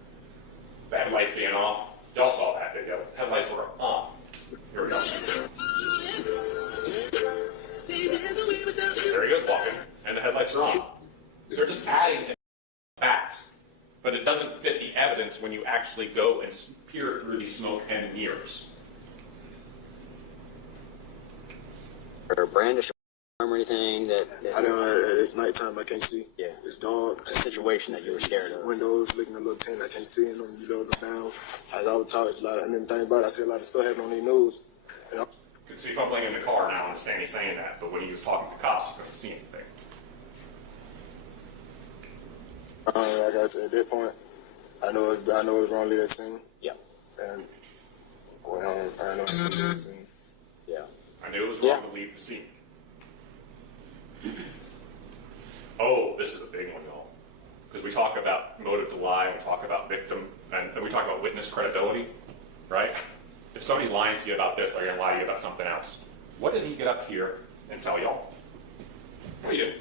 The headlights being off. Y'all saw that video. Headlights were on. Here we go. There he goes walking, and the headlights are on. They're just adding facts. But it doesn't fit the evidence when you actually go and peer through the smoke and mirrors. Or brandish or anything that I don't know, it's nighttime, I can't see. Yeah. It's dogs. A situation that you were scared of. Windows, looking a little tent, I can't see in them, you load them down. As I was talking, it's a lot of, and then the thing about it, I see a lot of stuff happening on their news. You know? You can see fumbling in the car now and Stanley saying that, but when he was talking to cops, you couldn't see anything. Like I said, at that point, I know it was wrong to leave that scene. Yeah. And, well, I know it was wrong to leave that scene. Yeah. I knew it was wrong to leave the scene. Oh, this is a big one, y'all. Because we talk about motive to lie, and we talk about victim, and we talk about witness credibility, right? If somebody's lying to you about this, they're going to lie to you about something else. What did he get up here and tell y'all? What he did?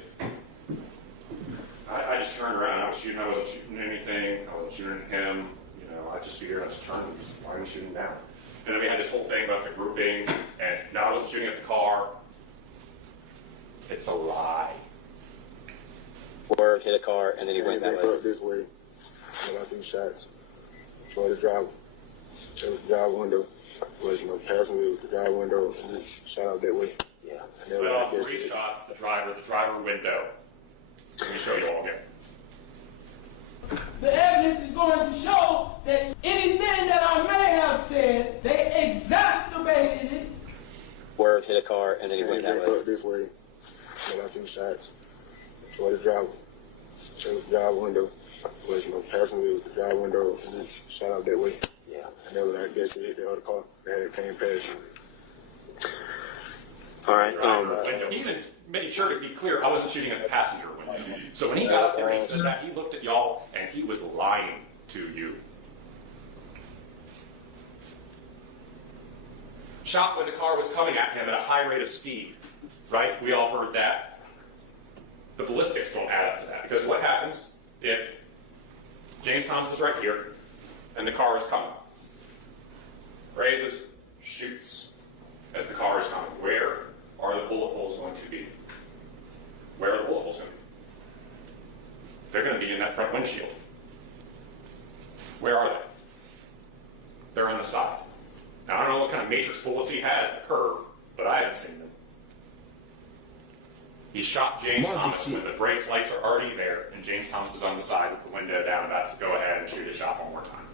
I just turned around. I wasn't shooting anything. I wasn't shooting at him. You know, I just figured I just turned and just started shooting down. And then we had this whole thing about the grouping, and no, I wasn't shooting at the car. It's a lie. Word hit a car, and then he went that way. Up this way. I got 3 shots. Toward the driver. There was the driver window. There was no passenger with the driver window, and then shot out that way. Yeah. And then Let off 3 shots, the driver window. Let me show you all again. The evidence is going to show that anything that I may have said, they exacerbated it. Word hit a car, and then he went that way. Up this way. I got 3 shots. Toward the driver. There was the driver window. There was no passenger with the driver window, and then shot out that way. Yeah. And then I guess it hit the other car that came past. All right. And he even made sure to be clear, I wasn't shooting at the passenger window. So when he got up there and he said that, he looked at y'all and he was lying to you. Shot when the car was coming at him at a high rate of speed, right? We all heard that. The ballistics don't add up to that, because what happens if James Thomas is right here and the car is coming? Raises, shoots as the car is coming. Where are the bullet holes going to be? Where are the bullet holes going to be? They're going to be in that front windshield. Where are they? They're on the side. Now, I don't know what kind of matrix bullets he has at the curve, but I haven't seen them. He shot James Thomas when the brake lights are already there, and James Thomas is on the side with the window down, about to go ahead and shoot his shot one more time.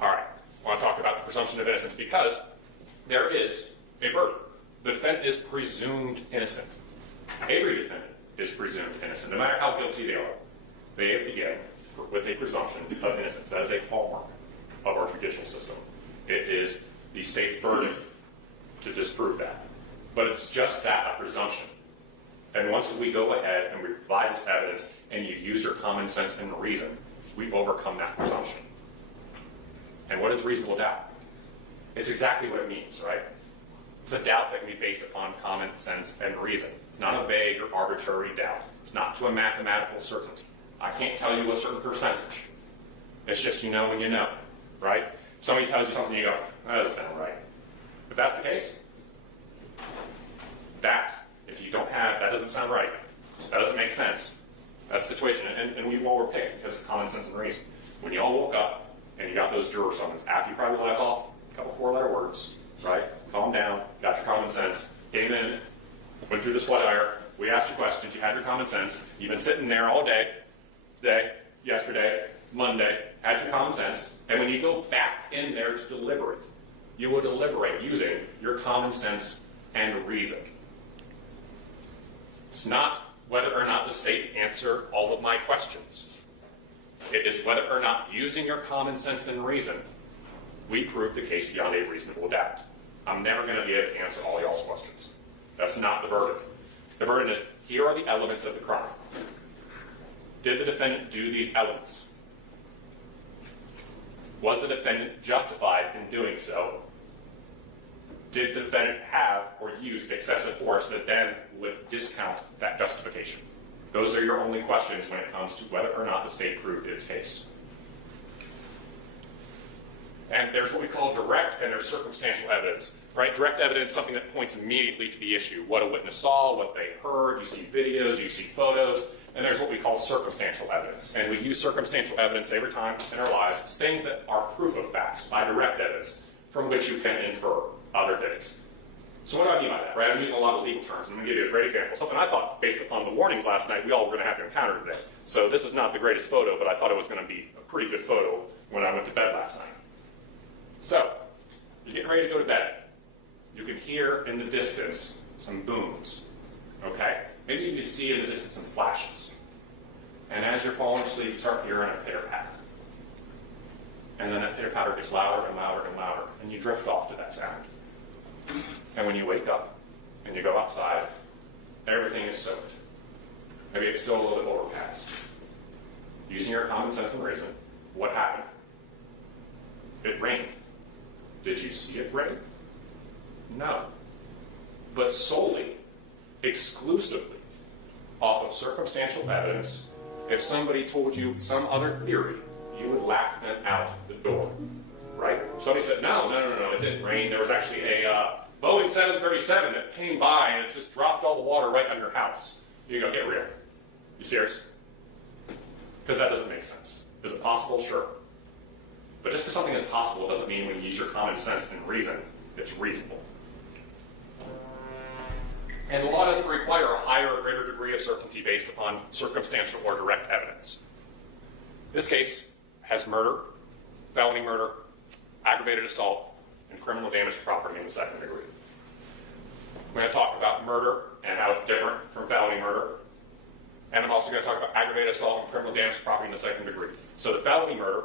All right, I want to talk about the presumption of innocence, because there is a burden. The defendant is presumed innocent. Every defendant is presumed innocent, no matter how guilty they are. They begin with a presumption of innocence. That is a hallmark of our judicial system. It is the state's burden to disprove that. But it's just that, a presumption. And once we go ahead and we provide this evidence and you use your common sense and reason, we overcome that presumption. And what is reasonable doubt? It's exactly what it means, right? It's a doubt that can be based upon common sense and reason. It's not a vague or arbitrary doubt. It's not to a mathematical certainty. I can't tell you a certain percentage. It's just you know when you know, right? If somebody tells you something, you go, that doesn't sound right. If that's the case, if you don't have, that doesn't sound right, that doesn't make sense, that's the situation. And we all were picked because of common sense and reason. When you all woke up and you got those juror summons, after you probably left off a couple 4-letter words, right? Calm down, got your common sense, came in, went through the sweat ire, we asked you questions, you had your common sense, you've been sitting there all day, today, yesterday, Monday, had your common sense, and when you go back in there to deliberate, you will deliberate using your common sense and reason. It's not whether or not the state answered all of my questions. It is whether or not, using your common sense and reason, we prove the case beyond a reasonable doubt. I'm never going to be able to answer all y'all's questions. That's not the burden. The burden is, here are the elements of the crime. Did the defendant do these elements? Was the defendant justified in doing so? Did the defendant have or use excessive force that then would discount that justification? Those are your only questions when it comes to whether or not the state proved its case. And there's what we call direct and there's circumstantial evidence, right? Direct evidence, something that points immediately to the issue. What a witness saw, what they heard, you see videos, you see photos, and there's what we call circumstantial evidence. And we use circumstantial evidence every time in our lives. It's things that are proof of facts by direct evidence from which you can infer other things. So what do I mean by that, right? I'm using a lot of legal terms. I'm going to give you a great example. Something I thought, based upon the warnings last night, we all were going to have to encounter today. So this is not the greatest photo, but I thought it was going to be a pretty good photo when I went to bed last night. So, you're getting ready to go to bed. You can hear in the distance some booms, okay? Maybe you can see in the distance some flashes. And as you're falling asleep, you start hearing a pitter-patter. And then that pitter-patter gets louder and louder and louder, and you drift off to that sound. And when you wake up and you go outside, everything is soaked. Maybe it's still a little bit overcast. Using your common sense and reason, what happened? It rained. Did you see it rain? No. But solely, exclusively, off of circumstantial evidence, if somebody told you some other theory, you would laugh them out the door, right? Somebody said, no, it didn't rain. There was actually a Boeing 737 that came by and it just dropped all the water right on your house. You go, get real. You serious? Because that doesn't make sense. Is it possible? Sure. But just because something is possible doesn't mean when you use your common sense and reason, it's reasonable. And the law doesn't require a higher or greater degree of certainty based upon circumstantial or direct evidence. This case has murder, felony murder, aggravated assault, and criminal damage to property in the second degree. I'm going to talk about murder and how it's different from felony murder. And I'm also going to talk about aggravated assault and criminal damage to property in the second degree. So the felony murder,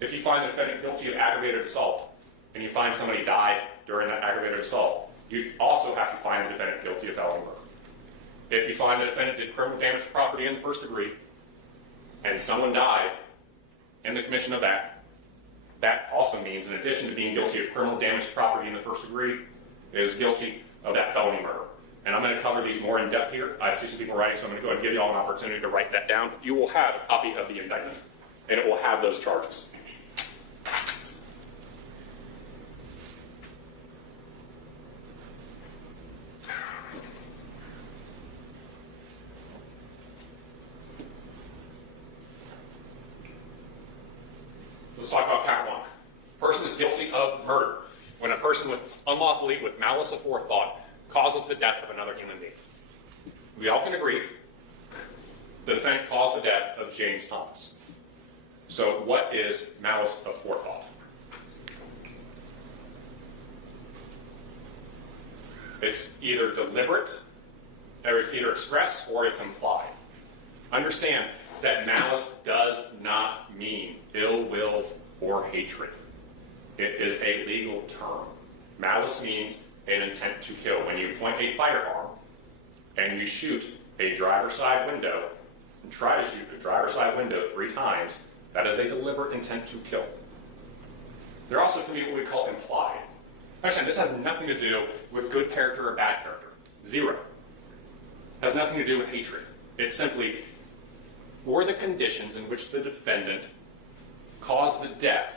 if you find the defendant guilty of aggravated assault and you find somebody died during that aggravated assault, you also have to find the defendant guilty of felony murder. If you find the defendant did criminal damage to property in the first degree and someone died in the commission of that, that also means, in addition to being guilty of criminal damage to property in the first degree, is guilty of that felony murder. And I'm going to cover these more in depth here. I see some people writing, so I'm going to go ahead and give you all an opportunity to write that down. You will have a copy of the indictment, and it will have those charges. Let's talk about count one. Person is guilty of murder when a person unlawfully, with malice aforethought, causes the death of another human being. We all can agree the defendant caused the death of James Thomas. So what is malice aforethought? It's either deliberate, or it's either expressed, or it's implied. Understand that malice does not mean ill will or hatred. It is a legal term. Malice means an intent to kill. When you point a firearm and you shoot a driver's side window and try to shoot the driver's side window 3 times, that is a deliberate intent to kill. There also can be what we call implied. Understand, this has nothing to do with good character or bad character. Zero. It has nothing to do with hatred. It's simply, were the conditions in which the defendant caused the death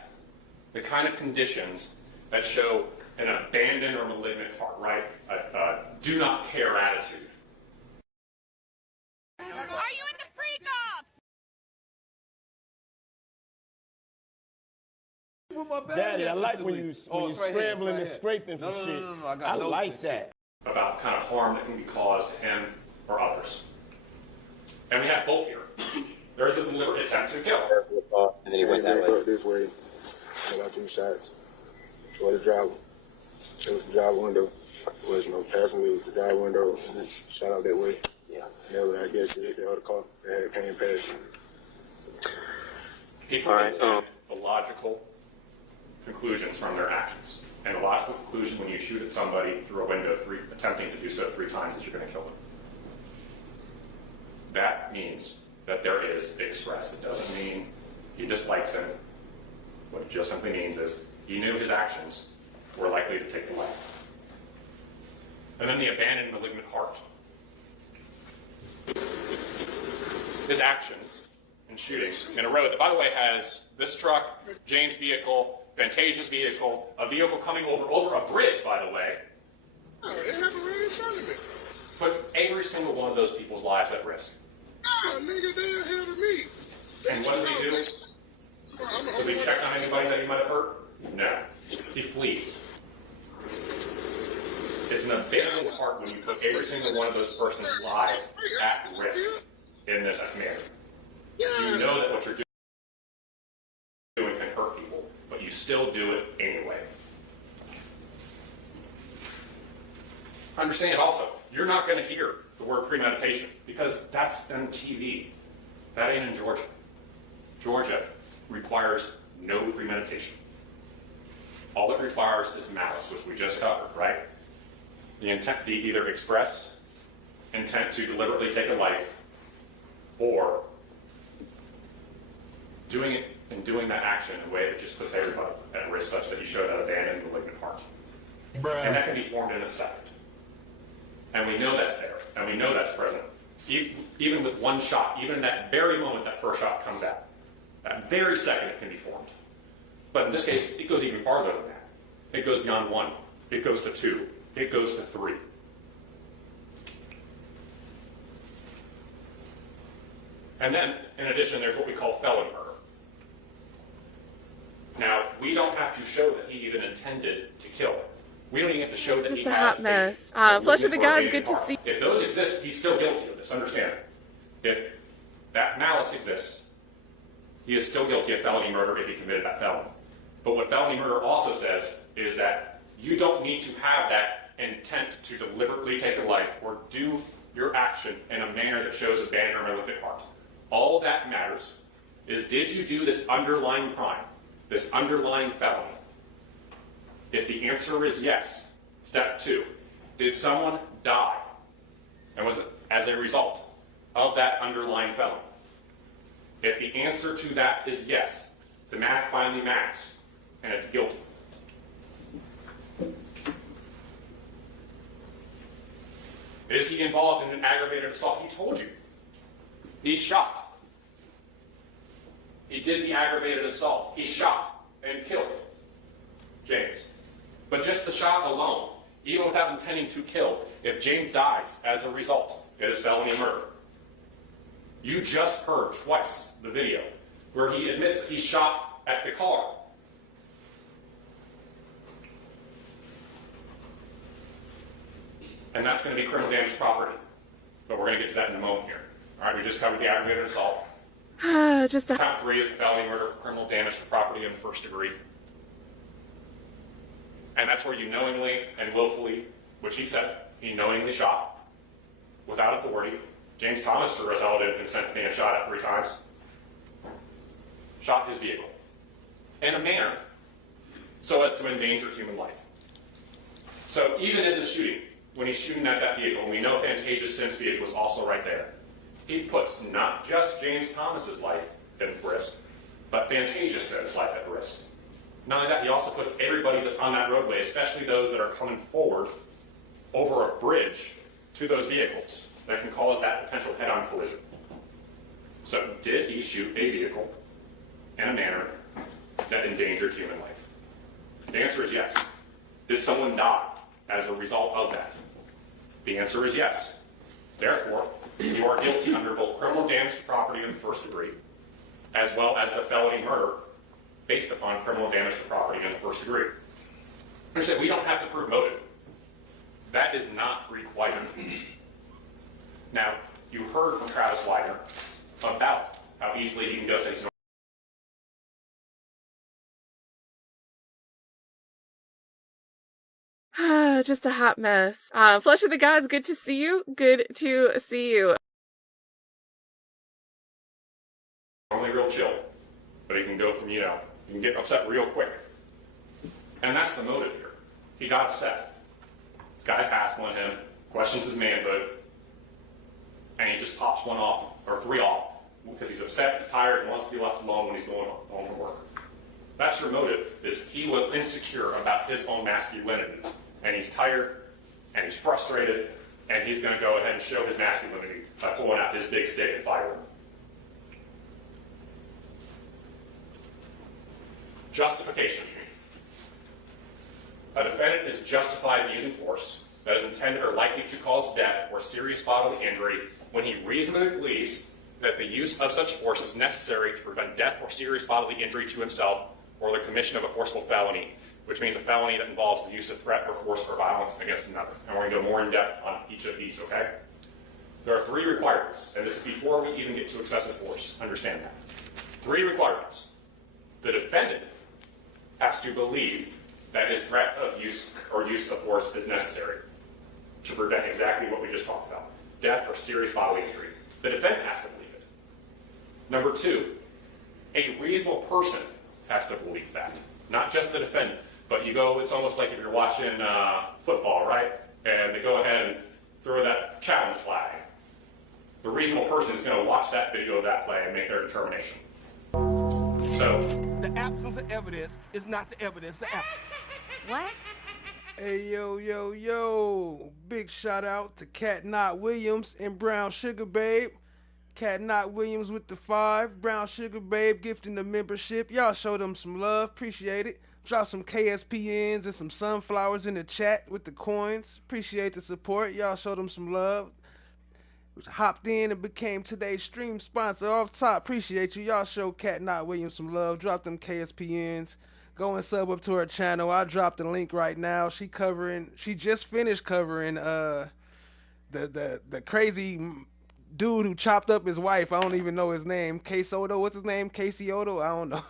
the kind of conditions that show an abandoned or malignant heart, right? A do not care attitude. Daddy, I like when you scrambling and scraping for shit. No, I got I notes like and that. About the kind of harm that can be caused to him or others. And we have both here. There is a deliberate attempt to kill. And then he went that way. This way. I got 2 shots. Toward the driver. It was the driver window. There was no passenger. It was the driver window. And then shot out that way. Yeah. Never, I guess, he hit the other car that came past. People intend the logical conclusions from their actions. And the logical conclusion when you shoot at somebody through a window, attempting to do so 3 times, is you're going to kill them. That means that there is express. It doesn't mean he dislikes him. What it just simply means is he knew his actions were likely to take the life. And then the abandoned malignant heart. His actions in shooting in a road that, by the way, has this truck, James' vehicle, Fantasia's vehicle, a vehicle coming over a bridge, by the way. Oh, it happened right in front of me. Put every single one of those people's lives at risk. Oh, nigga, they ahead of me. And what does he do? Does he check on anybody that he might have hurt? No. He flees. It's an abandoned heart when you put every single one of those person's lives at risk in this manner. You know that what you're doing can hurt people, but you still do it anyway. Understand also, you're not going to hear the word premeditation because that's on TV. That ain't in Georgia. Georgia requires no premeditation. All it requires is malice, which we just covered, right? The intent, the either express intent to deliberately take a life, or doing it and doing that action in a way that just puts everybody at risk, such that he showed that abandoned malignant heart. Bruh. And that can be formed in a second. And we know that's there, and we know that's present. Even with one shot, even in that very moment that first shot comes out, that very second it can be formed. But in this case, it goes even farther than that. It goes beyond 1. It goes to 2. It goes to 3. And then, in addition, there's what we call felon murder. Now, we don't have to show that he even intended to kill. We don't even have to show that Just he a has hot mess. Flush of the guys, good to see. If those exist, he's still guilty of this. Understand it. If that malice exists, he is still guilty of felony murder if he committed that felony. But what felony murder also says is that you don't need to have that intent to deliberately take a life or do your action in a manner that shows abandonment or malignant heart. All that matters is, did you do this underlying crime, this underlying felony? If the answer is yes, step 2, did someone die? And was it as a result of that underlying felony? If the answer to that is yes, the math finally matches, and it's guilty. Is he involved in an aggravated assault? He told you. He shot. He did the aggravated assault. He shot and killed James. But just the shot alone, even without intending to kill, if James dies as a result, it is felony murder. You just heard twice the video where he admits that he shot at the car. And that's going to be criminal damage to property. But we're going to get to that in a moment here. All right, we just covered the aggravated assault. Count 3 is felony murder for criminal damage to property in the first degree. And that's where you knowingly and willfully, which he said, he knowingly shot without authority. James Thomas, through his relative consent to being shot at 3 times, shot his vehicle in a manner so as to endanger human life. So even in the shooting, when he's shooting at that vehicle, and we know Fantasia Sim's vehicle was also right there, he puts not just James Thomas's life at risk, but Fantasia Sim's life at risk. Not only that, he also puts everybody that's on that roadway, especially those that are coming forward over a bridge to those vehicles, that can cause that potential head-on collision. So did he shoot a vehicle in a manner that endangered human life? The answer is yes. Did someone die as a result of that? The answer is yes. Therefore, you are guilty under both criminal damage to property in the first degree, as well as the felony murder, based upon criminal damage to property in the first degree. Understand, we don't have to prove motive. That is not required. Now, you heard from Travis Widener about how easily he can go say, Just a hot mess. Flesh of the Gods, good to see you. Good to see you. normally real chill, but he can go from, you can get upset real quick. And that's the motive here. He got upset. This guy's hassling him, questions his manhood, and he just pops one off, or three off, because he's upset, he's tired, and wants to be left alone when he's going home from work. That's your motive, is he was insecure about his own masculinity. And he's tired, and he's frustrated, and he's going to go ahead and show his masculinity by pulling out his big stick and firing. Justification. A defendant is justified in using force that is intended or likely to cause death or serious bodily injury when he reasonably believes that the use of such force is necessary to prevent death or serious bodily injury to himself or the commission of a forcible felony, which means a felony that involves the use of threat or force or violence against another. And we're going to go more in depth on each of these, okay? There are 3 requirements, and this is before we even get to excessive force. Understand that. 3 requirements. The defendant has to believe that his threat of use or use of force is necessary to prevent exactly what we just talked about, death or serious bodily injury. The defendant has to believe it. Number 2, a reasonable person has to believe that. Not just the defendant, but it's almost like if you're watching football, right? And they go ahead and throw that challenge flag. The reasonable person is going to watch that video of that play and make their determination. So, the absence of evidence is not the evidence of absence. What? Hey, yo. Big shout out to Cat Knott Williams and Brown Sugar Babe. Cat Knott Williams with the 5. Brown Sugar Babe gifting the membership. Y'all show them some love. Appreciate it. Drop some KSPNs and some sunflowers in the chat with the coins. Appreciate the support. Y'all show them some love. Hopped in and became today's stream sponsor off top. Appreciate you. Y'all show Cat Knott Williams some love. Drop them KSPNs. Go and sub up to her channel. I dropped the link right now. She just finished covering the crazy dude who chopped up his wife. I don't even know his name. Soto. What's his name? Casey Odo? I don't know.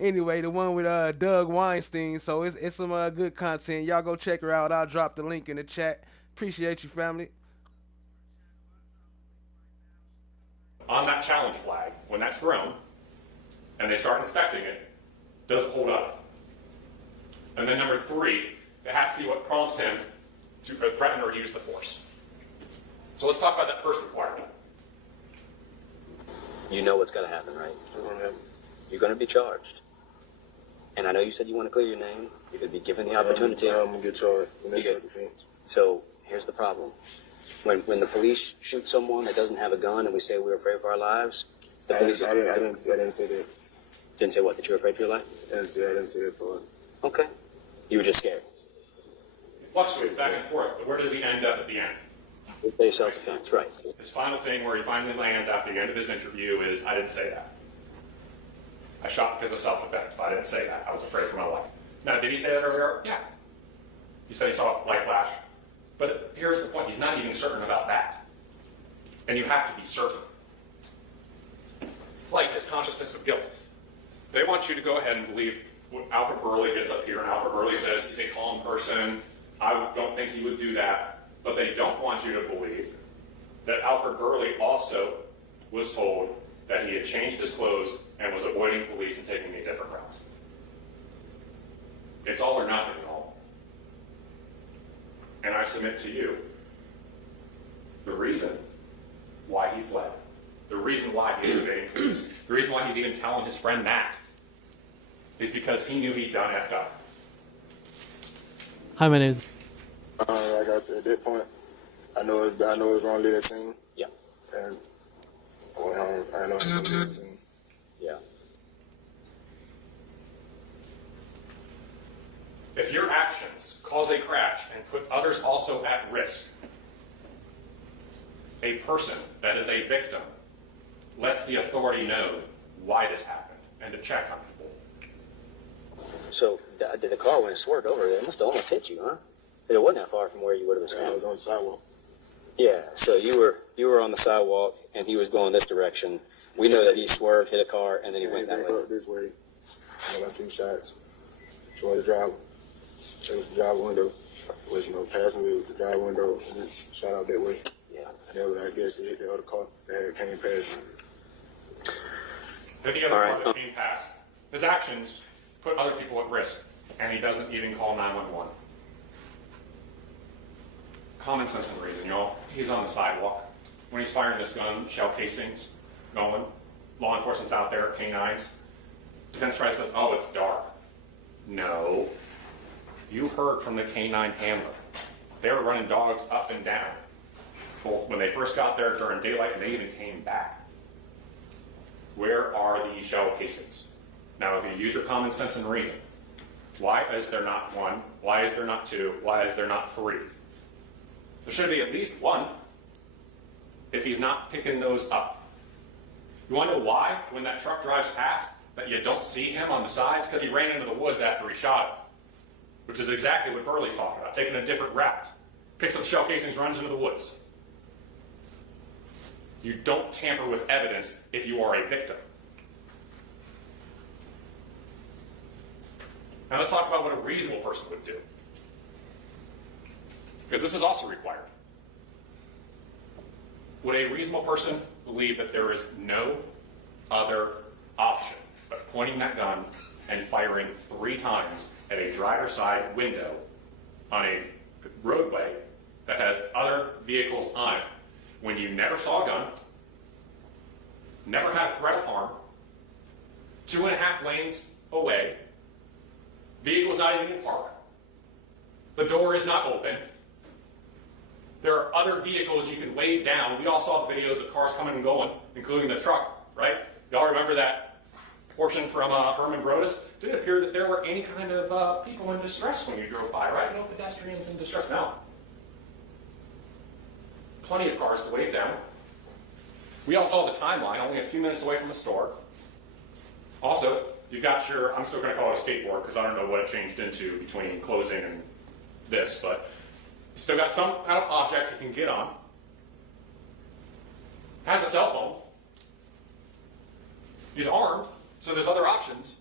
Anyway, the one with Doug Weinstein. So it's some good content. Y'all go check her out. I'll drop the link in the chat. Appreciate you, family. on that challenge flag, when that's thrown, and they start inspecting it, does it hold up? And then number 3, it has to be what prompts him to threaten or use the force. So let's talk about that first requirement. You know what's going to happen, right? You're going to be charged. And I know you said you want to clear your name. You're going to be given the opportunity. I'm going to get charged in that self-defense. So here's the problem. When the police shoot someone that doesn't have a gun and we say we're afraid for our lives, the police... I didn't say that. Didn't say what? That you were afraid for your life? I didn't say that part. Okay. You were just scared. Fluctuates back and forth, but where does he end up at the end? They self-defense, right. His final thing where he finally lands after the end of his interview is, I didn't say that. I shot because of self-defense, but I didn't say that. I was afraid for my life. Now, did he say that earlier? Yeah. He said he saw a light flash. But here's the point. He's not even certain about that. And you have to be certain. Flight is consciousness of guilt. They want you to go ahead and believe what Alfred Burley gets up here, and Alfred Burley says he's a calm person. I don't think he would do that. But they don't want you to believe that Alfred Burley also was told that he had changed his clothes and was avoiding police and taking a different route. It's all or nothing, y'all. And I submit to you, the reason why he fled, the reason why he's evading police, the reason why he's even telling his friend Matt, is because he knew he'd done effed up. Hi, my name is... Like I said, at that point, I know it's wrong to leave that scene. Yeah. And I went home. I know I leave that scene. Yeah. If your actions cause a crash and put others also at risk, a person that is a victim lets the authority know why this happened and to check on people. So did the car when it swerved over there? It must have almost hit you, huh? It wasn't that far from where you would have been I standing. was on the sidewalk. Yeah. So you were on the sidewalk and he was going this direction. We know that he swerved, hit a car, and then he went that back way. up this way. I got 2 shots toward the driver. It was the driver window. It was no passenger. It was the driver window. And then shot out that way. Yeah. And then I guess it hit the other car that came past. Then the other car that came past. His actions put other people at risk, and he doesn't even call 911. Common sense and reason, y'all. He's on the sidewalk. When he's firing this gun, shell casings going, law enforcement's out there, canines. Defense tries to say, oh, it's dark. No. You heard from the canine handler. They were running dogs up and down, both when they first got there during daylight and they even came back. Where are the shell casings? Now, if you use your common sense and reason, why is there not 1? Why is there not 2? Why is there not 3? There should be at least 1 if he's not picking those up. You want to know why, when that truck drives past, that you don't see him on the sides? Because he ran into the woods after he shot him, which is exactly what Burley's talking about, taking a different route. Picks up shell casings, runs into the woods. You don't tamper with evidence if you are a victim. Now let's talk about what a reasonable person would do, because this is also required. Would a reasonable person believe that there is no other option but pointing that gun and firing 3 times at a driver's side window on a roadway that has other vehicles on it, when you never saw a gun, never had a threat of harm, 2.5 lanes away, vehicle's not even in park, the door is not open, there are other vehicles you can wave down. We all saw the videos of cars coming and going, including the truck, right? Y'all remember that portion from Herman Broadus? Didn't appear that there were any kind of people in distress when you drove by, right? No pedestrians in distress. No. Plenty of cars to wave down. We all saw the timeline, only a few minutes away from the store. Also, you've got your, I'm still going to call it a skateboard because I don't know what it changed into between closing and this, but you still got some kind of object you can get on. Has a cell phone. He's armed, so there's other options.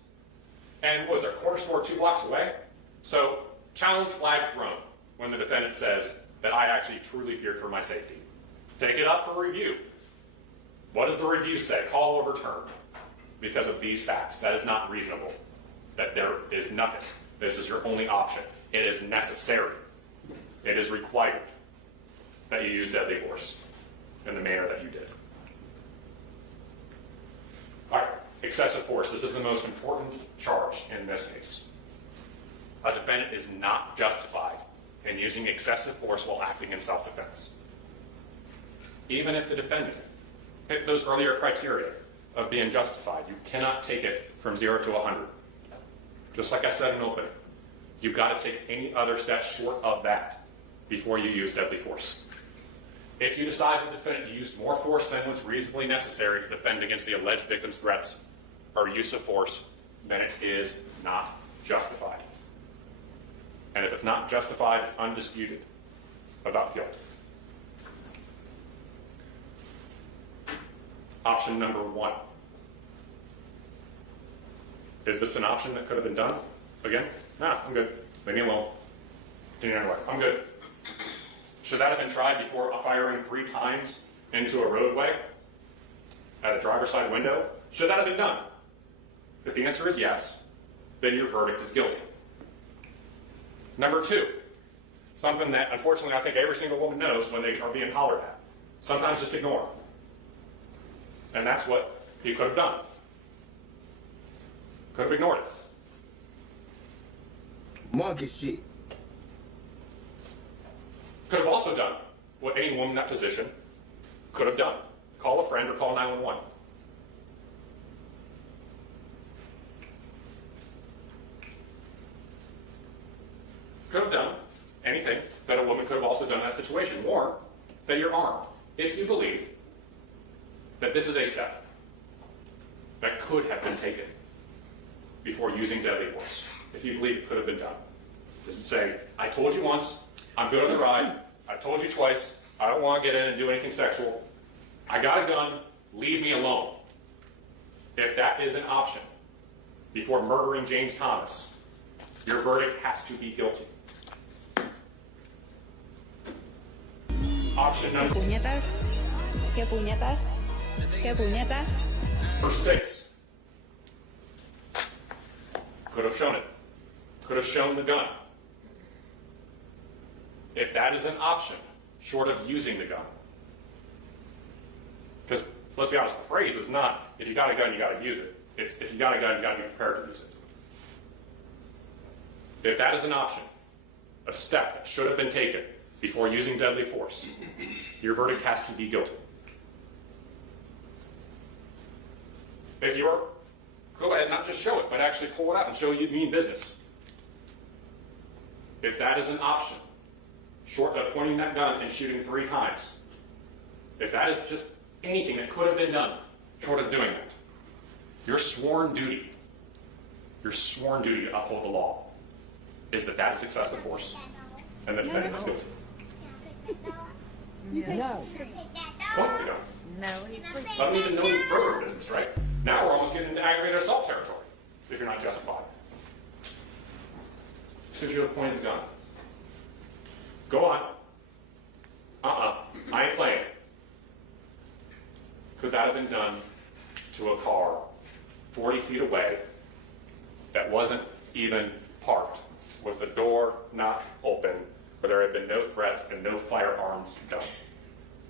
And was there a corner store 2 blocks away? So, challenge flag thrown when the defendant says that I actually truly feared for my safety. Take it up for review. What does the review say? Call overturned because of these facts. That is not reasonable. That there is nothing. This is your only option. It is necessary. It is required that you use deadly force in the manner that you did. All right, excessive force. This is the most important charge in this case. A defendant is not justified in using excessive force while acting in self-defense. Even if the defendant hit those earlier criteria of being justified, you cannot take it from 0 to 100. Just like I said in opening, you've got to take any other step short of that before you use deadly force. If you decide the defendant used more force than was reasonably necessary to defend against the alleged victim's threats or use of force, then it is not justified. And if it's not justified, it's undisputed about guilt. Option number 1. Is this an option that could have been done? Again? Nah, I'm good. Leave me alone. Anyway, I'm good. Should that have been tried before firing 3 times into a roadway at a driver's side window? Should that have been done? If the answer is yes, then your verdict is guilty. Number 2, something that unfortunately I think every single woman knows when they are being hollered at. Sometimes just ignore. And that's what he could have done. Could have ignored it. Monkey shit. Could have also done what any woman in that position could have done. Call a friend or call 911. Could have done anything that a woman could have also done in that situation, or that you're armed. If you believe that this is a step that could have been taken, before using deadly force, if you believe it could have been done. Just say, I told you once, I'm good on the ride, I told you twice, I don't want to get in and do anything sexual, I got a gun, leave me alone. If that is an option, before murdering James Thomas, your verdict has to be guilty. Option number Puñetas. ¿Qué puñetas? ¿Qué puñetas? number 6. Could have shown it. Could have shown the gun. If that is an option, short of using the gun. Because, let's be honest, the phrase is not, if you got a gun, you got to use it. It's, if you got a gun, you got to be prepared to use it. If that is an option, a step that should have been taken before using deadly force, your verdict has to be guilty. If you're, go ahead and not just show it, but actually pull it out and show you mean business. If that is an option, short of pointing that gun and shooting 3 times, if that is just anything that could have been done, short of doing that, your sworn duty to uphold the law is that that is excessive force, and the defendant is guilty. No. Point the gun. No. I don't even know any further business, right? Now we're almost getting into aggravated assault territory, if you're not justified. Should you have pointed the gun? Go on. I ain't playing. Could that have been done to a car 40 feet away that wasn't even parked, with the door not open, where there had been no threats and no firearms done?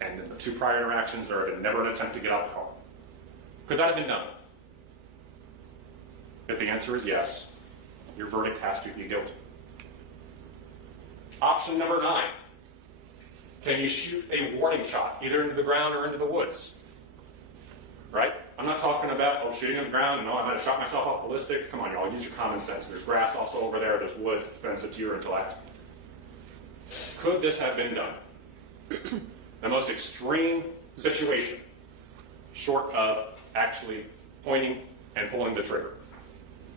And in the 2 prior interactions, there had been never an attempt to get out the car. Could that have been done? If the answer is yes, your verdict has to be guilty. Option number 9. Can you shoot a warning shot, either into the ground or into the woods? Right? I'm not talking about, shooting in the ground, and I might have shot myself off ballistics. Come on, y'all, use your common sense. There's grass also over there, there's woods, it's offensive to your intellect. Could this have been done? The most extreme situation, short of actually pointing and pulling the trigger.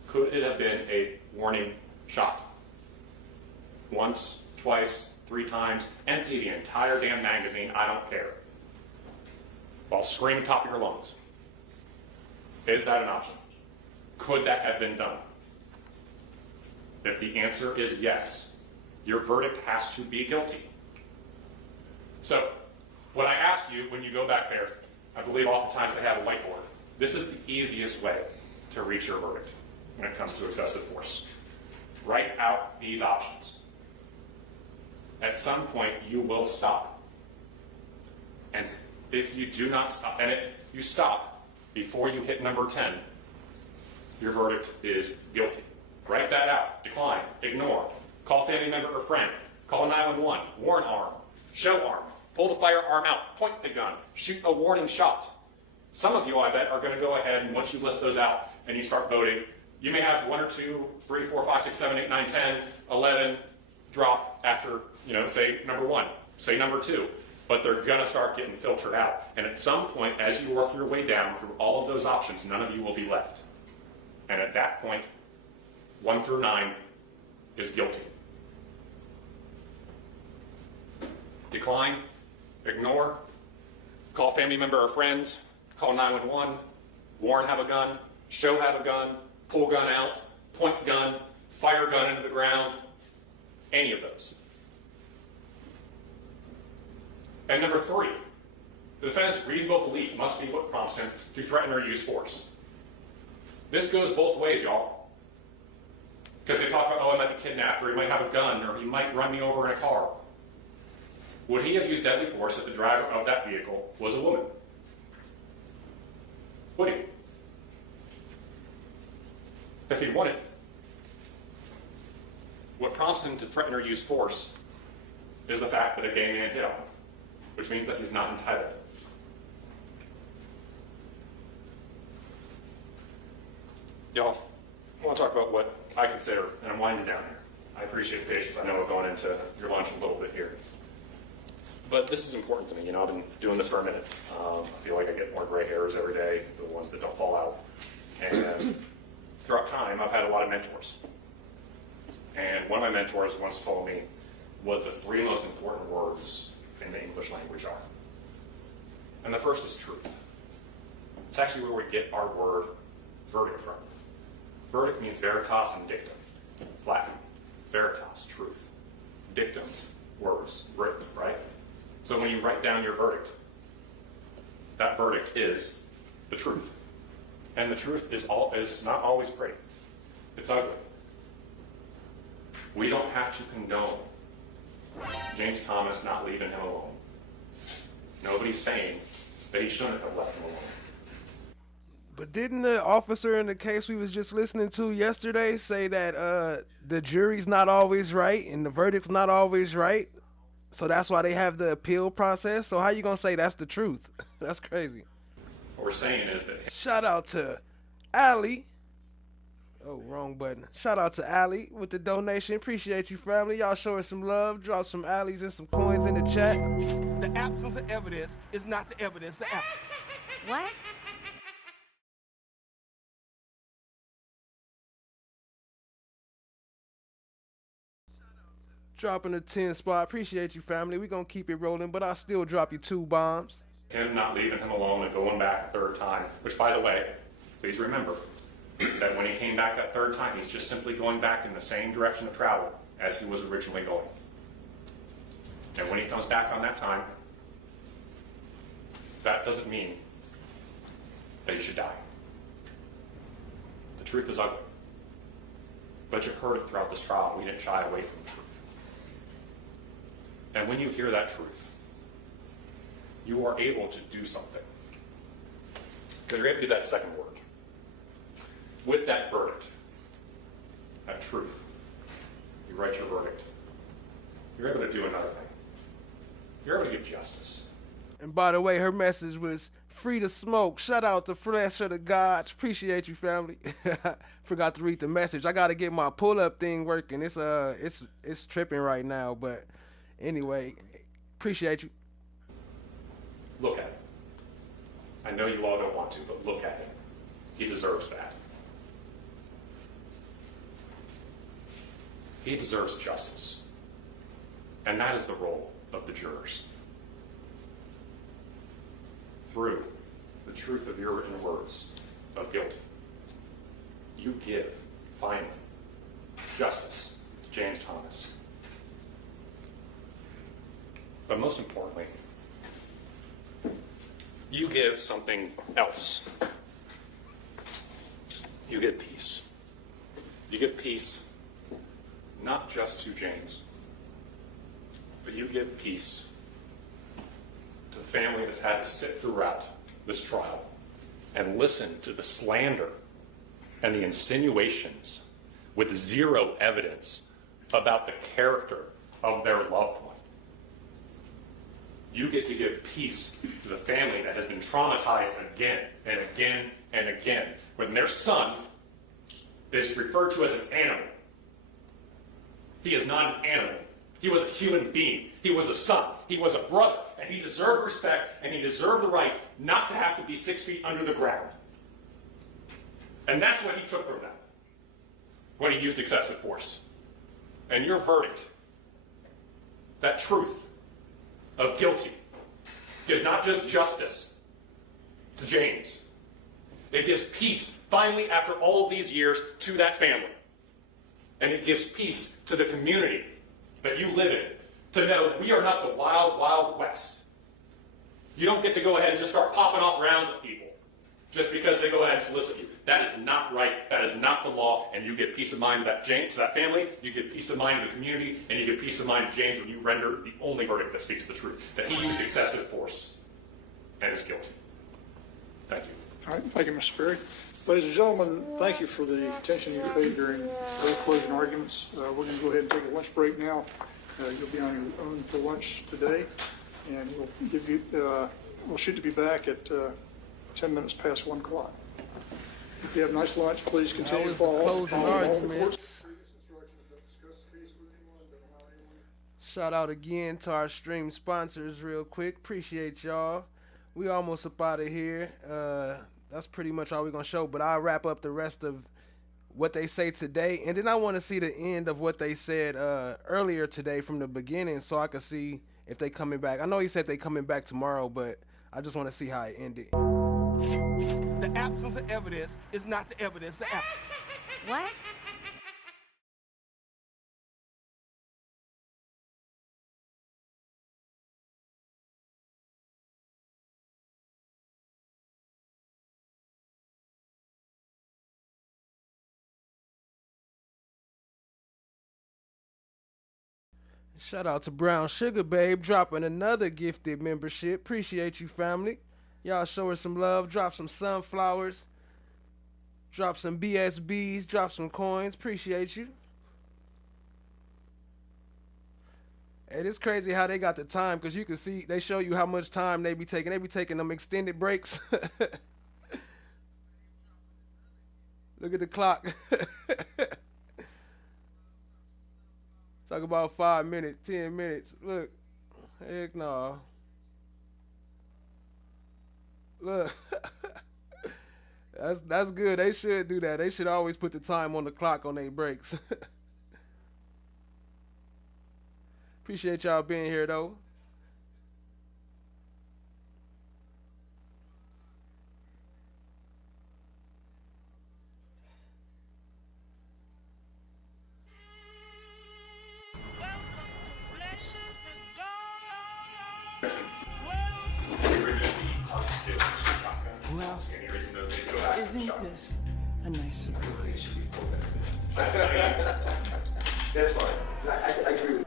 Could it have been a warning shot? Once, twice, 3 times, empty the entire damn magazine, I don't care. While screaming top of your lungs. Is that an option? Could that have been done? If the answer is yes, your verdict has to be guilty. So, what I ask you when you go back there, I believe oftentimes they have a whiteboard. This is the easiest way to reach your verdict when it comes to excessive force. Write out these options. At some point, you will stop. And if you do not stop, and if you stop before you hit number 10, your verdict is guilty. Write that out. Decline. Ignore. Call family member or friend. Call 911. Warn arm. Show arm. Pull the firearm out. Point the gun. Shoot a warning shot. Some of you, I bet, are going to go ahead and once you list those out and you start voting, you may have 1 or 2, 3, 4, 5, 6, 7, 8, 9, 10, 11 drop after, say number 1, say number 2. But they're going to start getting filtered out. And at some point, as you work your way down through all of those options, none of you will be left. And at that point, 1 through 9 is guilty. Decline, ignore, call family member or friends, call 911, warn have a gun, show have a gun, pull gun out, point gun, fire gun into the ground, any of those. And number 3, the defendant's reasonable belief must be what prompts him to threaten or use force. This goes both ways, y'all. Because they talk about, I might be kidnapped, or he might have a gun, or he might run me over in a car. Would he have used deadly force if the driver of that vehicle was a woman? Would he? If he wouldn't, what prompts him to threaten or use force is the fact that a gay man hit on him, which means that he's not entitled. Y'all, I want to talk about what I consider, and I'm winding down here. I appreciate the patience. I know we're going into your lunch a little bit here. But this is important to me. I've been doing this for a minute. I feel like I get more gray hairs every day, the ones that don't fall out. And throughout time, him, I've had a lot of mentors. And one of my mentors once told me what the three most important words in the English language are. And the first is truth. It's actually where we get our word verdict from. Verdict means veritas and dictum. It's Latin. Veritas, truth. Dictum, words, written, right? So when you write down your verdict, that verdict is the truth. And the truth is not always great. It's ugly. We don't have to condone James Thomas not leaving him alone. Nobody's saying that he shouldn't have left him alone. But didn't the officer in the case we was just listening to yesterday say that the jury's not always right and the verdict's not always right? So that's why they have the appeal process? So how you gonna say that's the truth? That's crazy. What we're saying is that... Shout out to Allie. Oh, wrong button. Shout out to Allie with the donation. Appreciate you, family. Y'all show us some love. Drop some Allies and some coins in the chat. The absence of evidence is not the evidence of absence. What? Dropping a 10 spot. Appreciate you, family. We gonna keep it rolling, but I'll still drop you 2 bombs. Him not leaving him alone and going back a third time, which, by the way, please remember that when he came back that third time, he's just simply going back in the same direction of travel as he was originally going. And when he comes back on that time, that doesn't mean that he should die. The truth is ugly. But you heard it throughout this trial. We didn't shy away from the truth. And when you hear that truth, you are able to do something. Because you're able to do that second word. With that verdict, that truth, you write your verdict. You're able to do another thing. You're able to give justice. And by the way, her message was free to smoke. Shout out to Flesh of the Gods. Appreciate you, family. Forgot to read the message. I gotta get my pull-up thing working. It's tripping right now, but anyway, appreciate you. Look at it. I know you all don't want to, but look at it. He deserves that. He deserves justice. And that is the role of the jurors. Through the truth of your written words of guilt, you give, finally, justice to James Thomas. But most importantly, you give something else. You give peace. You give peace not just to James, but you give peace to the family that's had to sit throughout this trial and listen to the slander and the insinuations with zero evidence about the character of their loved one. You get to give peace to the family that has been traumatized again and again and again when their son is referred to as an animal. He is not an animal. He was a human being. He was a son. He was a brother. And he deserved respect, and he deserved the right not to have to be 6 feet under the ground. And that's what he took from them when he used excessive force. And your verdict, that truth of guilty, gives not just justice to James. It gives peace, finally, after all of these years, to that family. And it gives peace to the community that you live in, to know that we are not the wild, wild west. You don't get to go ahead and just start popping off rounds at people just because they go ahead and solicit you. That is not right. That is not the law. And you get peace of mind to that family. You get peace of mind to the community. And you get peace of mind to James when you render the only verdict that speaks the truth, that he used excessive force and is guilty. Thank you. All right, thank you, Mr. Perry. Ladies and gentlemen, thank you for the attention you paid during the closing arguments. We're going to go ahead and take a lunch break now. You'll be on your own for lunch today, and we'll give you. We'll shoot to be back at 10 minutes past 1 o'clock. If you have a nice lunch, please continue to follow. Closing arguments. Shout out again to our stream sponsors real quick. Appreciate y'all. We almost up out of here. That's pretty much all we're going to show, but I'll wrap up the rest of what they say today, and then I want to see the end of what they said earlier today from the beginning, so I can see if they coming back. I know he said they coming back tomorrow, but I just want to see how it ended. The absence of evidence is not the evidence of absence. What? Shout out to Brown Sugar Babe dropping another gifted membership. Appreciate you, family. Y'all show her some love. Drop some sunflowers. Drop some BSBs. Drop some coins. Appreciate you. Hey, it's crazy how they got the time, because you can see they show you how much time they be taking. They be taking them extended breaks. Look at the clock. Talk about 5 minutes, 10 minutes. Look, heck no. Look, that's good. They should do that. They should always put the time on the clock on their breaks. Appreciate y'all being here though. Well, isn't this a nice surprise? That's fine. I agree with you.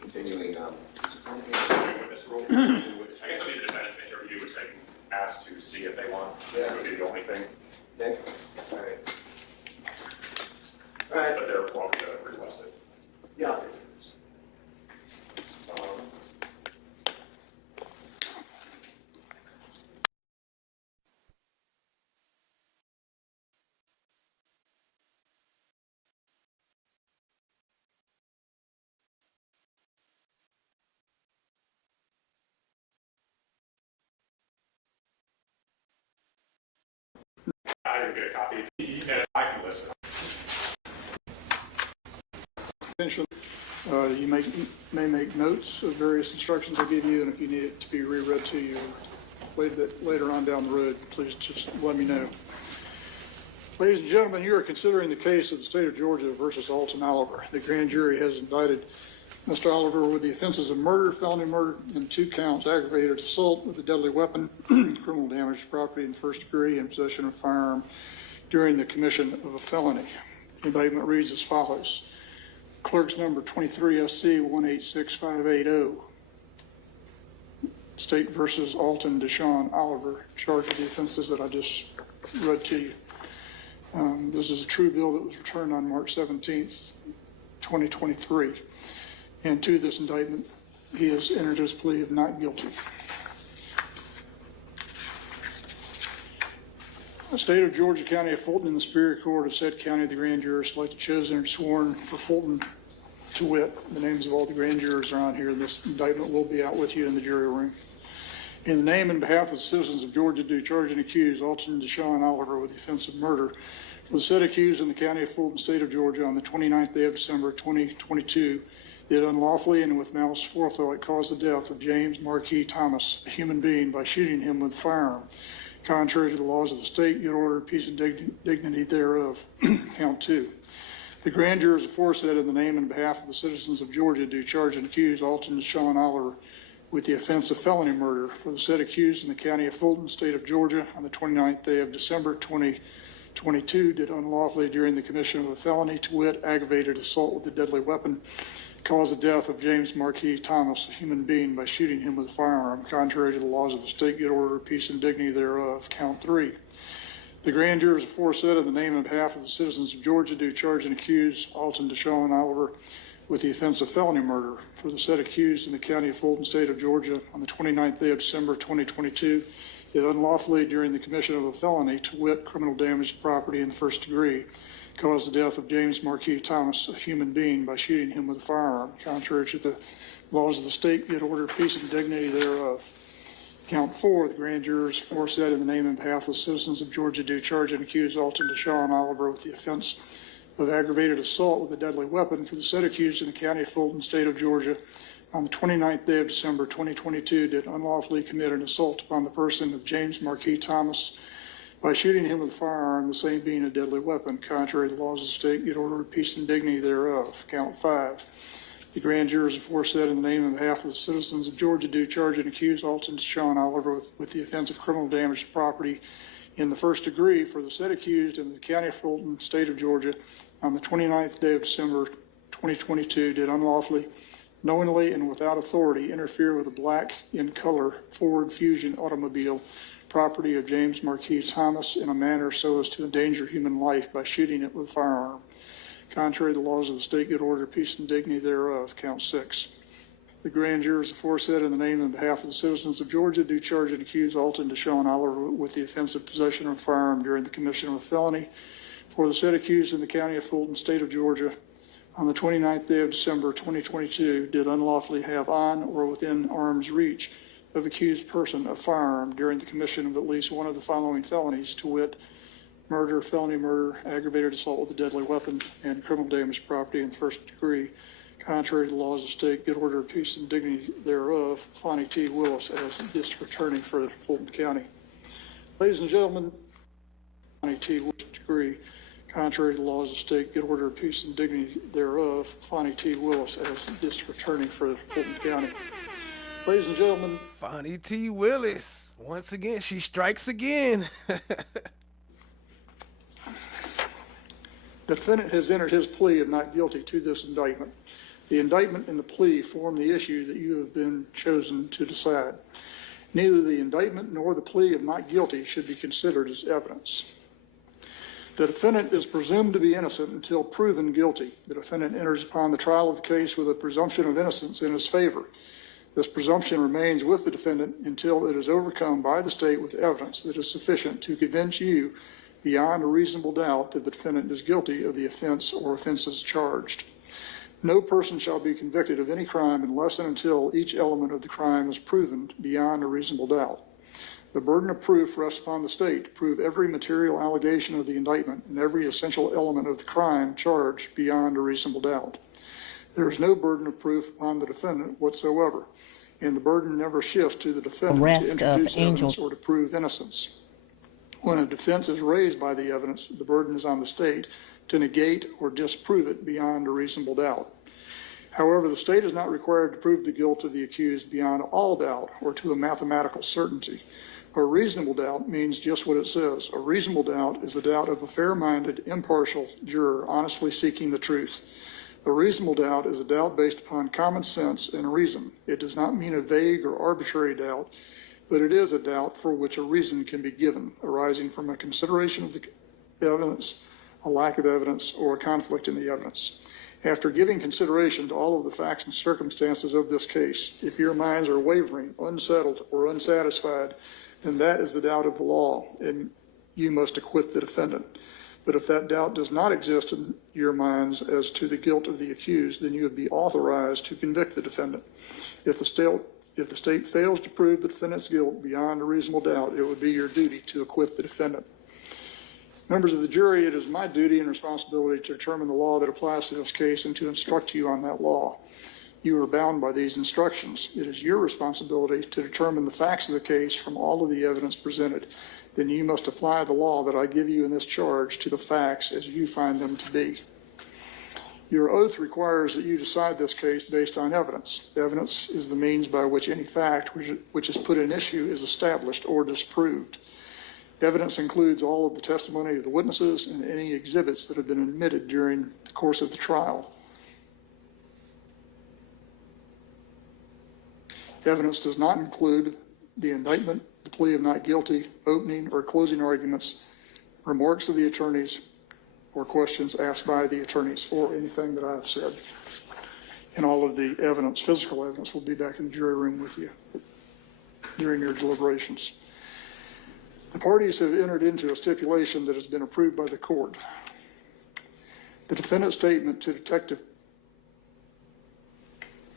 Continuing, I guess I'll need the defendant's interview, which they can ask to see if they want. Yeah. That would be the only thing. Okay. All right. All right. But they're welcome to request it. Yeah, I'll take it. I didn't get a copy. I can listen. You may make notes of various instructions I give you, and if you need it to be reread to you later on down the road, please just let me know. Ladies and gentlemen, you are considering the case of the state of Georgia versus Alton Oliver. The grand jury has indicted Mr. Oliver with the offenses of murder, felony murder, and 2 counts aggravated assault with a deadly weapon, criminal damage to property in the first degree, and possession of a firearm during the commission of a felony. The indictment reads as follows. Clerk's number 23 SC 186580. State versus Alton Deshaun Oliver, charged with the offenses that I just read to you. This is a true bill that was returned on March 17th, 2023. And to this indictment, he has entered his plea of not guilty. The state of Georgia, County of Fulton, and the Superior Court of said county, the grand jurors selected, chosen, and sworn for Fulton to wit. The names of all the grand jurors are on here. This indictment will be out with you in the jury room. In the name and behalf of the citizens of Georgia, do charge and accuse Alton Deshaun Oliver with the offense of murder for the said accused in the county of Fulton, state of Georgia, on the 29th day of December 2022, did unlawfully and with malice aforethought cause the death of James Marquis Thomas, a human being, by shooting him with a firearm, contrary to the laws of the state, good order, peace, and dignity thereof. Count 2. The grand jurors aforesaid, in the name and behalf of the citizens of Georgia, do charge and accuse Alton Deshaun Oliver with the offense of felony murder for the said accused in the county of Fulton, state of Georgia, on the 29th day of December 2022, did unlawfully during the commission of a felony, to wit, aggravated assault with a deadly weapon, cause the death of James Marquis Thomas, a human being, by shooting him with a firearm, contrary to the laws of the state, good order, peace, and dignity thereof. Count 3. The grand jurors aforesaid, in the name and behalf of the citizens of Georgia, do charge and accuse Alton Deshaun Oliver with the offense of felony murder for the said accused in the county of Fulton, state of Georgia, on the 29th day of December 2022, did unlawfully during the commission of a felony, to wit, criminal damage to property in the first degree, cause the death of James Marquis Thomas, a human being, by shooting him with a firearm, contrary to the laws of the state, good order, peace, and dignity thereof. Count 4, the grand jurors aforesaid in the name and behalf of the citizens of Georgia do charge and accuse Alton Deshaw and Oliver with the offense of aggravated assault with a deadly weapon for the said accused in the county of Fulton, state of Georgia, on the 29th day of December 2022 did unlawfully commit an assault upon the person of James Marquis Thomas by shooting him with a firearm, the same being a deadly weapon, contrary to the laws of the state, get order of peace and dignity thereof. Count 5. The grand jurors aforesaid in the name and behalf of the citizens of Georgia do charge and accuse Alton Deshaw and Oliver with the offense of criminal damage to property in the first degree for the said accused in the county of Fulton, state of Georgia, on the 29th day of December 2022 did unlawfully, knowingly and without authority interfere with a black in color Ford Fusion automobile, property of James Marquis Thomas, in a manner so as to endanger human life by shooting it with a firearm. Contrary to the laws of the state, good order, peace, and dignity thereof. Count 6. The grand jurors aforesaid in the name and behalf of the citizens of Georgia do charge and accuse Alton Deshaw and Oliver with the offense of possession of a firearm during the commission of a felony for the said accused in the county of Fulton, state of Georgia, on the 29th day of December 2022 did unlawfully have on or within arm's reach of accused person a firearm during the commission of at least one of the following felonies, to wit, murder, felony murder, aggravated assault with a deadly weapon, and criminal damage to property in the first degree, contrary to the laws of the state, good order, peace, and dignity thereof. Fonnie T. Willis as district attorney for Fulton County. Ladies and gentlemen, Fonnie T. Willis degree, contrary to the laws of the state, good order, peace, and dignity thereof. Fonnie T. Willis as district attorney for Fulton County. Ladies and gentlemen, Fonnie T. Willis. Once again, she strikes again. The defendant has entered his plea of not guilty to this indictment. The indictment and the plea form the issue that you have been chosen to decide. Neither the indictment nor the plea of not guilty should be considered as evidence. The defendant is presumed to be innocent until proven guilty. The defendant enters upon the trial of the case with a presumption of innocence in his favor. This presumption remains with the defendant until it is overcome by the state with evidence that is sufficient to convince you beyond a reasonable doubt that the defendant is guilty of the offense or offenses charged. No person shall be convicted of any crime unless and until each element of the crime is proven beyond a reasonable doubt. The burden of proof rests upon the state to prove every material allegation of the indictment and every essential element of the crime charged beyond a reasonable doubt. There is no burden of proof upon the defendant whatsoever, and the burden never shifts to the defendant to introduce evidence or to prove innocence. When a defense is raised by the evidence, the burden is on the state to negate or disprove it beyond a reasonable doubt. However, the state is not required to prove the guilt of the accused beyond all doubt or to a mathematical certainty. A reasonable doubt means just what it says. A reasonable doubt is the doubt of a fair-minded, impartial juror honestly seeking the truth. A reasonable doubt is a doubt based upon common sense and reason. It does not mean a vague or arbitrary doubt, but it is a doubt for which a reason can be given, arising from a consideration of the evidence, a lack of evidence, or a conflict in the evidence. After giving consideration to all of the facts and circumstances of this case, if your minds are wavering, unsettled, or unsatisfied, then that is the doubt of the law, and you must acquit the defendant. But if that doubt does not exist in your minds as to the guilt of the accused, then you would be authorized to convict the defendant. If the state fails to prove the defendant's guilt beyond a reasonable doubt, it would be your duty to acquit the defendant. Members of the jury, it is my duty and responsibility to determine the law that applies to this case and to instruct you on that law. You are bound by these instructions. It is your responsibility to determine the facts of the case from all of the evidence presented. Then you must apply the law that I give you in this charge to the facts as you find them to be. Your oath requires that you decide this case based on evidence. Evidence is the means by which any fact which is put in issue is established or disproved. Evidence includes all of the testimony of the witnesses and any exhibits that have been admitted during the course of the trial. Evidence does not include the indictment, the plea of not guilty, opening or closing arguments, remarks of the attorneys, or questions asked by the attorneys, or anything that I have said. And all of the evidence, physical evidence, will be back in the jury room with you during your deliberations. The parties have entered into a stipulation that has been approved by the court. The defendant's statement to Detective,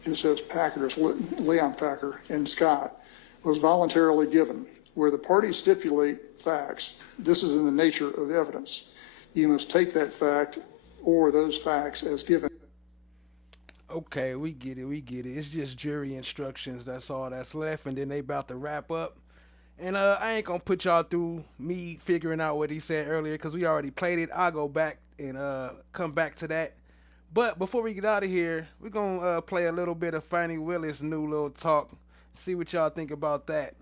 it says Packer, it's Leon Packer and Scott, was voluntarily given. Where the parties stipulate facts, this is in the nature of evidence. You must take that fact or those facts as given. Okay, we get it. It's just jury instructions. That's all that's left, and then they about to wrap up. And I ain't gonna put y'all through me figuring out what he said earlier because we already played it. I'll go back and come back to that. But before we get out of here, we're gonna play a little bit of Fannie Willis' new little talk. See what y'all think about that.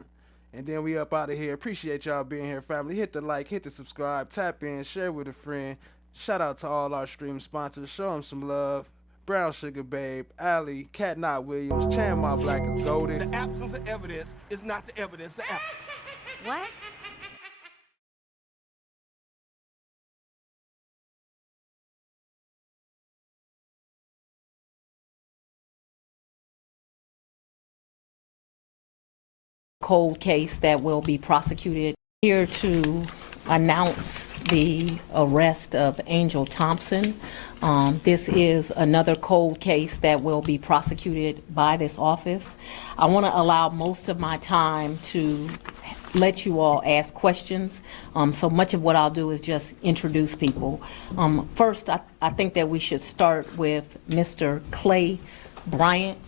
And then we up out of here. Appreciate y'all being here, family. Hit the like, hit the subscribe, tap in, share with a friend. Shout out to all our stream sponsors. Show them some love. Brown Sugar Babe, Allie, Cat Not Williams, Chan My Black is golden. The absence of evidence is not the evidence of absence. What? Cold case that will be prosecuted. Here to announce the arrest of Angel Thompson. This is another cold case that will be prosecuted by this office. I want to allow most of my time to let you all ask questions. So much of what I'll do is just introduce people. First, I think that we should start with Mr. Clay Bryant.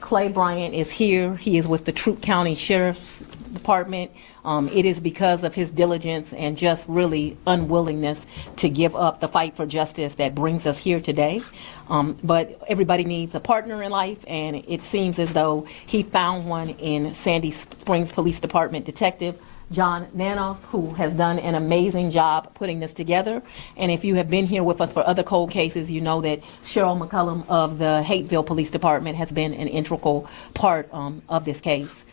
Clay Bryant is here. He is with the Troup County Sheriff's Department. It is because of his diligence and just really unwillingness to give up the fight for justice that brings us here today. But everybody needs a partner in life, and it seems as though he found one in Sandy Springs Police Department Detective John Nanoff, who has done an amazing job putting this together. And if you have been here with us for other cold cases, you know that Cheryl McCullum of the Hateville Police Department has been an integral part of this case.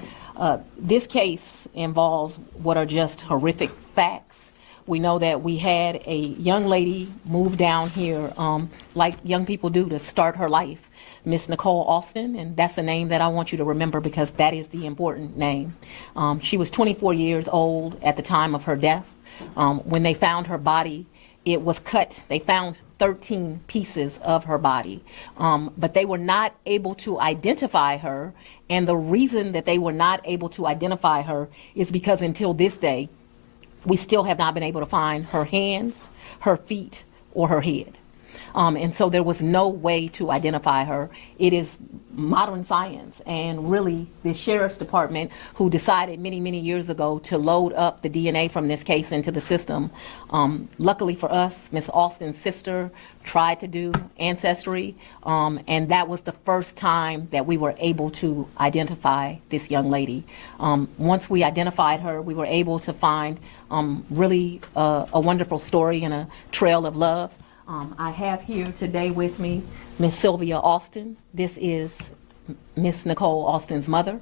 This case involves what are just horrific facts. We know that we had a young lady move down here like young people do to start her life, Miss Nicole Austin, and that's a name that I want you to remember because that is the important name. She was 24 years old at the time of her death. When they found her body, it was cut. They found 13 pieces of her body, but they were not able to identify her. And the reason that they were not able to identify her is because until this day, we still have not been able to find her hands, her feet, or her head. And so there was no way to identify her. It is modern science, and really the Sheriff's Department, who decided many, many years ago to load up the DNA from this case into the system. Luckily for us, Miss Austin's sister tried to do Ancestry, and that was the first time that we were able to identify this young lady. Once we identified her, we were able to find really a wonderful story and a trail of love. I have here today with me Miss Sylvia Austin. This is Miss Nicole Austin's mother.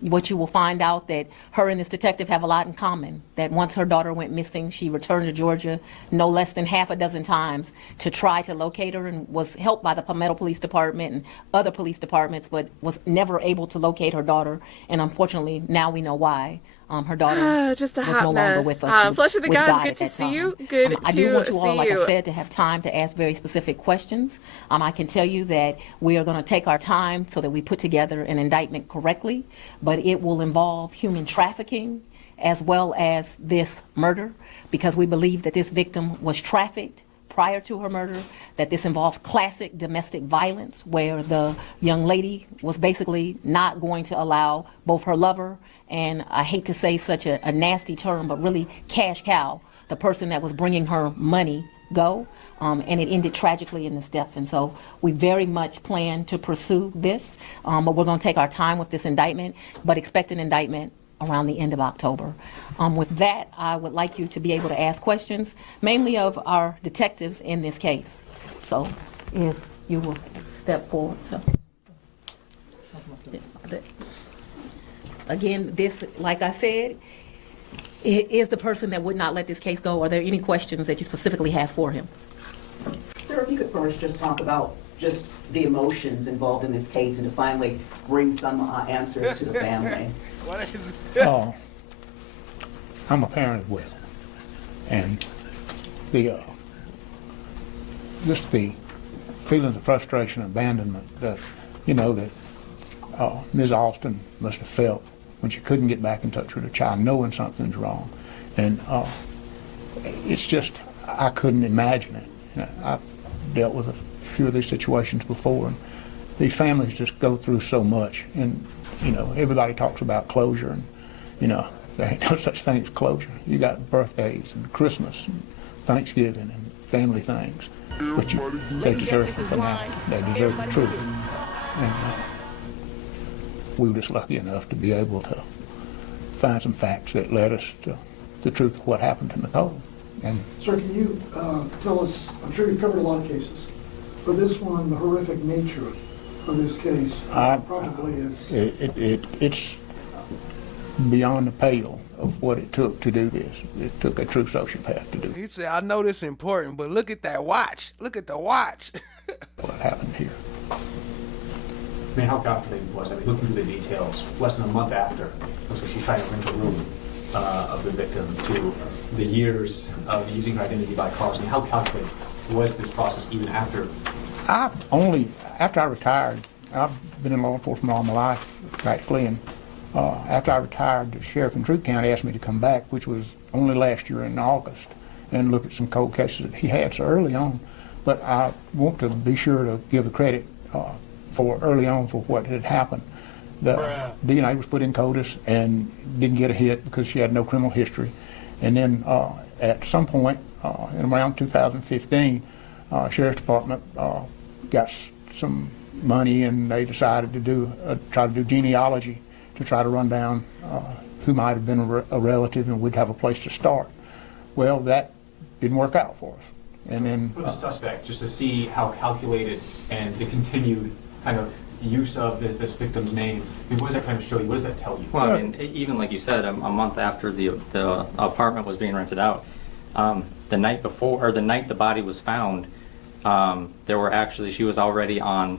What you will find out that her and this detective have a lot in common, that once her daughter went missing, she returned to Georgia no less than half a dozen times to try to locate her and was helped by the Palmetto Police Department and other police departments, but was never able to locate her daughter. And unfortunately, now we know why. Her daughter just a was hot no mess. longer with us. Flush of the Was Gods, died good at to that see time. you. Good I do to want you all, see like you. I said, to have time to ask very specific questions. I can tell you that we are going to take our time so that we put together an indictment correctly, but it will involve human trafficking as well as this murder, because we believe that this victim was trafficked prior to her murder, that this involves classic domestic violence where the young lady was basically not going to allow both her lover and, I hate to say such a nasty term, but really cash cow, the person that was bringing her money, go. And it ended tragically in this death. And so we very much plan to pursue this, but we're going to take our time with this indictment, but expect an indictment around the end of October. With that, I would like you to be able to ask questions, mainly of our detectives in this case. So if you will step forward. So. Again, this, like I said, is the person that would not let this case go. Are there any questions that you specifically have for him? Sir, if you could first just talk about just the emotions involved in this case and to finally bring some answers to the family. I'm a parent as well, and the just the feelings of frustration and abandonment that Ms. Austin must have felt when she couldn't get back in touch with her child, knowing something's wrong. And it's just, I couldn't imagine it. You know, I've dealt with a few of these situations before, and these families just go through so much. And, you know, everybody talks about closure, and, you know, there ain't no such thing as closure. You got birthdays and Christmas and Thanksgiving and family things, but they deserve the finality. They deserve the truth. And we were just lucky enough to be able to find some facts that led us to the truth of what happened to Nicole. And sir, can you tell us, I'm sure you've covered a lot of cases, but this one, the horrific nature of this case probably is... It's beyond the pale of what it took to do this. It took a true sociopath to do it. He said, I know this is important, but look at that watch. Look at the watch. What happened here. I mean, how calculated was it? I mean, looking through the details, less than a month after, looks like she tried to rent a room of the victim to the years of using her identity by cars. I mean, how calculated was this process even after? After I retired, I've been in law enforcement all my life, practically, and after I retired, the sheriff in Troup County asked me to come back, which was only last year in August, and look at some cold cases that he had so early on. But I want to be sure to give the credit for early on for what had happened. The DNA was put in CODIS and didn't get a hit because she had no criminal history. And then at some point in around 2015, Sheriff's Department got some money, and they decided to try to do genealogy to try to run down who might have been a relative, and we'd have a place to start. Well, that didn't work out for us. And then For the suspect, just to see how calculated and the continued kind of use of this victim's name, I mean, what does that kind of show you? What does that tell you? Well, I mean, even like you said, a month after the apartment was being rented out, the night before, or the night the body was found, she was already on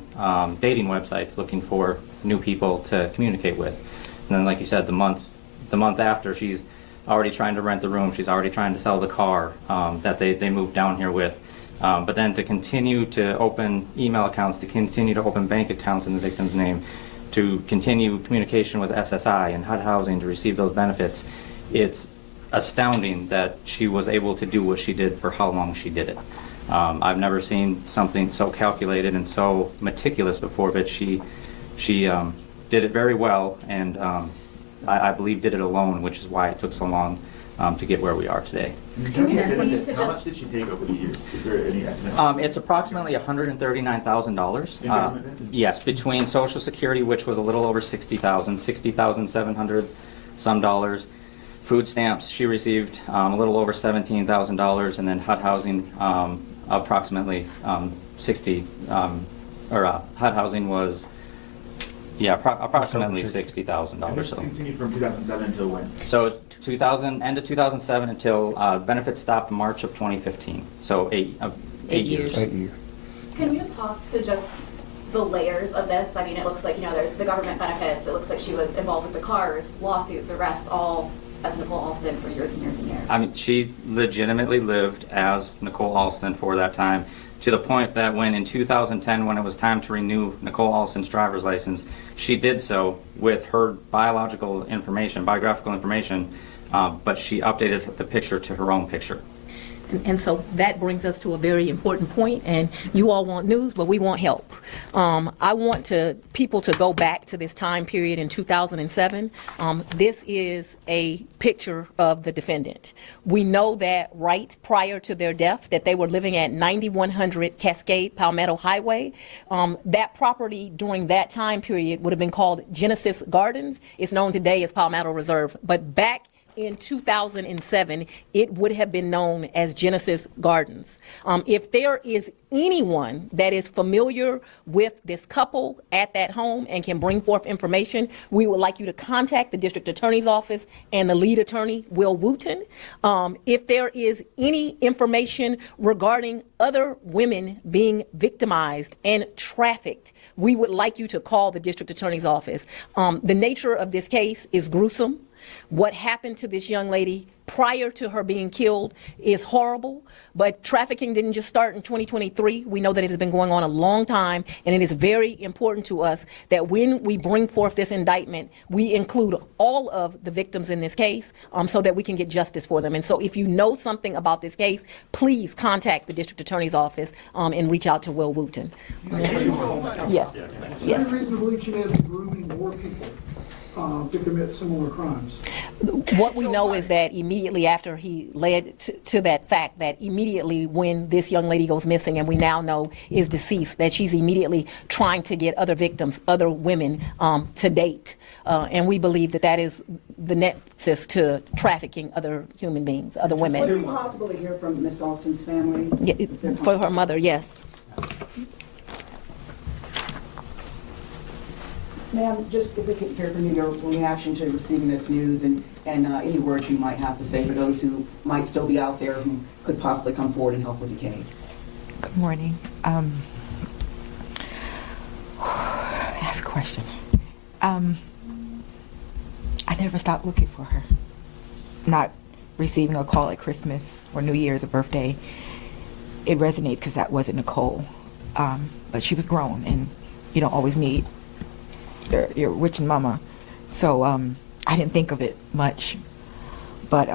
dating websites looking for new people to communicate with. And then, like you said, the month after, she's already trying to rent the room. She's already trying to sell the car that they moved down here with. But then to continue to open email accounts, to continue to open bank accounts in the victim's name, to continue communication with SSI and HUD Housing to receive those benefits, it's astounding that she was able to do what she did for how long she did it. I've never seen something so calculated and so meticulous before, but she did it very well, and I believe did it alone, which is why it took so long to get where we are today. How much did she take over the years? Is there any estimate? It's approximately $139,000. Yes, between Social Security, which was a little over $60,700 some dollars. Food stamps, she received a little over $17,000, and then HUD Housing approximately 60, HUD Housing was, approximately $60,000. This continued from 2007 until when? So end of 2007 until benefits stopped March of 2015. So eight years. 8 years. Can you talk to just the layers of this? I mean, it looks like, there's the government benefits. It looks like she was involved with the cars, lawsuits, arrests, all as Nicole Alston for years and years and years. I mean, she legitimately lived as Nicole Alston for that time, to the point that when in 2010, when it was time to renew Nicole Alston's driver's license, she did so with her biographical information, but she updated the picture to her own picture. And so that brings us to a very important point, and you all want news, but we want help. I want people to go back to this time period in 2007. This is a picture of the defendant. We know that right prior to their death that they were living at 9100 Cascade Palmetto Highway. That property during that time period would have been called Genesis Gardens. It's known today as Palmetto Reserve, but back in 2007, it would have been known as Genesis Gardens. If there is anyone that is familiar with this couple at that home and can bring forth information, we would like you to contact the district attorney's office and the lead attorney, Will Wooten. If there is any information regarding other women being victimized and trafficked, we would like you to call the district attorney's office. The nature of this case is gruesome. What happened to this young lady prior to her being killed is horrible, but trafficking didn't just start in 2023. We know that it has been going on a long time, and it is very important to us that when we bring forth this indictment, we include all of the victims in this case so that we can get justice for them. And so if you know something about this case, please contact the District Attorney's Office and reach out to Will Wooten. Yes. Is there any reason to believe she may have been grooming more people to commit similar crimes? What we know is that immediately after he led to that fact, that immediately when this young lady goes missing, and we now know is deceased, that she's immediately trying to get other victims, other women to date. And we believe that that is the nexus to trafficking other human beings, other women. Would it be possible to hear from Miss Alston's family? Yeah, for her mother, yes. Ma'am, just if we could hear from you, your reaction to receiving this news and any words you might have to say for those who might still be out there who could possibly come forward and help with the case. Good morning. Ask a question. I never stopped looking for her. Not receiving a call at Christmas or New Year's or birthday, it resonates because that wasn't Nicole. But she was grown, and you don't always need your witching mama. So I didn't think of it much. But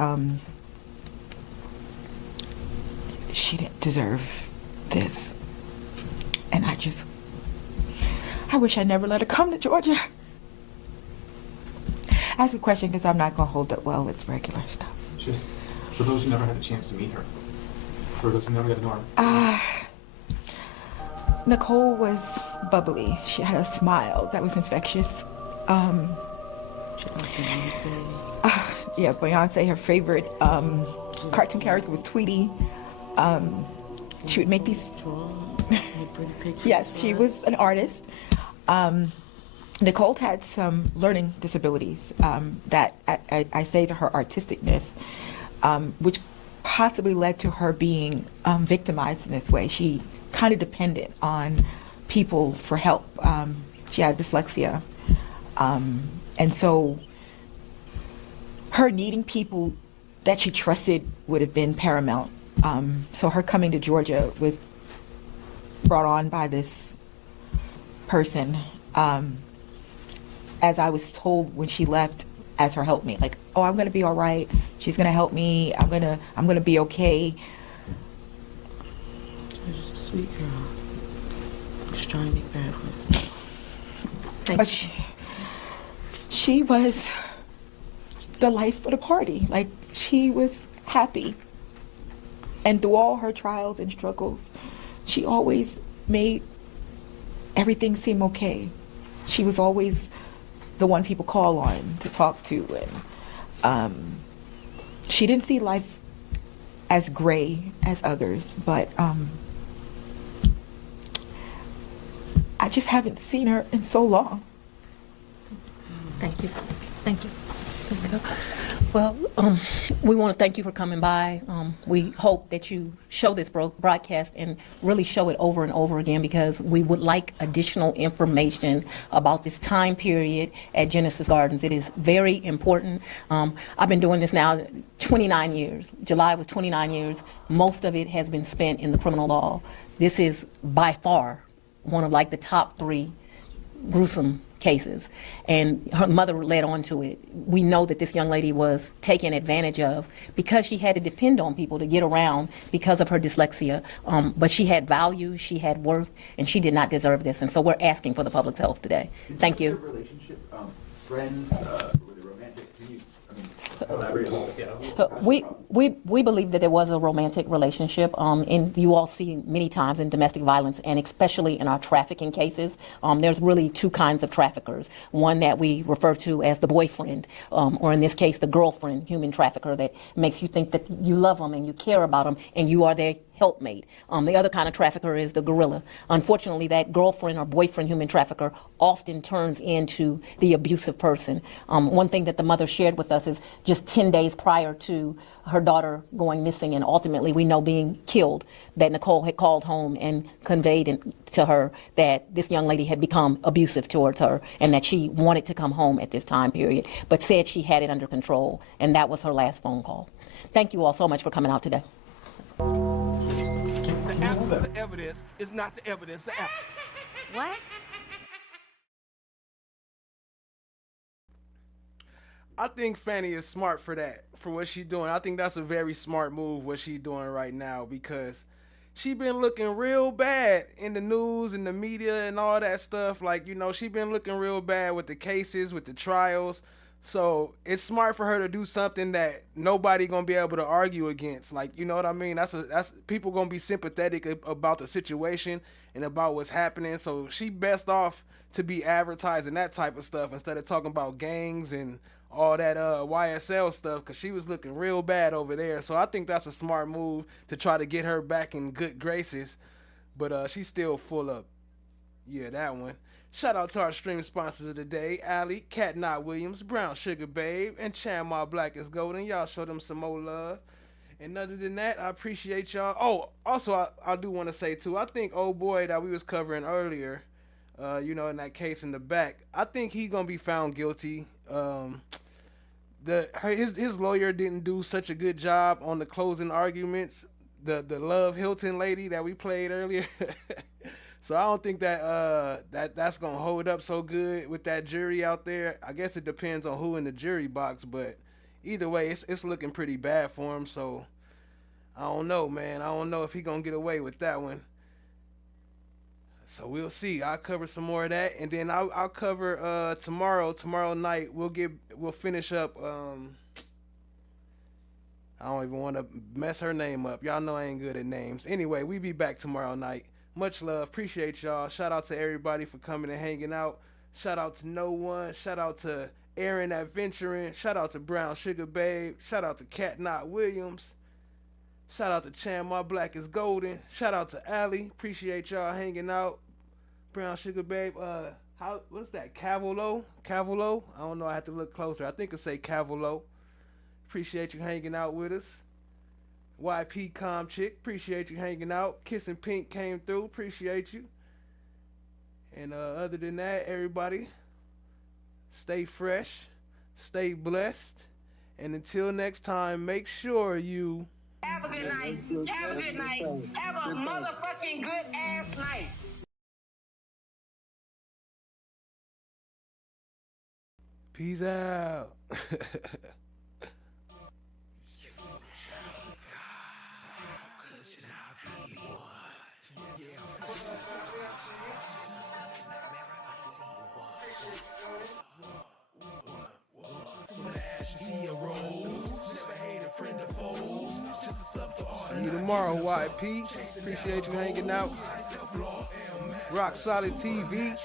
she didn't deserve this. And I wish I never let her come to Georgia. Ask a question because I'm not going to hold up well with regular stuff. Just for those who never had a chance to meet her, for those who never got to know her. Nicole was bubbly. She had a smile that was infectious. Yeah, Beyonce, her favorite cartoon character was Tweety. She would make these. Yes, she was an artist. Nicole had some learning disabilities that I say to her artisticness, which possibly led to her being victimized in this way. She kind of depended on people for help. She had dyslexia. And so her needing people that she trusted would have been paramount. So her coming to Georgia was brought on by this person, as I was told when she left, as her helpmate, like, oh, I'm gonna be all right. She's gonna help me. I'm gonna be okay. She's just a sweet girl. Just trying to make bad ones. But she was the life of the party. Like, she was happy. And through all her trials and struggles, she always made everything seem okay. She was always the one people call on to talk to. And she didn't see life as gray as others, but I just haven't seen her in so long. Thank you. Thank you. Well, we want to thank you for coming by. We hope that you show this broadcast and really show it over and over again, because we would like additional information about this time period at Genesis Gardens. It is very important. I've been doing this now 29 years. July was 29 years. Most of it has been spent in the criminal law. This is by far one of like the top 3 gruesome cases, and her mother led on to it. We know that this young lady was taken advantage of because she had to depend on people to get around because of her dyslexia, but she had value, she had worth, and she did not deserve this, and so we're asking for the public's help today. Thank you. Relationship, friends, were they romantic? Can you, elaborate a little bit? We believe that there was a romantic relationship, and you all see many times in domestic violence, and especially in our trafficking cases, there's really 2 kinds of traffickers. One that we refer to as the boyfriend, or in this case, the girlfriend human trafficker, that makes you think that you love them and you care about them and you are their helpmate. The other kind of trafficker is the guerrilla. Unfortunately, that girlfriend or boyfriend human trafficker often turns into the abusive person. One thing that the mother shared with us is just 10 days prior to her daughter going missing and ultimately we know being killed, that Nicole had called home and conveyed to her that this young lady had become abusive towards her and that she wanted to come home at this time period, but said she had it under control, and that was her last phone call. Thank you all so much for coming out today. The absence of evidence is not the evidence of absence. What? I think Fannie is smart for that, for what she's doing. I think that's a very smart move, what she's doing right now, because she been looking real bad in the news and the media and all that stuff. Like, you know, she been looking real bad with the cases, with the trials. So it's smart for her to do something that nobody gonna be able to argue against. Like, you know what I mean? That's people gonna be sympathetic about the situation and about what's happening. So she best off to be advertising that type of stuff instead of talking about gangs and all that YSL stuff, because she was looking real bad over there. So I think that's a smart move to try to get her back in good graces. But she's still full of, yeah, that one. Shout out to our stream sponsors of the day, Allie, Cat Knot Williams, Brown Sugar Babe, and Chanma Black is Golden. Y'all show them some more love. And other than that, I appreciate y'all. Oh, also, I do want to say, too, I think old boy that we was covering earlier, you know, in that case in the back, I think he going to be found guilty. His lawyer didn't do such a good job on the closing arguments. The Love Hilton lady that we played earlier. So I don't think that that's gonna hold up so good with that jury out there. I guess it depends on who in the jury box, but either way, it's looking pretty bad for him. So I don't know, man. I don't know if he gonna get away with that one. So we'll see. I'll cover some more of that, and then I'll cover tomorrow night. We'll finish up. I don't even want to mess her name up. Y'all know I ain't good at names. Anyway, we be back tomorrow night. Much love. Appreciate y'all. Shout out to everybody for coming and hanging out. Shout out to No One. Shout out to Aaron Adventuring. Shout out to Brown Sugar Babe. Shout out to Cat Knot Williams. Shout out to Chanma Black is Golden. Shout out to Allie. Appreciate y'all hanging out. Brown Sugar Babe. What's that? Cavolo? I don't know. I have to look closer. I think it say Cavolo. Appreciate you hanging out with us. YP Com Chick, appreciate you hanging out. Kissing Pink came through, appreciate you. And other than that, everybody, stay fresh, stay blessed, and until next time, make sure you Have a good night. Have a good night. Have a motherfucking good ass night. peace out. See you tomorrow, YP. Appreciate you hanging out. Rock Solid TV.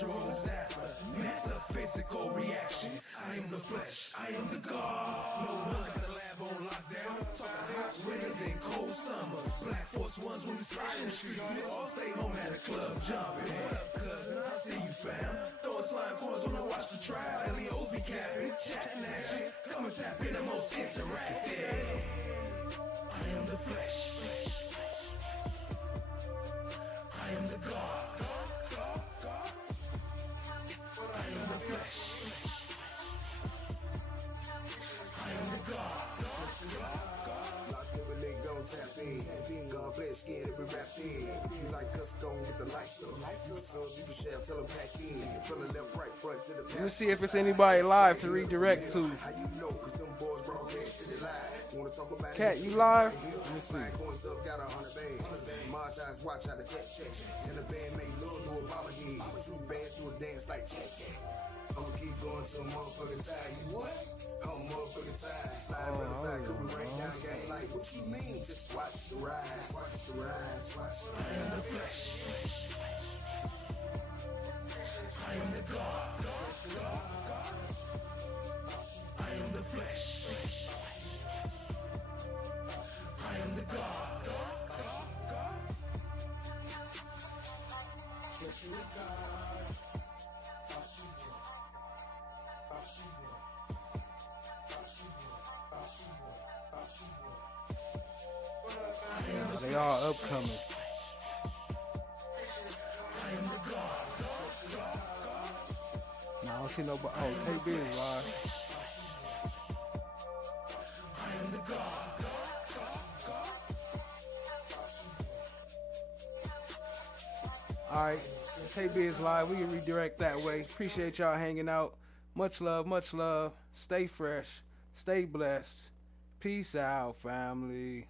Metaphysical reaction. I am the flesh. I am the God. No one got the lab on lockdown. Talking hot winters and cold summers. Black Force Ones when we slide in the streets. We all stay home at a club jumping. What up, cousin? I see you, fam. Throwing slime coins when I watch the trial. Leos be capping, chatting action. Come and tap in the most interactive. I am the flesh. I am the God. I am the flesh. I am the God. Every leg gon' tap in. Gon' play skin every rap in. If you like us, gon' get the lights up. So you can share, tell them pack in. Feeling left, right, front to the back. Let me see if it's anybody live to redirect to. How you know? Cause them boys broadcast to the live. Wanna talk about Cat, you live? Let me see. Coins up, got 100 bands. Mars eyes, watch how the check. And the band made love to a bobblehead. 2 bands do a dance like check. I'ma keep going till a motherfucking tie. You what? I'm a motherfucking tie. Slide on the side, could we rank down game like what you mean? Just watch the rise. Watch the rise. I am the flesh. I am the God. I am the flesh. I am the God. y'all upcoming. Nah, I don't see nobody. Oh, Tay B is live. Alright, Tay B is live. We can redirect that way. Appreciate y'all hanging out. Much love, much love. Stay fresh. Stay blessed. Peace out, family.